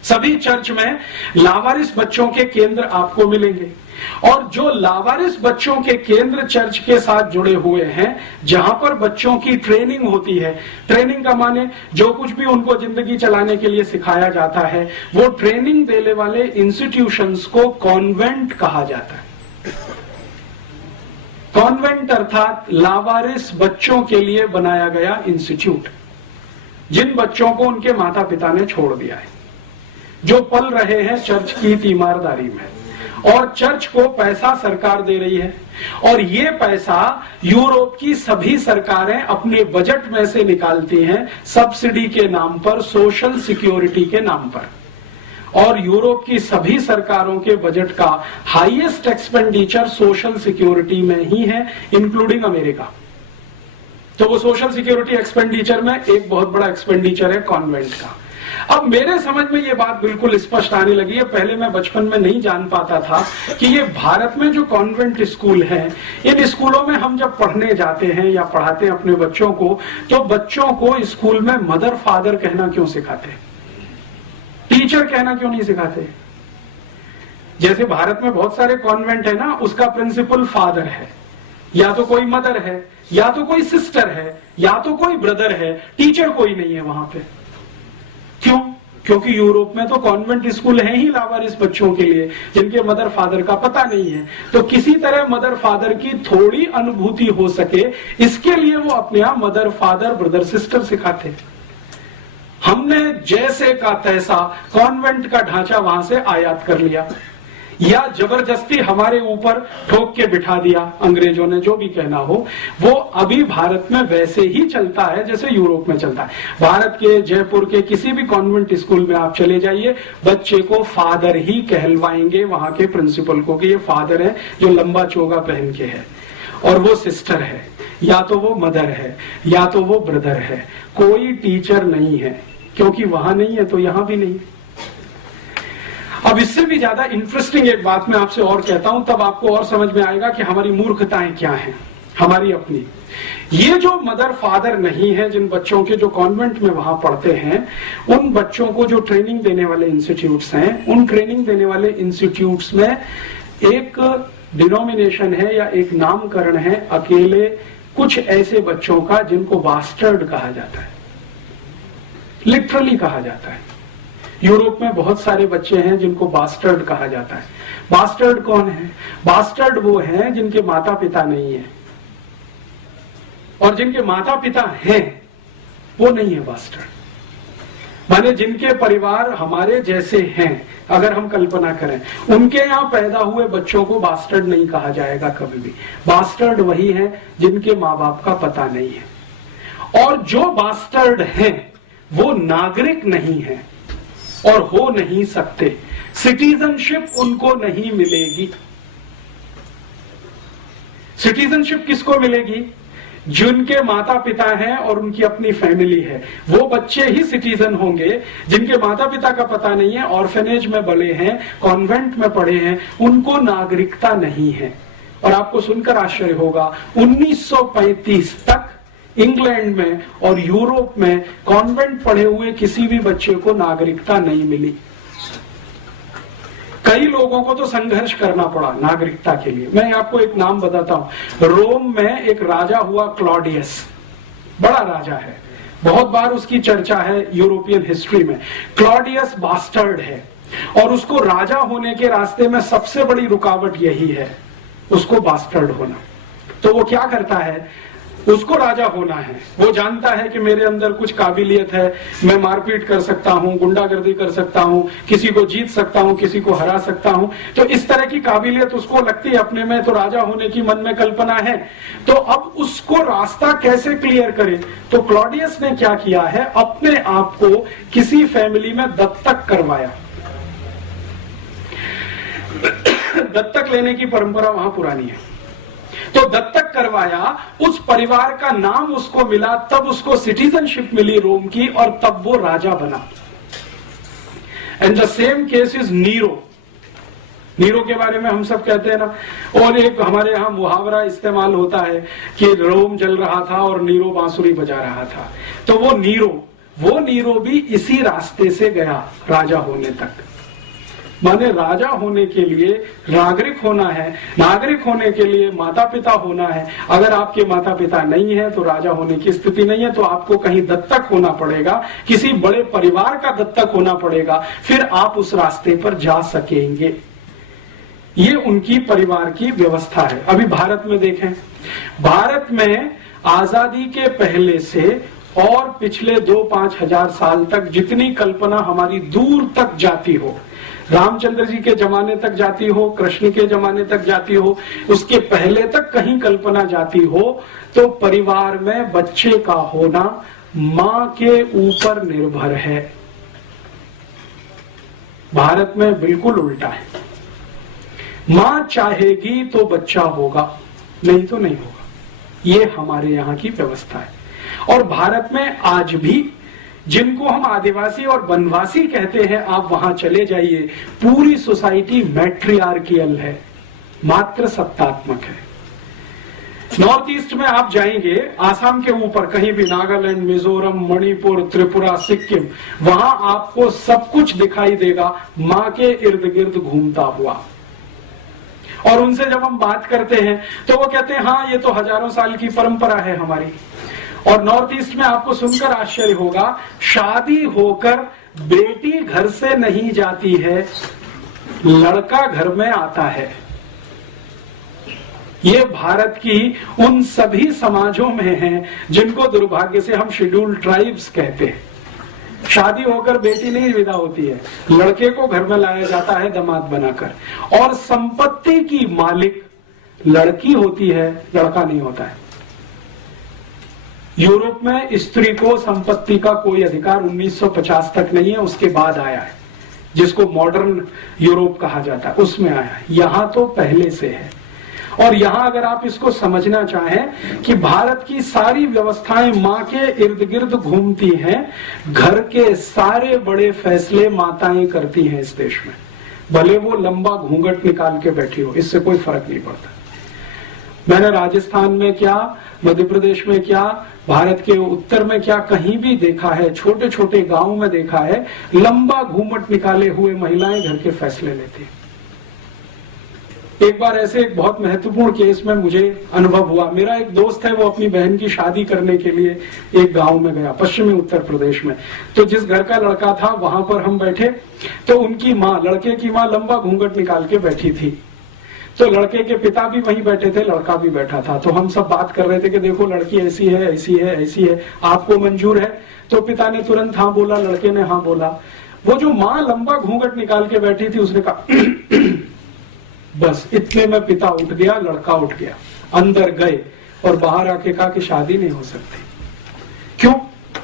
सभी चर्च में लावारिस बच्चों के केंद्र आपको मिलेंगे। और जो लावारिस बच्चों के केंद्र चर्च के साथ जुड़े हुए हैं, जहां पर बच्चों की ट्रेनिंग होती है, ट्रेनिंग का माने जो कुछ भी उनको जिंदगी चलाने के लिए सिखाया जाता है, वो ट्रेनिंग देने वाले इंस्टीट्यूशंस को कॉन्वेंट कहा जाता है। कॉन्वेंट अर्थात लावारिस बच्चों के लिए बनाया गया इंस्टीट्यूट, जिन बच्चों को उनके माता पिता ने छोड़ दिया है, जो पल रहे हैं चर्च की तीमारदारी में। और चर्च को पैसा सरकार दे रही है, और ये पैसा यूरोप की सभी सरकारें अपने बजट में से निकालती हैं सब्सिडी के नाम पर, सोशल सिक्योरिटी के नाम पर। और यूरोप की सभी सरकारों के बजट का हाईएस्ट एक्सपेंडिचर सोशल सिक्योरिटी में ही है, इंक्लूडिंग अमेरिका। तो वो सोशल सिक्योरिटी एक्सपेंडिचर में एक बहुत बड़ा एक्सपेंडिचर है कॉन्वेंट का। अब मेरे समझ में ये बात बिल्कुल स्पष्ट आने लगी है। पहले मैं बचपन में नहीं जान पाता था कि ये भारत में जो कॉन्वेंट स्कूल हैं, इन स्कूलों में हम जब पढ़ने जाते हैं या पढ़ाते हैं अपने बच्चों को, तो बच्चों को स्कूल में मदर फादर कहना क्यों सिखाते, टीचर कहना क्यों नहीं सिखाते? जैसे भारत में बहुत सारे कॉन्वेंट है ना, उसका प्रिंसिपल फादर है, या तो कोई मदर है, या तो कोई सिस्टर है, या तो कोई ब्रदर है, टीचर कोई नहीं है वहां पे। क्यों? क्योंकि यूरोप में तो कॉन्वेंट स्कूल है ही लावारिस बच्चों के लिए, जिनके मदर फादर का पता नहीं है। तो किसी तरह मदर फादर की थोड़ी अनुभूति हो सके, इसके लिए वो अपने यहां मदर फादर ब्रदर सिस्टर सिखाते। हमने जैसे का तैसा कॉन्वेंट का ढांचा वहां से आयात कर लिया, या जबरदस्ती हमारे ऊपर ठोक के बिठा दिया अंग्रेजों ने, जो भी कहना हो। वो अभी भारत में वैसे ही चलता है जैसे यूरोप में चलता है। भारत के जयपुर के किसी भी कॉन्वेंट स्कूल में आप चले जाइए, बच्चे को फादर ही कहलवाएंगे वहां के प्रिंसिपल को, कि ये फादर है जो लंबा चोगा पहन के है, और वो सिस्टर है, या तो वो मदर है, या तो वो ब्रदर है। कोई टीचर नहीं है, क्योंकि वहां नहीं है तो यहां भी नहीं। अब इससे भी ज्यादा इंटरेस्टिंग एक बात मैं आपसे और कहता हूं, तब आपको और समझ में आएगा कि हमारी मूर्खताएं क्या हैं, हमारी अपनी। ये जो मदर फादर नहीं है, जिन बच्चों के जो कॉन्वेंट में वहां पढ़ते हैं, उन बच्चों को जो ट्रेनिंग देने वाले इंस्टीट्यूट्स हैं, उन ट्रेनिंग देने वाले इंस्टीट्यूट्स में एक डिनोमिनेशन है या एक नामकरण है अकेले कुछ ऐसे बच्चों का जिनको बास्टर्ड कहा जाता है, लिटरली कहा जाता है। यूरोप में बहुत सारे बच्चे हैं जिनको बास्टर्ड कहा जाता है। बास्टर्ड कौन है? बास्टर्ड वो हैं जिनके माता पिता नहीं है, और जिनके माता पिता हैं वो नहीं है बास्टर्ड। माने जिनके परिवार हमारे जैसे हैं, अगर हम कल्पना करें, उनके यहां पैदा हुए बच्चों को बास्टर्ड नहीं कहा जाएगा कभी भी। बास्टर्ड वही है जिनके माँ बाप का पता नहीं है, और जो बास्टर्ड हैं वो नागरिक नहीं है और हो नहीं सकते। सिटीजनशिप उनको नहीं मिलेगी। सिटीजनशिप किसको मिलेगी? जिनके माता पिता हैं और उनकी अपनी फैमिली है, वो बच्चे ही सिटीजन होंगे। जिनके माता पिता का पता नहीं है, ऑर्फेनेज में बड़े हैं, कॉन्वेंट में पढ़े हैं, उनको नागरिकता नहीं है। और आपको सुनकर आश्चर्य होगा, 1935 तक इंग्लैंड में और यूरोप में कॉन्वेंट पढ़े हुए किसी भी बच्चे को नागरिकता नहीं मिली। कई लोगों को तो संघर्ष करना पड़ा नागरिकता के लिए। मैं आपको एक नाम बताता हूं। रोम में एक राजा हुआ क्लॉडियस, बड़ा राजा है, बहुत बार उसकी चर्चा है यूरोपियन हिस्ट्री में। क्लॉडियस बास्टर्ड है, और उसको राजा होने के रास्ते में सबसे बड़ी रुकावट यही है, उसको बास्टर्ड होना। तो वो क्या करता है, उसको राजा होना है, वो जानता है कि मेरे अंदर कुछ काबिलियत है, मैं मारपीट कर सकता हूं, गुंडागर्दी कर सकता हूं, किसी को जीत सकता हूं, किसी को हरा सकता हूं। तो इस तरह की काबिलियत उसको लगती है अपने में, तो राजा होने की मन में कल्पना है। तो अब उसको रास्ता कैसे क्लियर करे? तो क्लॉडियस ने क्या किया है, अपने आप को किसी फैमिली में दत्तक करवाया। दत्तक लेने की परंपरा वहां पुरानी है, तो दत्तक करवाया, उस परिवार का नाम उसको मिला, तब उसको सिटीजनशिप मिली रोम की, और तब वो राजा बना। And the same case is Nero. Nero के बारे में हम सब कहते हैं ना, और एक हमारे यहाँ मुहावरा इस्तेमाल होता है कि रोम जल रहा था और नीरो बांसुरी बजा रहा था। तो वो नीरो भी इसी रास्ते से गया राजा होने तक। माने राजा होने के लिए नागरिक होना है, नागरिक होने के लिए माता पिता होना है। अगर आपके माता पिता नहीं है तो राजा होने की स्थिति नहीं है, तो आपको कहीं दत्तक होना पड़ेगा, किसी बड़े परिवार का दत्तक होना पड़ेगा, फिर आप उस रास्ते पर जा सकेंगे। ये उनकी परिवार की व्यवस्था है। अभी भारत में देखें, भारत में आजादी के पहले से और पिछले 2-5 हजार साल तक जितनी कल्पना हमारी दूर तक जाती हो, रामचंद्र जी के जमाने तक जाती हो, कृष्ण के जमाने तक जाती हो, उसके पहले तक कहीं कल्पना जाती हो, तो परिवार में बच्चे का होना मां के ऊपर निर्भर है। भारत में बिल्कुल उल्टा है। मां चाहेगी तो बच्चा होगा, नहीं तो नहीं होगा। ये हमारे यहाँ की व्यवस्था है। और भारत में आज भी जिनको हम आदिवासी और वनवासी कहते हैं, आप वहां चले जाइए, पूरी सोसाइटी मैट्रियार्कियल है, मात्र सत्तात्मक है। नॉर्थ ईस्ट में आप जाएंगे, आसाम के ऊपर कहीं भी, नागालैंड, मिजोरम, मणिपुर, त्रिपुरा, सिक्किम, वहां आपको सब कुछ दिखाई देगा मां के इर्द गिर्द घूमता हुआ। और उनसे जब हम बात करते हैं तो वो कहते हैं हाँ, ये तो हजारों साल की परंपरा है हमारी। और नॉर्थ ईस्ट में आपको सुनकर आश्चर्य होगा, शादी होकर बेटी घर से नहीं जाती है, लड़का घर में आता है। ये भारत की उन सभी समाजों में है जिनको दुर्भाग्य से हम शेड्यूल्ड ट्राइब्स कहते हैं। शादी होकर बेटी नहीं विदा होती है, लड़के को घर में लाया जाता है दामाद बनाकर, और संपत्ति की मालिक लड़की होती है, लड़का नहीं होता है। यूरोप में स्त्री को संपत्ति का कोई अधिकार 1950 तक नहीं है, उसके बाद आया है, जिसको मॉडर्न यूरोप कहा जाता है, उसमें आया है। यहां तो पहले से है। और यहां अगर आप इसको समझना चाहें कि भारत की सारी व्यवस्थाएं मां के इर्द गिर्द घूमती हैं, घर के सारे बड़े फैसले माताएं करती हैं इस देश में, भले वो लंबा घूंघट निकाल के बैठी हो, इससे कोई फर्क नहीं पड़ता। मैंने राजस्थान में क्या, मध्य प्रदेश में क्या, भारत के उत्तर में क्या, कहीं भी देखा है, छोटे छोटे गांव में देखा है, लंबा घूमट निकाले हुए महिलाएं घर के फैसले लेती हैं। एक बार ऐसे एक बहुत महत्वपूर्ण केस में मुझे अनुभव हुआ। मेरा एक दोस्त है, वो अपनी बहन की शादी करने के लिए एक गांव में गया, पश्चिमी उत्तर प्रदेश में। तो जिस घर का लड़का था वहां पर हम बैठे, तो उनकी माँ, लड़के की माँ, लंबा घूंघट निकाल के बैठी थी। तो लड़के के पिता भी वहीं बैठे थे, लड़का भी बैठा था। तो हम सब बात कर रहे थे कि देखो लड़की ऐसी है, ऐसी है, ऐसी है, आपको मंजूर है? तो पिता ने तुरंत हाँ बोला, लड़के ने हाँ बोला। वो जो माँ लंबा घूंघट निकाल के बैठी थी, उसने कहा बस इतने में पिता उठ गया, लड़का उठ गया, अंदर गए और बाहर आके कहा कि शादी नहीं हो सकती। क्यों?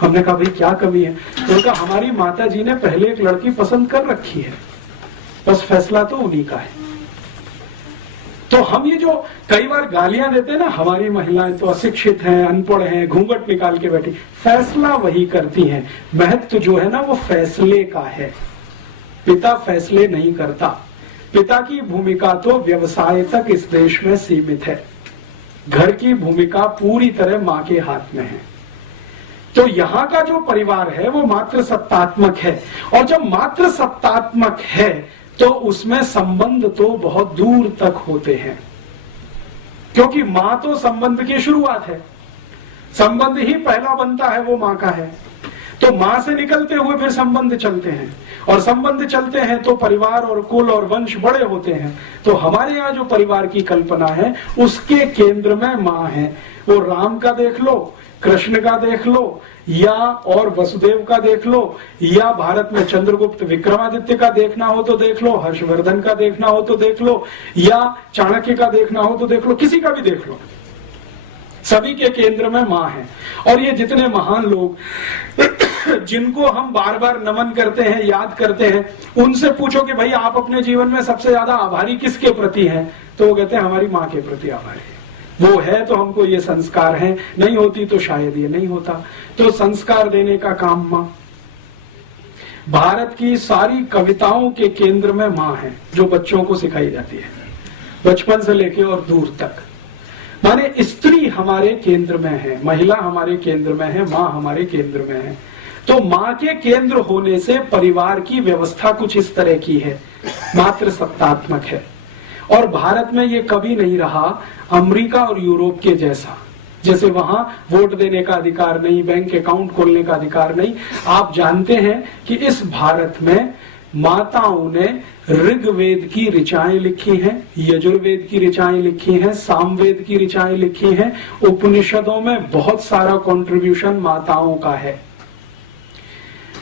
हमने कहा भाई क्या कमी है? तो कहा हमारी माता जी ने पहले एक लड़की पसंद कर रखी है, बस फैसला तो उन्हीं का है। तो हम ये जो कई बार गालियां देते हैं ना, हमारी महिलाएं तो अशिक्षित हैं, अनपढ़ हैं, घूंघट निकाल के बैठी, फैसला वही करती हैं। महत्व जो है ना वो फैसले का है, पिता फैसले नहीं करता। पिता की भूमिका तो व्यवसाय तक इस देश में सीमित है, घर की भूमिका पूरी तरह मां के हाथ में है। तो यहाँ का जो परिवार है वो मात्र सत्तात्मक है, और जब मात्र सत्तात्मक है तो उसमें संबंध तो बहुत दूर तक होते हैं, क्योंकि मां तो संबंध की शुरुआत है, संबंध ही पहला बनता है वो मां का है। तो मां से निकलते हुए फिर संबंध चलते हैं, और संबंध चलते हैं तो परिवार और कुल और वंश बड़े होते हैं। तो हमारे यहाँ जो परिवार की कल्पना है उसके केंद्र में मां है। वो राम का देख लो, कृष्ण का देख लो, या और वसुदेव का देख लो, या भारत में चंद्रगुप्त विक्रमादित्य का देखना हो तो देख लो, हर्षवर्धन का देखना हो तो देख लो, या चाणक्य का देखना हो तो देख लो, किसी का भी देख लो, सभी के केंद्र में मां है। और ये जितने महान लोग जिनको हम बार बार नमन करते हैं, याद करते हैं, उनसे पूछो कि भाई आप अपने जीवन में सबसे ज्यादा आभारी किसके प्रति हैं, तो वो कहते हैं हमारी मां के प्रति आभारी है। वो है तो हमको ये संस्कार है, नहीं होती तो शायद ये नहीं होता। तो संस्कार देने का काम मां। भारत की सारी कविताओं के केंद्र में मां है, जो बच्चों को सिखाई जाती है बचपन से लेके और दूर तक। माने स्त्री हमारे केंद्र में है, महिला हमारे केंद्र में है, मां हमारे केंद्र में है। तो मां के केंद्र होने से परिवार की व्यवस्था कुछ इस तरह की है, मात्र सत्तात्मक है। और भारत में ये कभी नहीं रहा अमेरिका और यूरोप के जैसा, जैसे वहां वोट देने का अधिकार नहीं, बैंक अकाउंट खोलने का अधिकार नहीं। आप जानते हैं कि इस भारत में माताओं ने ऋग्वेद की ऋचाएं लिखी हैं, यजुर्वेद की ऋचाएं लिखी हैं, सामवेद की ऋचाएं लिखी हैं। उपनिषदों में बहुत सारा कंट्रीब्यूशन माताओं का है।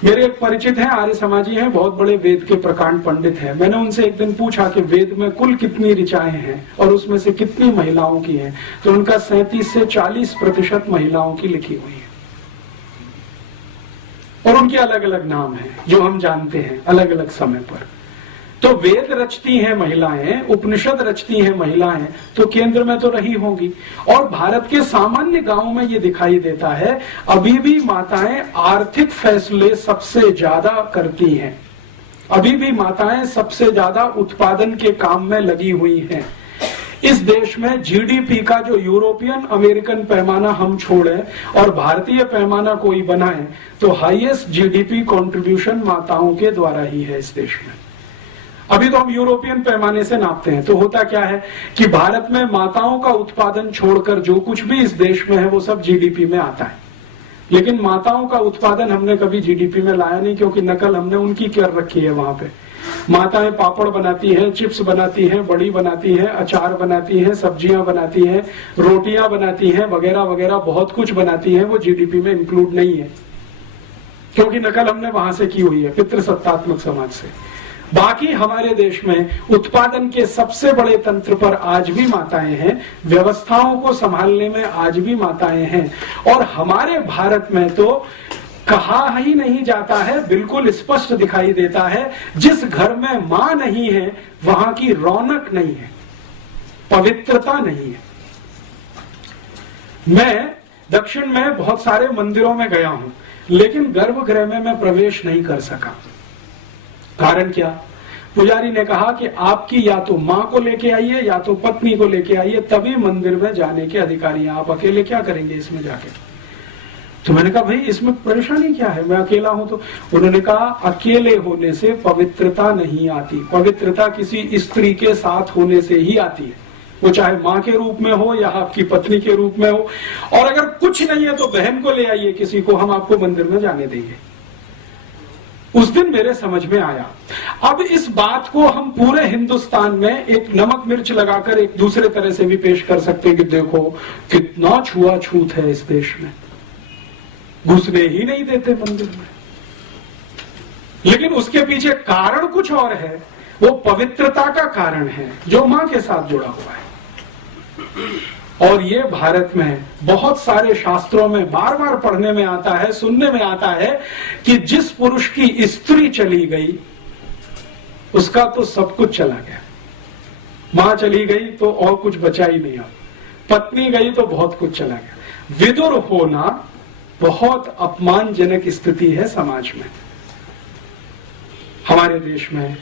मेरे एक परिचित हैं, आर्य समाजी हैं, बहुत बड़े वेद के प्रकांड पंडित हैं। मैंने उनसे एक दिन पूछा कि वेद में कुल कितनी ऋचाएं हैं और उसमें से कितनी महिलाओं की हैं, तो उनका 37 से 40% महिलाओं की लिखी हुई है। और उनके अलग अलग नाम हैं जो हम जानते हैं अलग अलग समय पर। तो वेद रचती हैं महिलाएं, उपनिषद रचती हैं महिलाएं, तो केंद्र में तो रही होंगी। और भारत के सामान्य गांव में ये दिखाई देता है अभी भी माताएं आर्थिक फैसले सबसे ज्यादा करती हैं, अभी भी माताएं सबसे ज्यादा उत्पादन के काम में लगी हुई हैं। इस देश में जीडीपी का जो यूरोपियन अमेरिकन पैमाना हम छोड़े और भारतीय पैमाना कोई बनाए तो हाईएस्ट जीडीपी कंट्रीब्यूशन माताओं के द्वारा ही है इस देश में। अभी तो हम यूरोपियन पैमाने से नापते हैं, तो होता क्या है कि भारत में माताओं का उत्पादन छोड़कर जो कुछ भी इस देश में है वो सब जीडीपी में आता है। लेकिन माताओं का उत्पादन हमने कभी जीडीपी में लाया नहीं, क्योंकि नकल हमने उनकी कर रखी है। वहां पे माताएं पापड़ बनाती हैं, चिप्स बनाती हैं, बड़ी बनाती हैं, अचार बनाती हैं, सब्जियां बनाती हैं, रोटियां बनाती हैं, वगैरह वगैरह बहुत कुछ बनाती हैं। वो जीडीपी में इंक्लूड नहीं है, क्योंकि नकल हमने वहां से की हुई है, पितृसत्तात्मक समाज से। बाकी हमारे देश में उत्पादन के सबसे बड़े तंत्र पर आज भी माताएं हैं, व्यवस्थाओं को संभालने में आज भी माताएं हैं। और हमारे भारत में तो कहा ही नहीं जाता है, बिल्कुल स्पष्ट दिखाई देता है, जिस घर में मां नहीं है वहां की रौनक नहीं है, पवित्रता नहीं है। मैं दक्षिण में बहुत सारे मंदिरों में गया हूं, लेकिन गर्भगृह में मैं प्रवेश नहीं कर सका। कारण क्या? पुजारी ने कहा कि आपकी या तो मां को लेके आइए या तो पत्नी को लेके आइए, तभी मंदिर में जाने के अधिकारी हैं। आप अकेले क्या करेंगे इसमें जाके? तो मैंने कहा भाई इसमें परेशानी क्या है, मैं अकेला हूं तो। उन्होंने कहा अकेले होने से पवित्रता नहीं आती, पवित्रता किसी स्त्री के साथ होने से ही आती है, वो चाहे मां के रूप में हो या आपकी पत्नी के रूप में हो। और अगर कुछ नहीं है तो बहन को ले आइए किसी को, हम आपको मंदिर में जाने देंगे। उस दिन मेरे समझ में आया। अब इस बात को हम पूरे हिंदुस्तान में एक नमक मिर्च लगाकर एक दूसरे तरह से भी पेश कर सकते हैं कि देखो कितना छुआछूत है इस देश में, घुसने ही नहीं देते मंदिर में। लेकिन उसके पीछे कारण कुछ और है, वो पवित्रता का कारण है जो मां के साथ जुड़ा हुआ है। और ये भारत में बहुत सारे शास्त्रों में बार बार पढ़ने में आता है, सुनने में आता है कि जिस पुरुष की स्त्री चली गई उसका तो सब कुछ चला गया। मां चली गई तो और कुछ बचा ही नहीं, पत्नी गई तो बहुत कुछ चला गया। विदुर होना बहुत अपमानजनक स्थिति है समाज में, हमारे देश में,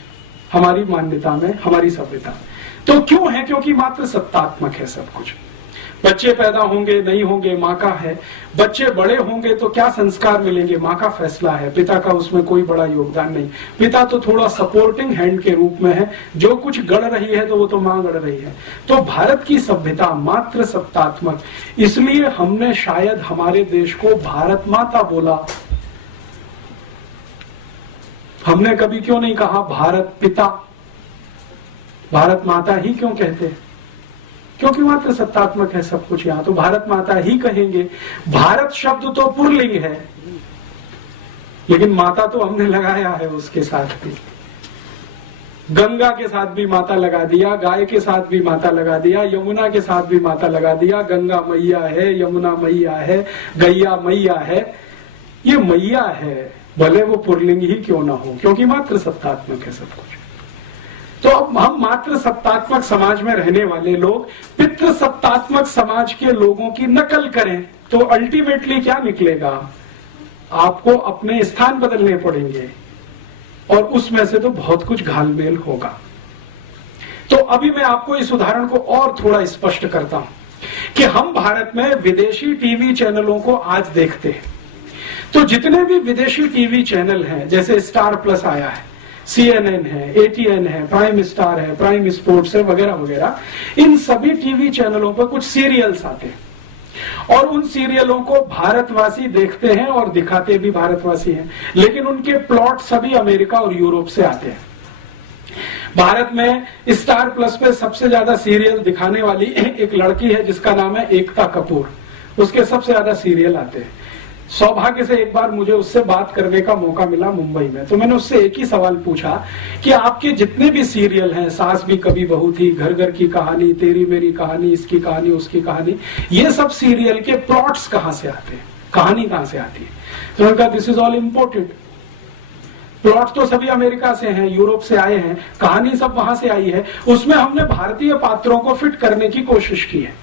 हमारी मान्यता में, हमारी सभ्यता। तो क्यों है? क्योंकि मात्र सत्तात्मक है सब कुछ। बच्चे पैदा होंगे नहीं होंगे मां का है, बच्चे बड़े होंगे तो क्या संस्कार मिलेंगे मां का फैसला है, पिता का उसमें कोई बड़ा योगदान नहीं। पिता तो थोड़ा सपोर्टिंग हैंड के रूप में है, जो कुछ गढ़ रही है तो वो तो मां गढ़ रही है। तो भारत की सभ्यता मात्र सत्तात्मक, इसलिए हमने शायद हमारे देश को भारत माता बोला। हमने कभी क्यों नहीं कहा भारत पिता, भारत माता ही क्यों कहते हैं? क्योंकि मात्र सत्तात्मक है सब कुछ। यहां तो भारत माता ही कहेंगे। भारत शब्द तो पुल्लिंग है, लेकिन माता तो हमने लगाया है उसके साथ भी। गंगा के साथ भी माता लगा दिया, गाय के साथ भी माता लगा दिया, यमुना के साथ भी माता लगा दिया। गंगा मैया है, यमुना मैया है, गैया मैया है। ये मैया है, भले वो पुल्लिंग ही क्यों ना हो, क्योंकि मात्र सत्तात्मक है सब कुछ। तो अब हम मात्र सत्तात्मक समाज में रहने वाले लोग पितृ सत्तात्मक समाज के लोगों की नकल करें तो अल्टीमेटली क्या निकलेगा? आपको अपने स्थान बदलने पड़ेंगे और उसमें से तो बहुत कुछ घालमेल होगा। तो अभी मैं आपको इस उदाहरण को और थोड़ा स्पष्ट करता हूं कि हम भारत में विदेशी टीवी चैनलों को आज देखते हैं। तो जितने भी विदेशी टीवी चैनल हैं, जैसे स्टार प्लस आया है, CNN है, ATN है, प्राइम स्टार है, प्राइम स्पोर्ट्स है, वगैरह वगैरह, इन सभी टीवी चैनलों पर कुछ सीरियल्स आते हैं और उन सीरियलों को भारतवासी देखते हैं और दिखाते भी भारतवासी हैं, लेकिन उनके प्लॉट सभी अमेरिका और यूरोप से आते हैं। भारत में स्टार प्लस पे सबसे ज्यादा सीरियल दिखाने वाली एक लड़की है जिसका नाम है एकता कपूर, उसके सबसे ज्यादा सीरियल आते हैं। सौभाग्य से एक बार मुझे उससे बात करने का मौका मिला मुंबई में। तो मैंने उससे एक ही सवाल पूछा कि आपके जितने भी सीरियल हैं, सास भी कभी बहू थी, घर घर की कहानी, तेरी मेरी कहानी, इसकी कहानी, उसकी कहानी, ये सब सीरियल के प्लॉट्स कहां से आते हैं, कहानी कहां से आती है? तो मैंने कहा this is all imported. Plot तो सभी अमेरिका से हैं, यूरोप से आए हैं, कहानी सब वहां से आई है, उसमें हमने भारतीय पात्रों को फिट करने की कोशिश की है।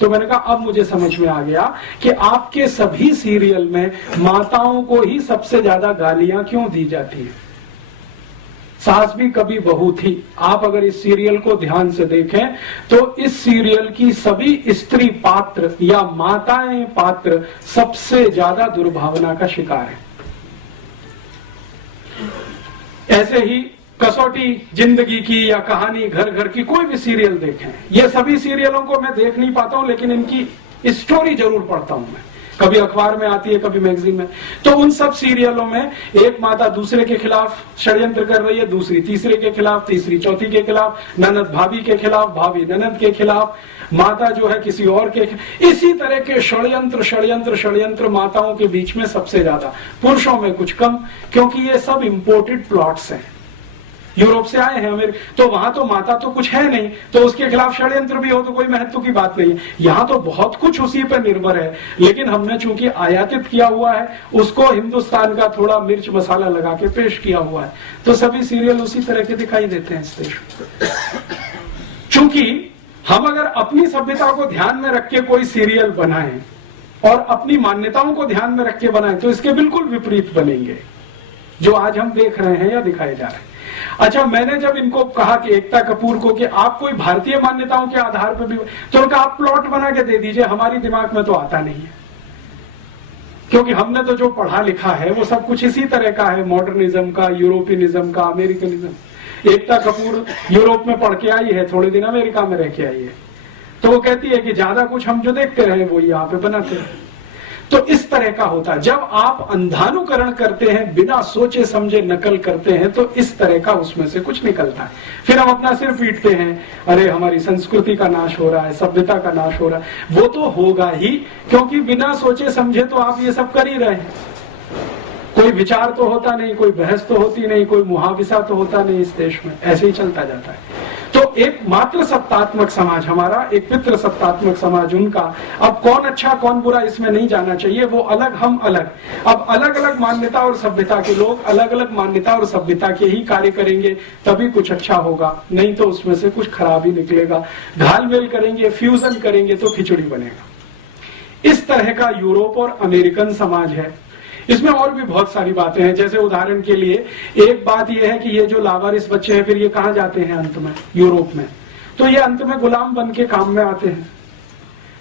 तो मैंने कहा अब मुझे समझ में आ गया कि आपके सभी सीरियल में माताओं को ही सबसे ज्यादा गालियां क्यों दी जाती है। सास भी कभी बहू थी, आप अगर इस सीरियल को ध्यान से देखें तो इस सीरियल की सभी स्त्री पात्र या माताएं पात्र सबसे ज्यादा दुर्भावना का शिकार है। ऐसे ही कसौटी जिंदगी की या कहानी घर घर की, कोई भी सीरियल देखें, ये सभी सीरियलों को मैं देख नहीं पाता हूं, लेकिन इनकी स्टोरी जरूर पढ़ता हूं मैं, कभी अखबार में आती है, कभी मैगजीन में। तो उन सब सीरियलों में एक माता दूसरे के खिलाफ षड्यंत्र कर रही है, दूसरी तीसरे के खिलाफ, तीसरी चौथी के खिलाफ, ननद भाभी के खिलाफ, भाभी ननद के खिलाफ, माता जो है किसी और के, इसी तरह के षड्यंत्र षड्यंत्र षड्यंत्र माताओं के बीच में सबसे ज्यादा, पुरुषों में कुछ कम, क्योंकि ये सब इंपोर्टेड प्लॉट्स हैं, यूरोप से आए हैं अमेरिका। तो वहां तो माता तो कुछ है नहीं, तो उसके खिलाफ षड्यंत्र भी हो तो कोई महत्व की बात नहीं है। यहां तो बहुत कुछ उसी पर निर्भर है, लेकिन हमने चूंकि आयातित किया हुआ है, उसको हिंदुस्तान का थोड़ा मिर्च मसाला लगा के पेश किया हुआ है, तो सभी सीरियल उसी तरह के दिखाई देते हैं इस देश में। चूंकि हम अगर अपनी सभ्यता को ध्यान में रख के कोई सीरियल बनाएं और अपनी मान्यताओं को ध्यान में रख के बनाएं, तो इसके बिल्कुल विपरीत बनेंगे जो आज हम देख रहे हैं या दिखाए जा रहे हैं। अच्छा, मैंने जब इनको कहा कि एकता कपूर को कि आप कोई भारतीय मान्यताओं के आधार पर भी, तो उनका आप प्लॉट बना के दे दीजिए, हमारी दिमाग में तो आता नहीं है, क्योंकि हमने तो जो पढ़ा लिखा है वो सब कुछ इसी तरह का है, मॉडर्निज्म का, यूरोपियनिज्म का, अमेरिकनिज्म। एकता कपूर यूरोप में पढ़ के आई है, थोड़े दिन अमेरिका में रह के आई है, तो वो कहती है कि ज्यादा कुछ हम जो देखते रहे वो यहाँ पे बनाते रहे। तो इस तरह का होता है, जब आप अंधानुकरण करते हैं, बिना सोचे समझे नकल करते हैं, तो इस तरह का उसमें से कुछ निकलता है। फिर हम अपना सिर पीटते हैं, अरे हमारी संस्कृति का नाश हो रहा है, सभ्यता का नाश हो रहा है। वो तो होगा ही, क्योंकि बिना सोचे समझे तो आप ये सब कर ही रहे हैं। कोई विचार तो होता नहीं, कोई बहस तो होती नहीं, कोई मुहाविसा तो होता नहीं इस देश में, ऐसे ही चलता जाता है। तो एक मात्र सत्तात्मक समाज हमारा, एक पितृ सत्तात्मक समाज उनका। अब कौन अच्छा कौन बुरा इसमें नहीं जाना चाहिए, वो अलग हम अलग। अब अलग अलग मान्यता और सभ्यता के लोग अलग अलग मान्यता और सभ्यता के ही कार्य करेंगे, तभी कुछ अच्छा होगा, नहीं तो उसमें से कुछ खराब ही निकलेगा। घालमेल करेंगे, फ्यूजन करेंगे तो खिचड़ी बनेगा। इस तरह का यूरोप और अमेरिकन समाज है। इसमें और भी बहुत सारी बातें हैं, जैसे उदाहरण के लिए एक बात यह है कि ये जो लावारिस बच्चे हैं, फिर ये कहां जाते हैं अंत में, यूरोप में, तो ये अंत में गुलाम बन के काम में आते हैं।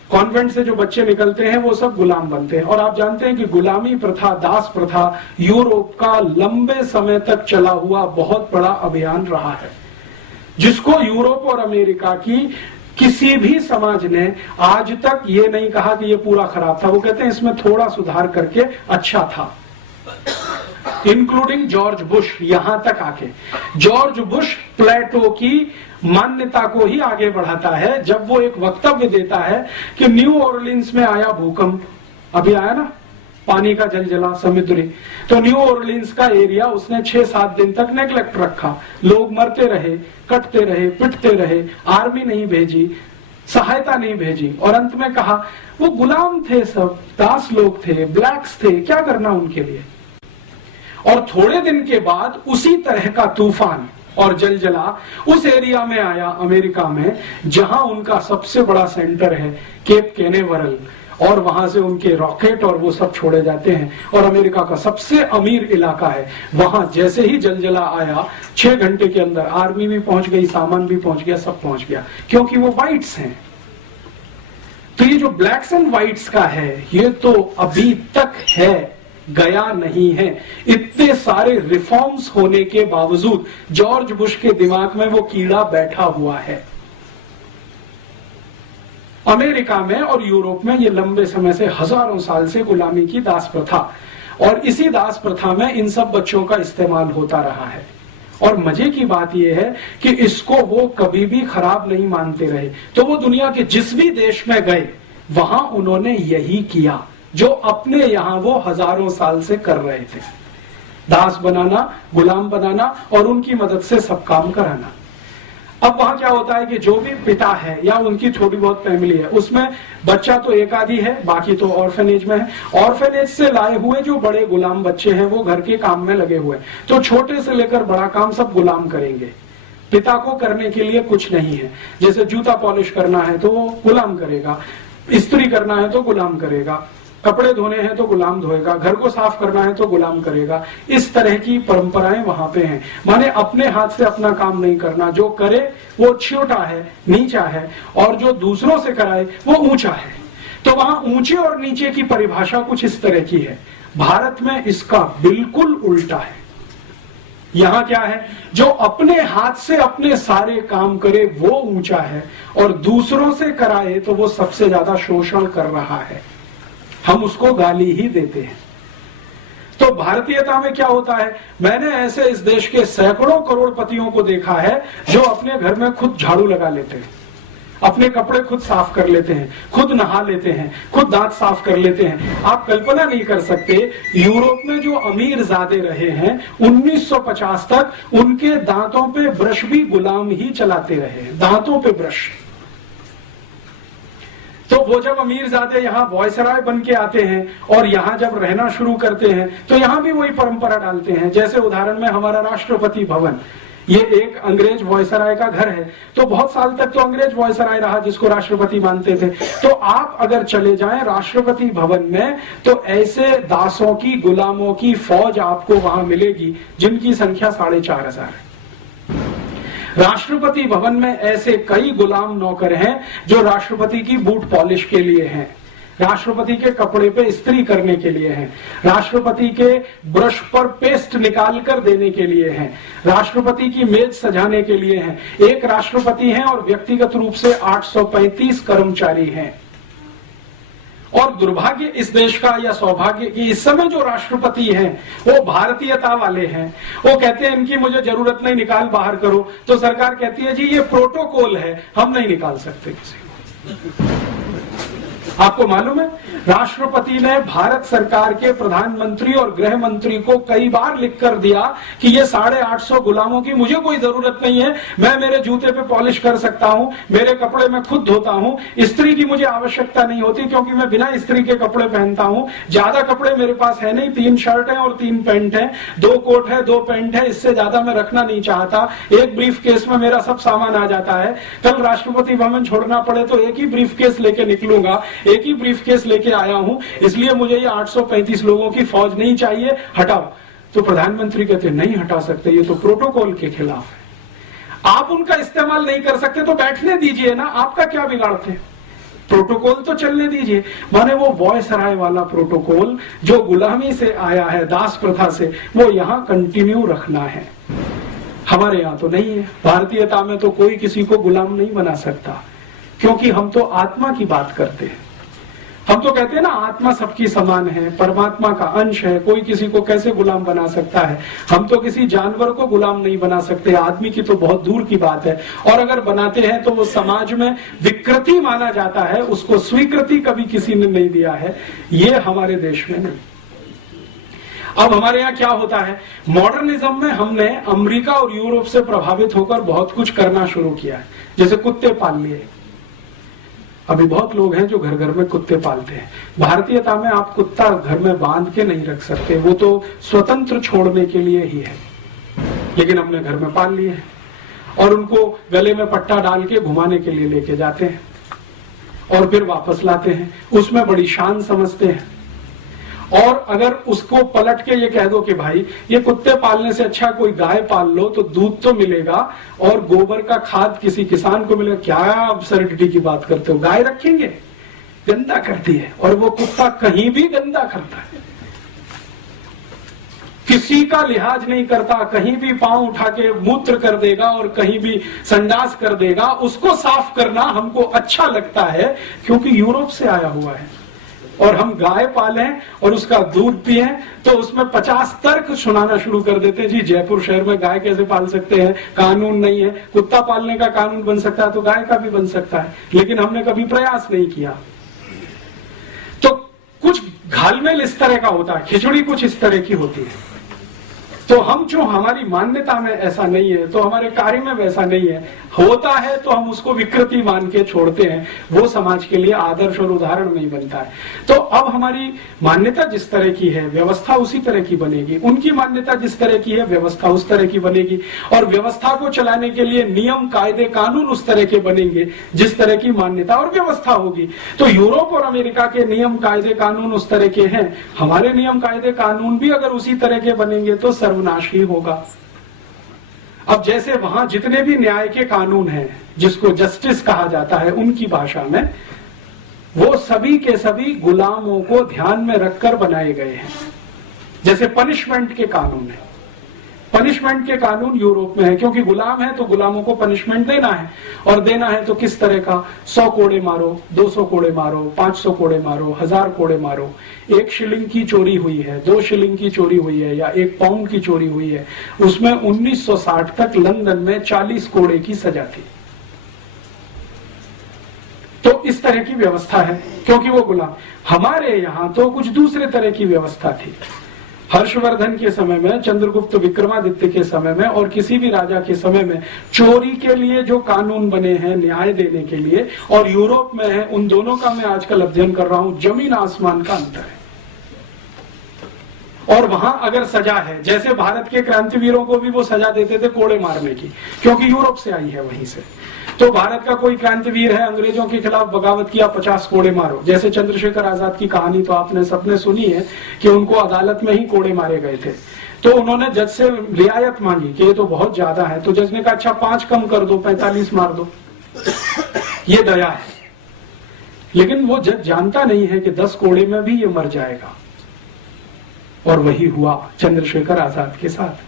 कॉन्वेंट से जो बच्चे निकलते हैं वो सब गुलाम बनते हैं। और आप जानते हैं कि गुलामी प्रथा, दास प्रथा यूरोप का लंबे समय तक चला हुआ बहुत बड़ा अभियान रहा है, जिसको यूरोप और अमेरिका की किसी भी समाज ने आज तक ये नहीं कहा कि ये पूरा खराब था। वो कहते हैं इसमें थोड़ा सुधार करके अच्छा था, इंक्लूडिंग जॉर्ज बुश। यहां तक आके जॉर्ज बुश प्लेटो की मान्यता को ही आगे बढ़ाता है, जब वो एक वक्तव्य देता है कि न्यू ऑरलिन्स में आया भूकंप, अभी आया ना, पानी का जलजला समुद्री, तो न्यू ऑरलिन्स का एरिया उसने 6-7 दिन तक नेग्लेक्ट रखा। लोग मरते रहे, कटते रहे, पिटते रहे, आर्मी नहीं भेजी, सहायता नहीं भेजी, और अंत में कहा वो गुलाम थे, सब दास लोग थे, ब्लैक्स थे, क्या करना उनके लिए। और थोड़े दिन के बाद उसी तरह का तूफान और जलजला उस एरिया में आया अमेरिका में, जहां उनका सबसे बड़ा सेंटर है केप कैनेवरल, और वहां से उनके रॉकेट और वो सब छोड़े जाते हैं, और अमेरिका का सबसे अमीर इलाका है। वहां जैसे ही जलजला आया, 6 घंटे के अंदर आर्मी भी पहुंच गई, सामान भी पहुंच गया, सब पहुंच गया, क्योंकि वो व्हाइट्स हैं। तो ये जो ब्लैक्स एंड व्हाइट्स का है, ये तो अभी तक है, गया नहीं है। इतने सारे रिफॉर्म्स होने के बावजूद जॉर्ज बुश के दिमाग में वो कीड़ा बैठा हुआ है। अमेरिका में और यूरोप में ये लंबे समय से, हजारों साल से गुलामी की दास प्रथा, और इसी दास प्रथा में इन सब बच्चों का इस्तेमाल होता रहा है। और मजे की बात यह है कि इसको वो कभी भी खराब नहीं मानते रहे। तो वो दुनिया के जिस भी देश में गए, वहां उन्होंने यही किया, जो अपने यहाँ वो हजारों साल से कर रहे थे, दास बनाना, गुलाम बनाना और उनकी मदद से सब काम कराना। अब वहां क्या होता है कि जो भी पिता है या उनकी थोड़ी बहुत फैमिली है, उसमें बच्चा तो एक आधी है, बाकी तो ऑर्फेनेज में है। ऑर्फेनेज से लाए हुए जो बड़े गुलाम बच्चे हैं वो घर के काम में लगे हुए, तो छोटे से लेकर बड़ा काम सब गुलाम करेंगे। पिता को करने के लिए कुछ नहीं है। जैसे जूता पॉलिश करना है तो वो गुलाम करेगा, इस्त्री करना है तो गुलाम करेगा, कपड़े धोने हैं तो गुलाम धोएगा, घर को साफ करना है तो गुलाम करेगा। इस तरह की परंपराएं वहां पे हैं। माने अपने हाथ से अपना काम नहीं करना, जो करे वो छोटा है, नीचा है, और जो दूसरों से कराए वो ऊंचा है। तो वहां ऊंचे और नीचे की परिभाषा कुछ इस तरह की है। भारत में इसका बिल्कुल उल्टा है। यहां क्या है, जो अपने हाथ से अपने सारे काम करे वो ऊंचा है, और दूसरों से कराए तो वो सबसे ज्यादा शोषण कर रहा है। हम उसको गाली ही देते हैं। तो भारतीयता में क्या होता है, मैंने ऐसे इस देश के सैकड़ों करोड़पतियों को देखा है जो अपने घर में खुद झाड़ू लगा लेते हैं, अपने कपड़े खुद साफ कर लेते हैं, खुद नहा लेते हैं, खुद दांत साफ कर लेते हैं। आप कल्पना नहीं कर सकते, यूरोप में जो अमीर ज़ादे रहे हैं 1950 तक, उनके दांतों पे ब्रश भी गुलाम ही चलाते रहे, दांतों पे ब्रश। तो वो जब अमीरजादे यहाँ वॉयसराय बन के आते हैं और यहाँ जब रहना शुरू करते हैं तो यहाँ भी वही परंपरा डालते हैं। जैसे उदाहरण में हमारा राष्ट्रपति भवन, ये एक अंग्रेज वॉयसराय का घर है, तो बहुत साल तक तो अंग्रेज वॉयसराय रहा जिसको राष्ट्रपति मानते थे। तो आप अगर चले जाएं राष्ट्रपति भवन में तो ऐसे दासों की, गुलामों की फौज आपको वहां मिलेगी जिनकी संख्या 4,500 है। राष्ट्रपति भवन में ऐसे कई गुलाम नौकर हैं जो राष्ट्रपति की बूट पॉलिश के लिए हैं, राष्ट्रपति के कपड़े पे इस्त्री करने के लिए हैं, राष्ट्रपति के ब्रश पर पेस्ट निकाल कर देने के लिए हैं, राष्ट्रपति की मेज सजाने के लिए हैं। एक राष्ट्रपति हैं और व्यक्तिगत रूप से 835 कर्मचारी हैं। और दुर्भाग्य इस देश का या सौभाग्य कि इस समय जो राष्ट्रपति हैं वो भारतीयता वाले हैं। वो कहते हैं इनकी मुझे जरूरत नहीं, निकाल बाहर करो। तो सरकार कहती है जी ये प्रोटोकॉल है, हम नहीं निकाल सकते किसी को। आपको मालूम है, राष्ट्रपति ने भारत सरकार के प्रधानमंत्री और गृह मंत्री को कई बार लिखकर दिया कि ये 850 गुलामों की मुझे कोई जरूरत नहीं है, मैं मेरे जूते पे पॉलिश कर सकता हूं, मेरे कपड़े मैं खुद धोता हूं, इस्त्री की मुझे आवश्यकता नहीं होती क्योंकि मैं बिना इस्त्री के कपड़े पहनता हूं, ज्यादा कपड़े मेरे पास है नहीं, 3 शर्ट है और 3 पैंट है, 2 कोट है, 2 पैंट है, इससे ज्यादा मैं रखना नहीं चाहता। एक ब्रीफ केस में मेरा सब सामान आ जाता है, कल राष्ट्रपति भवन छोड़ना पड़े तो एक ही ब्रीफ केस लेके निकलूंगा, एक ही ब्रीफ केस लेके आया हूं, इसलिए मुझे ये 835 लोगों की फौज नहीं चाहिए, हटाओ। तो प्रधानमंत्री कहते नहीं हटा सकते, ये तो प्रोटोकॉल के खिलाफ है। आप उनका इस्तेमाल नहीं कर सकते तो बैठने दीजिए ना, आपका क्या बिगाड़ते हैं, प्रोटोकॉल तो चलने दीजिए। माने वो वॉयसराय वाला प्रोटोकॉल जो गुलामी से आया है, दास प्रथा से, वो यहां कंटिन्यू रखना है। हमारे यहां तो नहीं है। भारतीयता में तो कोई किसी को गुलाम नहीं बना सकता, क्योंकि हम तो आत्मा की बात करते हैं। हम तो कहते हैं ना आत्मा सबकी समान है, परमात्मा का अंश है, कोई किसी को कैसे गुलाम बना सकता है। हम तो किसी जानवर को गुलाम नहीं बना सकते, आदमी की तो बहुत दूर की बात है। और अगर बनाते हैं तो वो समाज में विकृति माना जाता है, उसको स्वीकृति कभी किसी ने नहीं दिया है, ये हमारे देश में नहीं। अब हमारे यहाँ क्या होता है, मॉडर्निज्म में हमने अमेरिका और यूरोप से प्रभावित होकर बहुत कुछ करना शुरू किया है। जैसे कुत्ते पाल लिए, अभी बहुत लोग हैं जो घर घर में कुत्ते पालते हैं। भारतीयता में आप कुत्ता घर में बांध के नहीं रख सकते, वो तो स्वतंत्र छोड़ने के लिए ही है, लेकिन हमने घर में पाल लिए हैं और उनको गले में पट्टा डाल के घुमाने के लिए लेके जाते हैं और फिर वापस लाते हैं, उसमें बड़ी शान समझते हैं। और अगर उसको पलट के ये कह दो कि भाई ये कुत्ते पालने से अच्छा कोई गाय पाल लो तो दूध तो मिलेगा और गोबर का खाद किसी किसान को मिलेगा, क्या अब्सर्डिटी की बात करते हो, गाय रखेंगे, गंदा करती है। और वो कुत्ता कहीं भी गंदा करता है, किसी का लिहाज नहीं करता, कहीं भी पांव उठा के मूत्र कर देगा और कहीं भी संडास कर देगा। उसको साफ करना हमको अच्छा लगता है क्योंकि यूरोप से आया हुआ है। और हम गाय पालें और उसका दूध पिए तो उसमें 50 तर्क सुनाना शुरू कर देते हैं। जी जयपुर शहर में गाय कैसे पाल सकते हैं, कानून नहीं है। कुत्ता पालने का कानून बन सकता है तो गाय का भी बन सकता है, लेकिन हमने कभी प्रयास नहीं किया। तो कुछ घालमेल इस तरह का होता है, खिचड़ी कुछ इस तरह की होती है। तो हम जो हमारी मान्यता में ऐसा नहीं है तो हमारे कार्य में वैसा नहीं है, होता है तो हम उसको विकृति मान के छोड़ते हैं, वो समाज के लिए आदर्श और उदाहरण नहीं बनता है। तो अब हमारी मान्यता जिस तरह की है व्यवस्था उसी तरह की बनेगी, उनकी मान्यता जिस तरह की है व्यवस्था उस तरह की बनेगी, और व्यवस्था को चलाने के लिए नियम कायदे कानून उस तरह के बनेंगे जिस तरह की मान्यता और व्यवस्था होगी। तो यूरोप और अमेरिका के नियम कायदे कानून उस तरह के हैं, हमारे नियम कायदे कानून भी अगर उसी तरह के बनेंगे तो सर्वनाश ही होगा। अब जैसे वहां जितने भी न्याय के कानून हैं जिसको जस्टिस कहा जाता है उनकी भाषा में, वो सभी के सभी गुलामों को ध्यान में रखकर बनाए गए हैं। जैसे पनिशमेंट के कानून है, पनिशमेंट के कानून यूरोप में है, क्योंकि गुलाम है तो गुलामों को पनिशमेंट देना है, और देना है तो किस तरह का, 100 कोड़े मारो, 200 कोड़े मारो, 500 कोड़े मारो, 1000 कोड़े मारो। 1 शिलिंग की चोरी हुई है, 2 शिलिंग की चोरी हुई है या 1 पाउंड की चोरी हुई है, उसमें 1960 तक लंदन में 40 कोड़े की सजा थी। तो इस तरह की व्यवस्था है क्योंकि वो गुलाम। हमारे यहाँ तो कुछ दूसरे तरह की व्यवस्था थी। हर्षवर्धन के समय में, चंद्रगुप्त विक्रमादित्य के समय में और किसी भी राजा के समय में चोरी के लिए जो कानून बने हैं न्याय देने के लिए, और यूरोप में है, उन दोनों का मैं आजकल अध्ययन कर रहा हूं, जमीन आसमान का अंतर है। और वहां अगर सजा है, जैसे भारत के क्रांतिवीरों को भी वो सजा देते थे कोड़े मारने की, क्योंकि यूरोप से आई है वहीं से। तो भारत का कोई क्रांतिवीर है, अंग्रेजों के खिलाफ बगावत किया, 50 कोड़े मारो। जैसे चंद्रशेखर आजाद की कहानी तो आपने सबने सुनी है कि उनको अदालत में ही कोड़े मारे गए थे। तो उन्होंने जज से रियायत मांगी कि ये तो बहुत ज्यादा है, तो जज ने कहा अच्छा 5 कम कर दो, 45 मार दो, ये दया है। लेकिन वो जज जानता नहीं है कि 10 कोड़े में भी ये मर जाएगा, और वही हुआ चंद्रशेखर आजाद के साथ।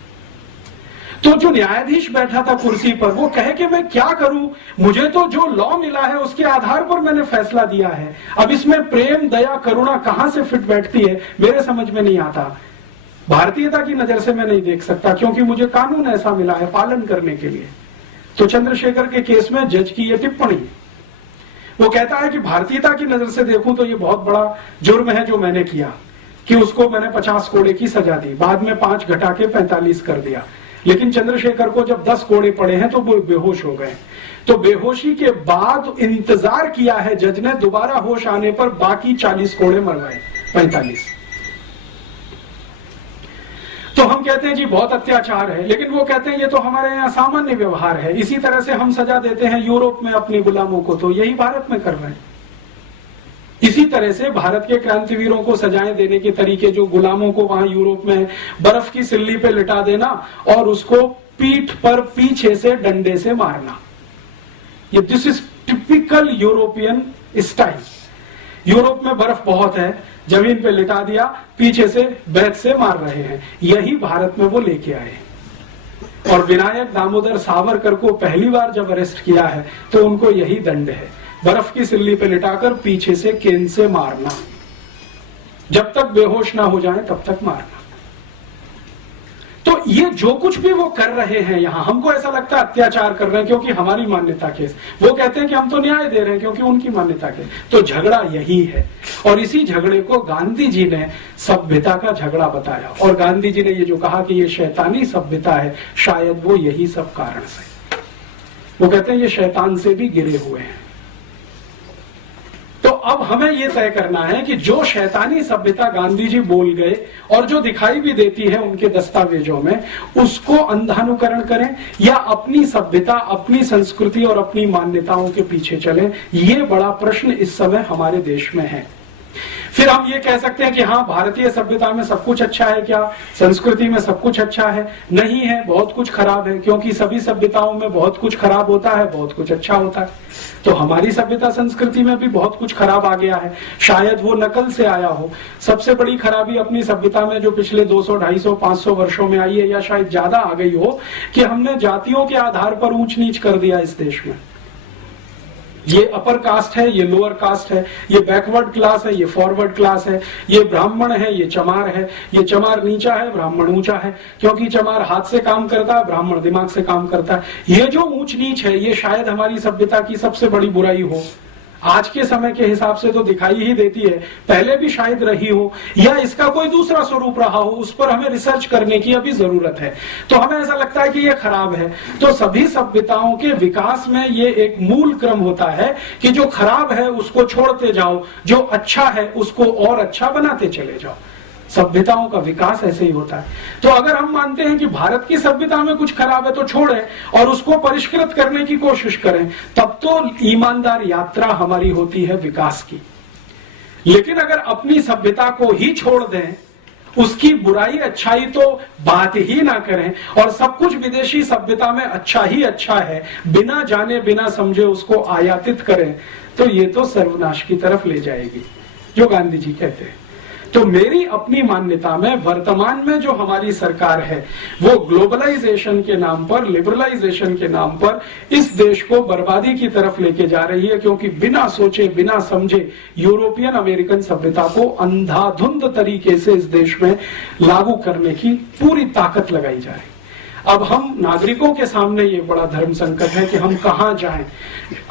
तो जो न्यायाधीश बैठा था कुर्सी पर, वो कहे कि मैं क्या करूं, मुझे तो जो लॉ मिला है उसके आधार पर मैंने फैसला दिया है, अब इसमें प्रेम दया करुणा कहां से फिट बैठती है मेरे समझ में नहीं आता। भारतीयता की नजर से मैं नहीं देख सकता, क्योंकि मुझे कानून ऐसा मिला है पालन करने के लिए। तो चंद्रशेखर के केस में जज की यह टिप्पणी, वो कहता है कि भारतीयता की नजर से देखूं तो ये बहुत बड़ा जुर्म है जो मैंने किया, कि उसको मैंने 50 कोड़े की सजा दी, बाद में 5 घटा के 45 कर दिया। लेकिन चंद्रशेखर को जब 10 कोड़े पड़े हैं तो वो बेहोश हो गए। तो बेहोशी के बाद इंतजार किया है जज ने, दोबारा होश आने पर बाकी 40 कोड़े मरवाए, 45। तो हम कहते हैं जी बहुत अत्याचार है, लेकिन वो कहते हैं ये तो हमारे यहाँ सामान्य व्यवहार है। इसी तरह से हम सजा देते हैं यूरोप में अपने गुलामों को, तो यही भारत में कर रहे हैं। इसी तरह से भारत के क्रांतिवीरों को सजाएं देने के तरीके, जो गुलामों को वहां यूरोप में बर्फ की सिल्ली पे लिटा देना और उसको पीठ पर पीछे से डंडे से मारना, ये this is typical European style. Europe में बर्फ बहुत है, जमीन पे लिटा दिया, पीछे से बैत से मार रहे हैं, यही भारत में वो लेके आए। और विनायक दामोदर सावरकर को पहली बार जब अरेस्ट किया है तो उनको यही दंड है, बर्फ की सिल्ली पे लिटाकर पीछे से केन से मारना, जब तक बेहोश ना हो जाए तब तक मारना। तो ये जो कुछ भी वो कर रहे हैं यहां, हमको ऐसा लगता है अत्याचार कर रहे हैं क्योंकि हमारी मान्यता के, वो कहते हैं कि हम तो न्याय दे रहे हैं क्योंकि उनकी मान्यता के। तो झगड़ा यही है, और इसी झगड़े को गांधी जी ने सभ्यता का झगड़ा बताया। और गांधी जी ने ये जो कहा कि ये शैतानी सभ्यता है, शायद वो यही सब कारण से, वो कहते हैं ये शैतान से भी गिरे हुए हैं। तो अब हमें यह तय करना है कि जो शैतानी सभ्यता गांधी जी बोल गए और जो दिखाई भी देती है उनके दस्तावेजों में, उसको अंधानुकरण करें या अपनी सभ्यता, अपनी संस्कृति और अपनी मान्यताओं के पीछे चलें। ये बड़ा प्रश्न इस समय हमारे देश में है। फिर हम ये कह सकते हैं कि हाँ, भारतीय सभ्यता में सब कुछ अच्छा है क्या, संस्कृति में सब कुछ अच्छा है? नहीं है, बहुत कुछ खराब है, क्योंकि सभी सभ्यताओं में बहुत कुछ खराब होता है, बहुत कुछ अच्छा होता है। तो हमारी सभ्यता संस्कृति में भी बहुत कुछ खराब आ गया है, शायद वो नकल से आया हो। सबसे बड़ी खराबी अपनी सभ्यता में जो पिछले 200, 250, 500 वर्षों में आई है, या शायद ज्यादा आ गई हो, कि हमने जातियों के आधार पर ऊंच नीच कर दिया इस देश में। ये अपर कास्ट है, ये लोअर कास्ट है, ये बैकवर्ड क्लास है, ये फॉरवर्ड क्लास है, ये ब्राह्मण है, ये चमार है, ये चमार नीचा है, ब्राह्मण ऊंचा है, क्योंकि चमार हाथ से काम करता है, ब्राह्मण दिमाग से काम करता है। ये जो ऊंच नीच है, ये शायद हमारी सभ्यता की सबसे बड़ी बुराई हो। आज के समय के हिसाब से तो दिखाई ही देती है, पहले भी शायद रही हो या इसका कोई दूसरा स्वरूप रहा हो, उस पर हमें रिसर्च करने की अभी जरूरत है। तो हमें ऐसा लगता है कि ये खराब है। तो सभी सभ्यताओं के विकास में ये एक मूल क्रम होता है कि जो खराब है उसको छोड़ते जाओ, जो अच्छा है उसको और अच्छा बनाते चले जाओ। सभ्यताओं का विकास ऐसे ही होता है। तो अगर हम मानते हैं कि भारत की सभ्यता में कुछ खराब है तो छोड़ें और उसको परिष्कृत करने की कोशिश करें, तब तो ईमानदार यात्रा हमारी होती है विकास की। लेकिन अगर अपनी सभ्यता को ही छोड़ दें, उसकी बुराई अच्छाई तो बात ही ना करें और सब कुछ विदेशी सभ्यता में अच्छा ही अच्छा है, बिना जाने बिना समझे उसको आयातित करें, तो ये तो सर्वनाश की तरफ ले जाएगी, जो गांधी जी कहते हैं। तो मेरी अपनी मान्यता में वर्तमान में जो हमारी सरकार है वो ग्लोबलाइजेशन के नाम पर, लिबरलाइजेशन के नाम पर इस देश को बर्बादी की तरफ लेके जा रही है, क्योंकि बिना सोचे बिना समझे यूरोपियन अमेरिकन सभ्यता को अंधाधुंध तरीके से इस देश में लागू करने की पूरी ताकत लगाई जा रही है। अब हम नागरिकों के सामने ये बड़ा धर्म संकट है कि हम कहां जाएं।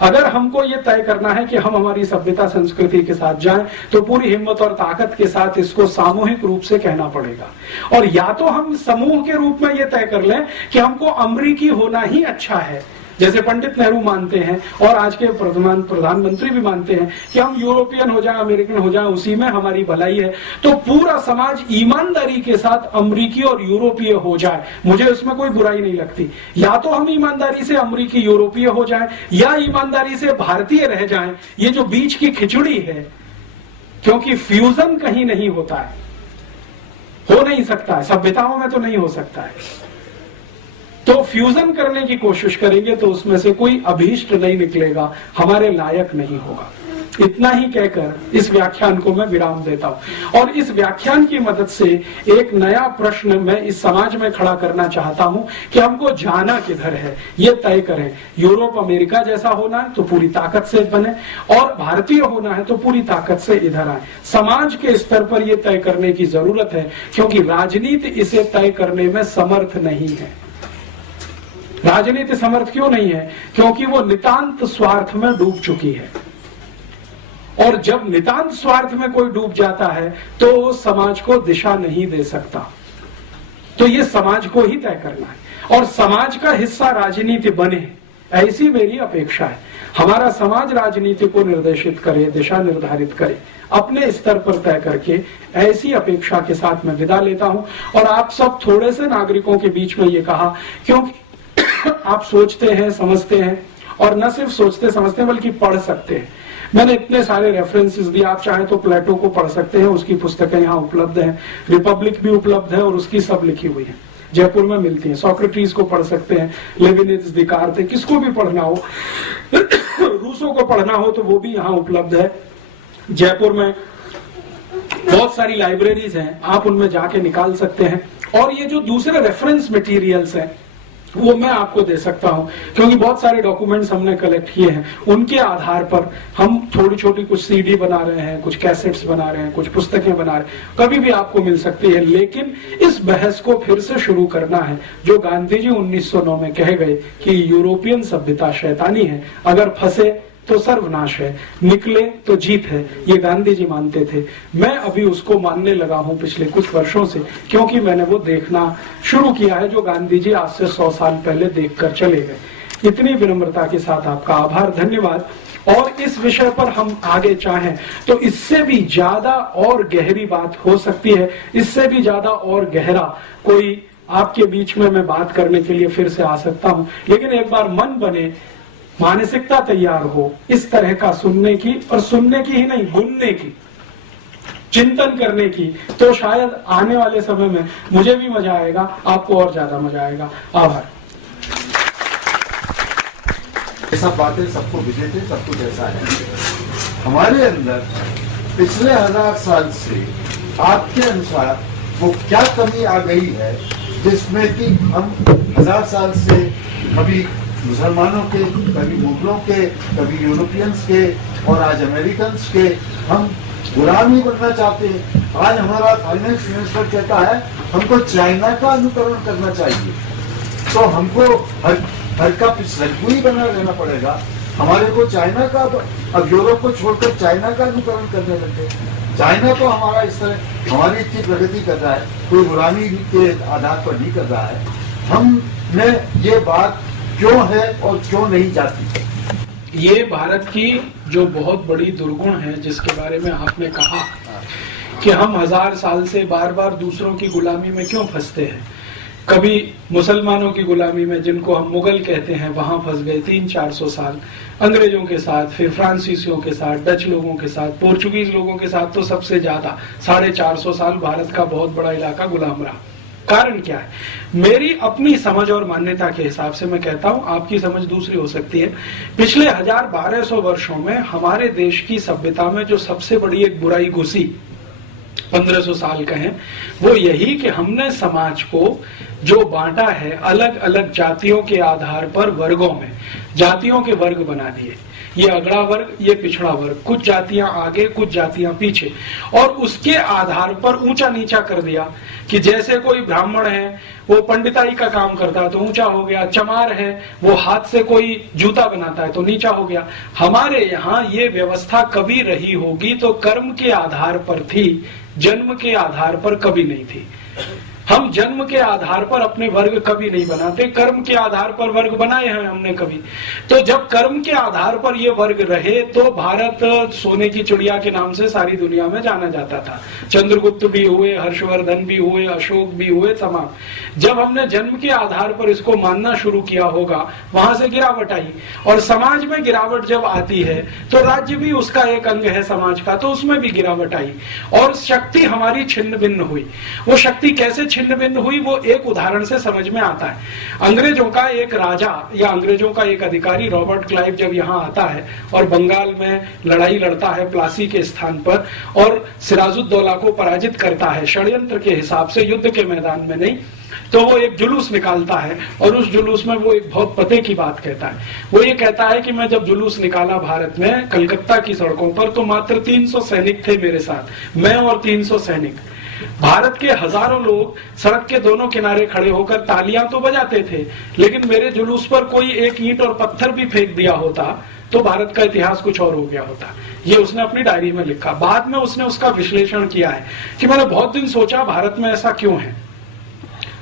अगर हमको ये तय करना है कि हम हमारी सभ्यता संस्कृति के साथ जाएं, तो पूरी हिम्मत और ताकत के साथ इसको सामूहिक रूप से कहना पड़ेगा। और या तो हम समूह के रूप में ये तय कर लें कि हमको अमरीकी होना ही अच्छा है, जैसे पंडित नेहरू मानते हैं और आज के प्रधानमंत्री भी मानते हैं कि हम यूरोपियन हो जाए, अमेरिकन हो जाए, उसी में हमारी भलाई है। तो पूरा समाज ईमानदारी के साथ अमरीकी और यूरोपीय हो जाए, मुझे उसमें कोई बुराई नहीं लगती। या तो हम ईमानदारी से अमरीकी यूरोपीय हो जाए या ईमानदारी से भारतीय रह जाएं। ये जो बीच की खिचड़ी है, क्योंकि फ्यूजन कहीं नहीं होता है, हो नहीं सकता है, सभ्यताओं में तो नहीं हो सकता है। तो फ्यूजन करने की कोशिश करेंगे तो उसमें से कोई अभीष्ट नहीं निकलेगा, हमारे लायक नहीं होगा। इतना ही कहकर इस व्याख्यान को मैं विराम देता हूं और इस व्याख्यान की मदद से एक नया प्रश्न मैं इस समाज में खड़ा करना चाहता हूं कि हमको जाना किधर है, ये तय करें। यूरोप अमेरिका जैसा होना है तो पूरी ताकत से बने, और भारतीय होना है तो पूरी ताकत से इधर आए। समाज के स्तर पर यह तय करने की जरूरत है, क्योंकि राजनीति इसे तय करने में समर्थ नहीं है। राजनीति समर्थ क्यों नहीं है? क्योंकि वो नितांत स्वार्थ में डूब चुकी है, और जब नितांत स्वार्थ में कोई डूब जाता है तो समाज को दिशा नहीं दे सकता। तो ये समाज को ही तय करना है और समाज का हिस्सा राजनीति बने, ऐसी मेरी अपेक्षा है। हमारा समाज राजनीति को निर्देशित करे, दिशा निर्धारित करे, अपने स्तर पर तय करके, ऐसी अपेक्षा के साथ मैं विदा लेता हूं। और आप सब थोड़े से नागरिकों के बीच में ये कहा, क्योंकि आप सोचते हैं, समझते हैं, और न सिर्फ सोचते समझते हैं बल्कि पढ़ सकते हैं। मैंने इतने सारे रेफरेंसेस दिए, आप चाहें तो प्लेटो को पढ़ सकते हैं, उसकी पुस्तकें यहाँ उपलब्ध हैं, रिपब्लिक भी उपलब्ध है और उसकी सब लिखी हुई है, जयपुर में मिलती है। सोक्रेटिस को पढ़ सकते हैं, लेविनिट्स, दिकार्ते, किसको भी पढ़ना हो, रूसो को पढ़ना हो तो वो भी यहाँ उपलब्ध है। जयपुर में बहुत सारी लाइब्रेरीज हैं, आप उनमें जाके निकाल सकते हैं। और ये जो दूसरे रेफरेंस मटेरियल्स हैं वो मैं आपको दे सकता हूं, क्योंकि बहुत सारे डॉक्यूमेंट्स हमने कलेक्ट किए हैं, उनके आधार पर हम थोड़ी छोटी कुछ सीडी बना रहे हैं, कुछ कैसेट्स बना रहे हैं, कुछ पुस्तकें बना रहे हैं, कभी भी आपको मिल सकती है। लेकिन इस बहस को फिर से शुरू करना है, जो गांधी जी 1909 में कह गए कि यूरोपियन सभ्यता शैतानी है, अगर फंसे तो सर्वनाश है, निकले तो जीत है, ये गांधी जी मानते थे। मैं अभी उसको मानने लगा हूं पिछले कुछ वर्षों से, क्योंकि मैंने वो देखना शुरू किया है जो गांधी जी आज से 100 साल पहले देखकर चले गए। इतनी विनम्रता के साथ आपका आभार, धन्यवाद। और इस विषय पर हम आगे चाहें तो इससे भी ज्यादा और गहरी बात हो सकती है, इससे भी ज्यादा और गहरा कोई आपके बीच में मैं बात करने के लिए फिर से आ सकता हूं। लेकिन एक बार मन बने, मानसिकता तैयार हो इस तरह का सुनने की, और सुनने की ही नहीं, बुनने की, चिंतन करने की, तो शायद आने वाले समय में मुझे भी मजा आएगा, आपको और ज्यादा मजा आएगा। आभार। ये सब बातें सबको विदित है, सब कुछ ऐसा है। हमारे अंदर पिछले 1000 साल से आपके अनुसार वो क्या कमी आ गई है जिसमें कि हम 1000 साल से कभी मुसलमानों के, कभी मुगलों के, कभी यूरोपियंस के और आज अमेरिकन के हम गुलाम ही बनना चाहते हैं। आज हमारा फाइनेंस मिनिस्टर कहता है हमको चाइना का अनुकरण करना चाहिए, तो हमको हर का पिछलग्गू ही बना रहना पड़ेगा। हमारे को चाइना का, अब यूरोप को छोड़कर चाइना का अनुकरण करने लगे। चाइना तो हमारा इस तरह हमारी इतनी प्रगति कर रहा है, कोई गुलामी के आधार पर नहीं कर रहा है। हमने ये बात क्यों है और क्यों नहीं जाती? ये भारत की जो बहुत बड़ी दुर्गुण है, जिसके बारे में आपने कहा कि हम 1000 साल से बार बार दूसरों की गुलामी में क्यों फंसते हैं। कभी मुसलमानों की गुलामी में, जिनको हम मुगल कहते हैं, वहां फंस गए 300-400 साल, अंग्रेजों के साथ, फिर फ्रांसीसियों के साथ, डच लोगों के साथ, पोर्चुगीज लोगों के साथ तो सबसे ज्यादा 450 साल भारत का बहुत बड़ा इलाका गुलाम रहा। कारण क्या है? मेरी अपनी समझ और मान्यता के हिसाब से मैं कहता हूं, आपकी समझ दूसरी हो सकती है। पिछले 1200 वर्षों में हमारे देश की सभ्यता में जो सबसे बड़ी एक बुराई घुसी, 1500 साल कहें, वो यही कि हमने समाज को जो बांटा है अलग अलग जातियों के आधार पर वर्गों में, जातियों के वर्ग बना दिए। ये अगड़ा वर्ग, ये पिछड़ा वर्ग, कुछ जातियां आगे, कुछ जातियां पीछे, और उसके आधार पर ऊंचा नीचा कर दिया कि जैसे कोई ब्राह्मण है वो पंडिताई का काम करता है तो ऊंचा हो गया, चमार है वो हाथ से कोई जूता बनाता है तो नीचा हो गया। हमारे यहाँ ये व्यवस्था कभी रही होगी तो कर्म के आधार पर थी, जन्म के आधार पर कभी नहीं थी। हम जन्म के आधार पर अपने वर्ग कभी नहीं बनाते, कर्म के आधार पर वर्ग बनाए हैं हमने कभी। तो जब कर्म के आधार पर ये वर्ग रहे तो भारत सोने की चिड़िया के नाम से सारी दुनिया में जाना जाता था। चंद्रगुप्त भी हुए, हर्षवर्धन भी हुए, अशोक भी हुए, तमाम। जब हमने जन्म के आधार पर इसको मानना शुरू किया होगा, वहां से गिरावट आई, और समाज में गिरावट जब आती है तो राज्य भी उसका एक अंग है समाज का, तो उसमें भी गिरावट आई और शक्ति हमारी छिन्न भिन्न हुई। वो शक्ति कैसे छिन्न भिन्न हुई, वो एक उदाहरण से समझ में आता है। अंग्रेजों का एक राजा या अंग्रेजों का एक अधिकारी रॉबर्ट क्लाइव जब यहाँ आता है और बंगाल में लड़ाई लड़ता है प्लासी के स्थान पर और सिराजुद्दौला को पराजित करता है, षड्यंत्र के हिसाब से, युद्ध के मैदान में नहीं, तो वो एक जुलूस निकालता है और उस जुलूस में वो एक बहुत पते की बात कहता है। वो ये कहता है कि मैं जब जुलूस निकाला भारत में कलकत्ता की सड़कों पर तो मात्र 300 सैनिक थे मेरे साथ, मैं और 300 सैनिक। भारत के हजारों लोग सड़क के दोनों किनारे खड़े होकर तालियां तो बजाते थे, लेकिन मेरे जुलूस पर कोई एक ईंट और पत्थर भी फेंक दिया होता तो भारत का इतिहास कुछ और हो गया होता। ये उसने अपनी डायरी में लिखा। बाद में उसने उसका विश्लेषण किया है कि मैंने बहुत दिन सोचा भारत में ऐसा क्यों है,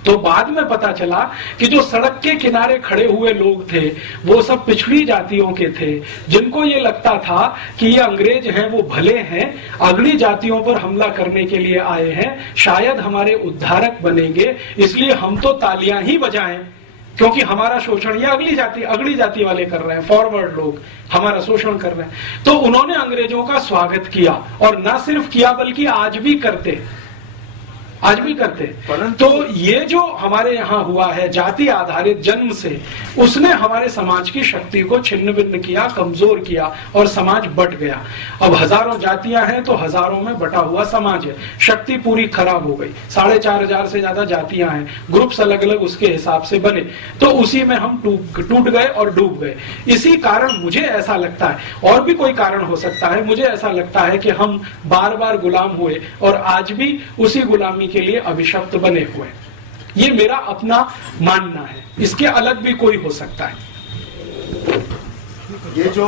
तो बाद में पता चला कि जो सड़क के किनारे खड़े हुए लोग थे वो सब पिछड़ी जातियों के थे, जिनको ये लगता था कि ये अंग्रेज हैं, वो भले हैं, अगली जातियों पर हमला करने के लिए आए हैं, शायद हमारे उद्धारक बनेंगे, इसलिए हम तो तालियां ही बजाएं क्योंकि हमारा शोषण ये अगली जाति वाले कर रहे हैं, फॉरवर्ड लोग हमारा शोषण कर रहे हैं। तो उन्होंने अंग्रेजों का स्वागत किया, और न सिर्फ किया बल्कि आज भी करते। तो ये जो हमारे यहाँ हुआ है जाति आधारित जन्म से, उसने हमारे समाज की शक्ति को छिन्न भिन्न किया, कमजोर किया, और समाज बट गया। अब हजारों जातियां हैं तो हजारों में बटा हुआ समाज है, शक्ति पूरी खराब हो गई। 4500 से ज्यादा जातियां हैं, ग्रुप्स अलग अलग उसके हिसाब से बने, तो उसी में हम टूट गए और डूब गए। इसी कारण मुझे ऐसा लगता है, और भी कोई कारण हो सकता है, मुझे ऐसा लगता है कि हम बार बार गुलाम हुए और आज भी उसी गुलामी के लिए अभिशप्त बने हुए। ये मेरा अपना मानना है, इसके अलग भी कोई हो सकता है। ये जो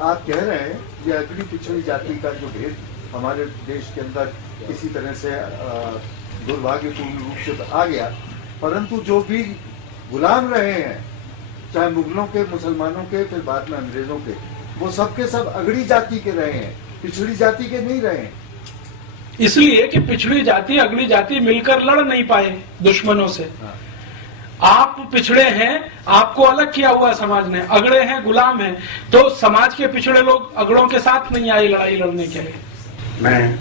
आप कह रहे हैं, ये अगली पिछड़ी जाति का जो भेद हमारे देश के अंदर किसी तरह से दुर्भाग्यपूर्ण रूप से आ गया, परंतु जो भी गुलाम रहे हैं, चाहे मुगलों के, मुसलमानों के, फिर बाद में अंग्रेजों के, वो सबके सब अगड़ी जाति के रहे हैं, पिछड़ी जाति के नहीं रहे हैं। इसलिए कि पिछड़ी जाति अगली जाति मिलकर लड़ नहीं पाए दुश्मनों से। आप पिछड़े हैं, आपको अलग किया हुआ समाज ने, अगड़े हैं, गुलाम हैं, तो समाज के पिछड़े लोग अगड़ों के साथ नहीं आए लड़ाई लड़ने के लिए। मैं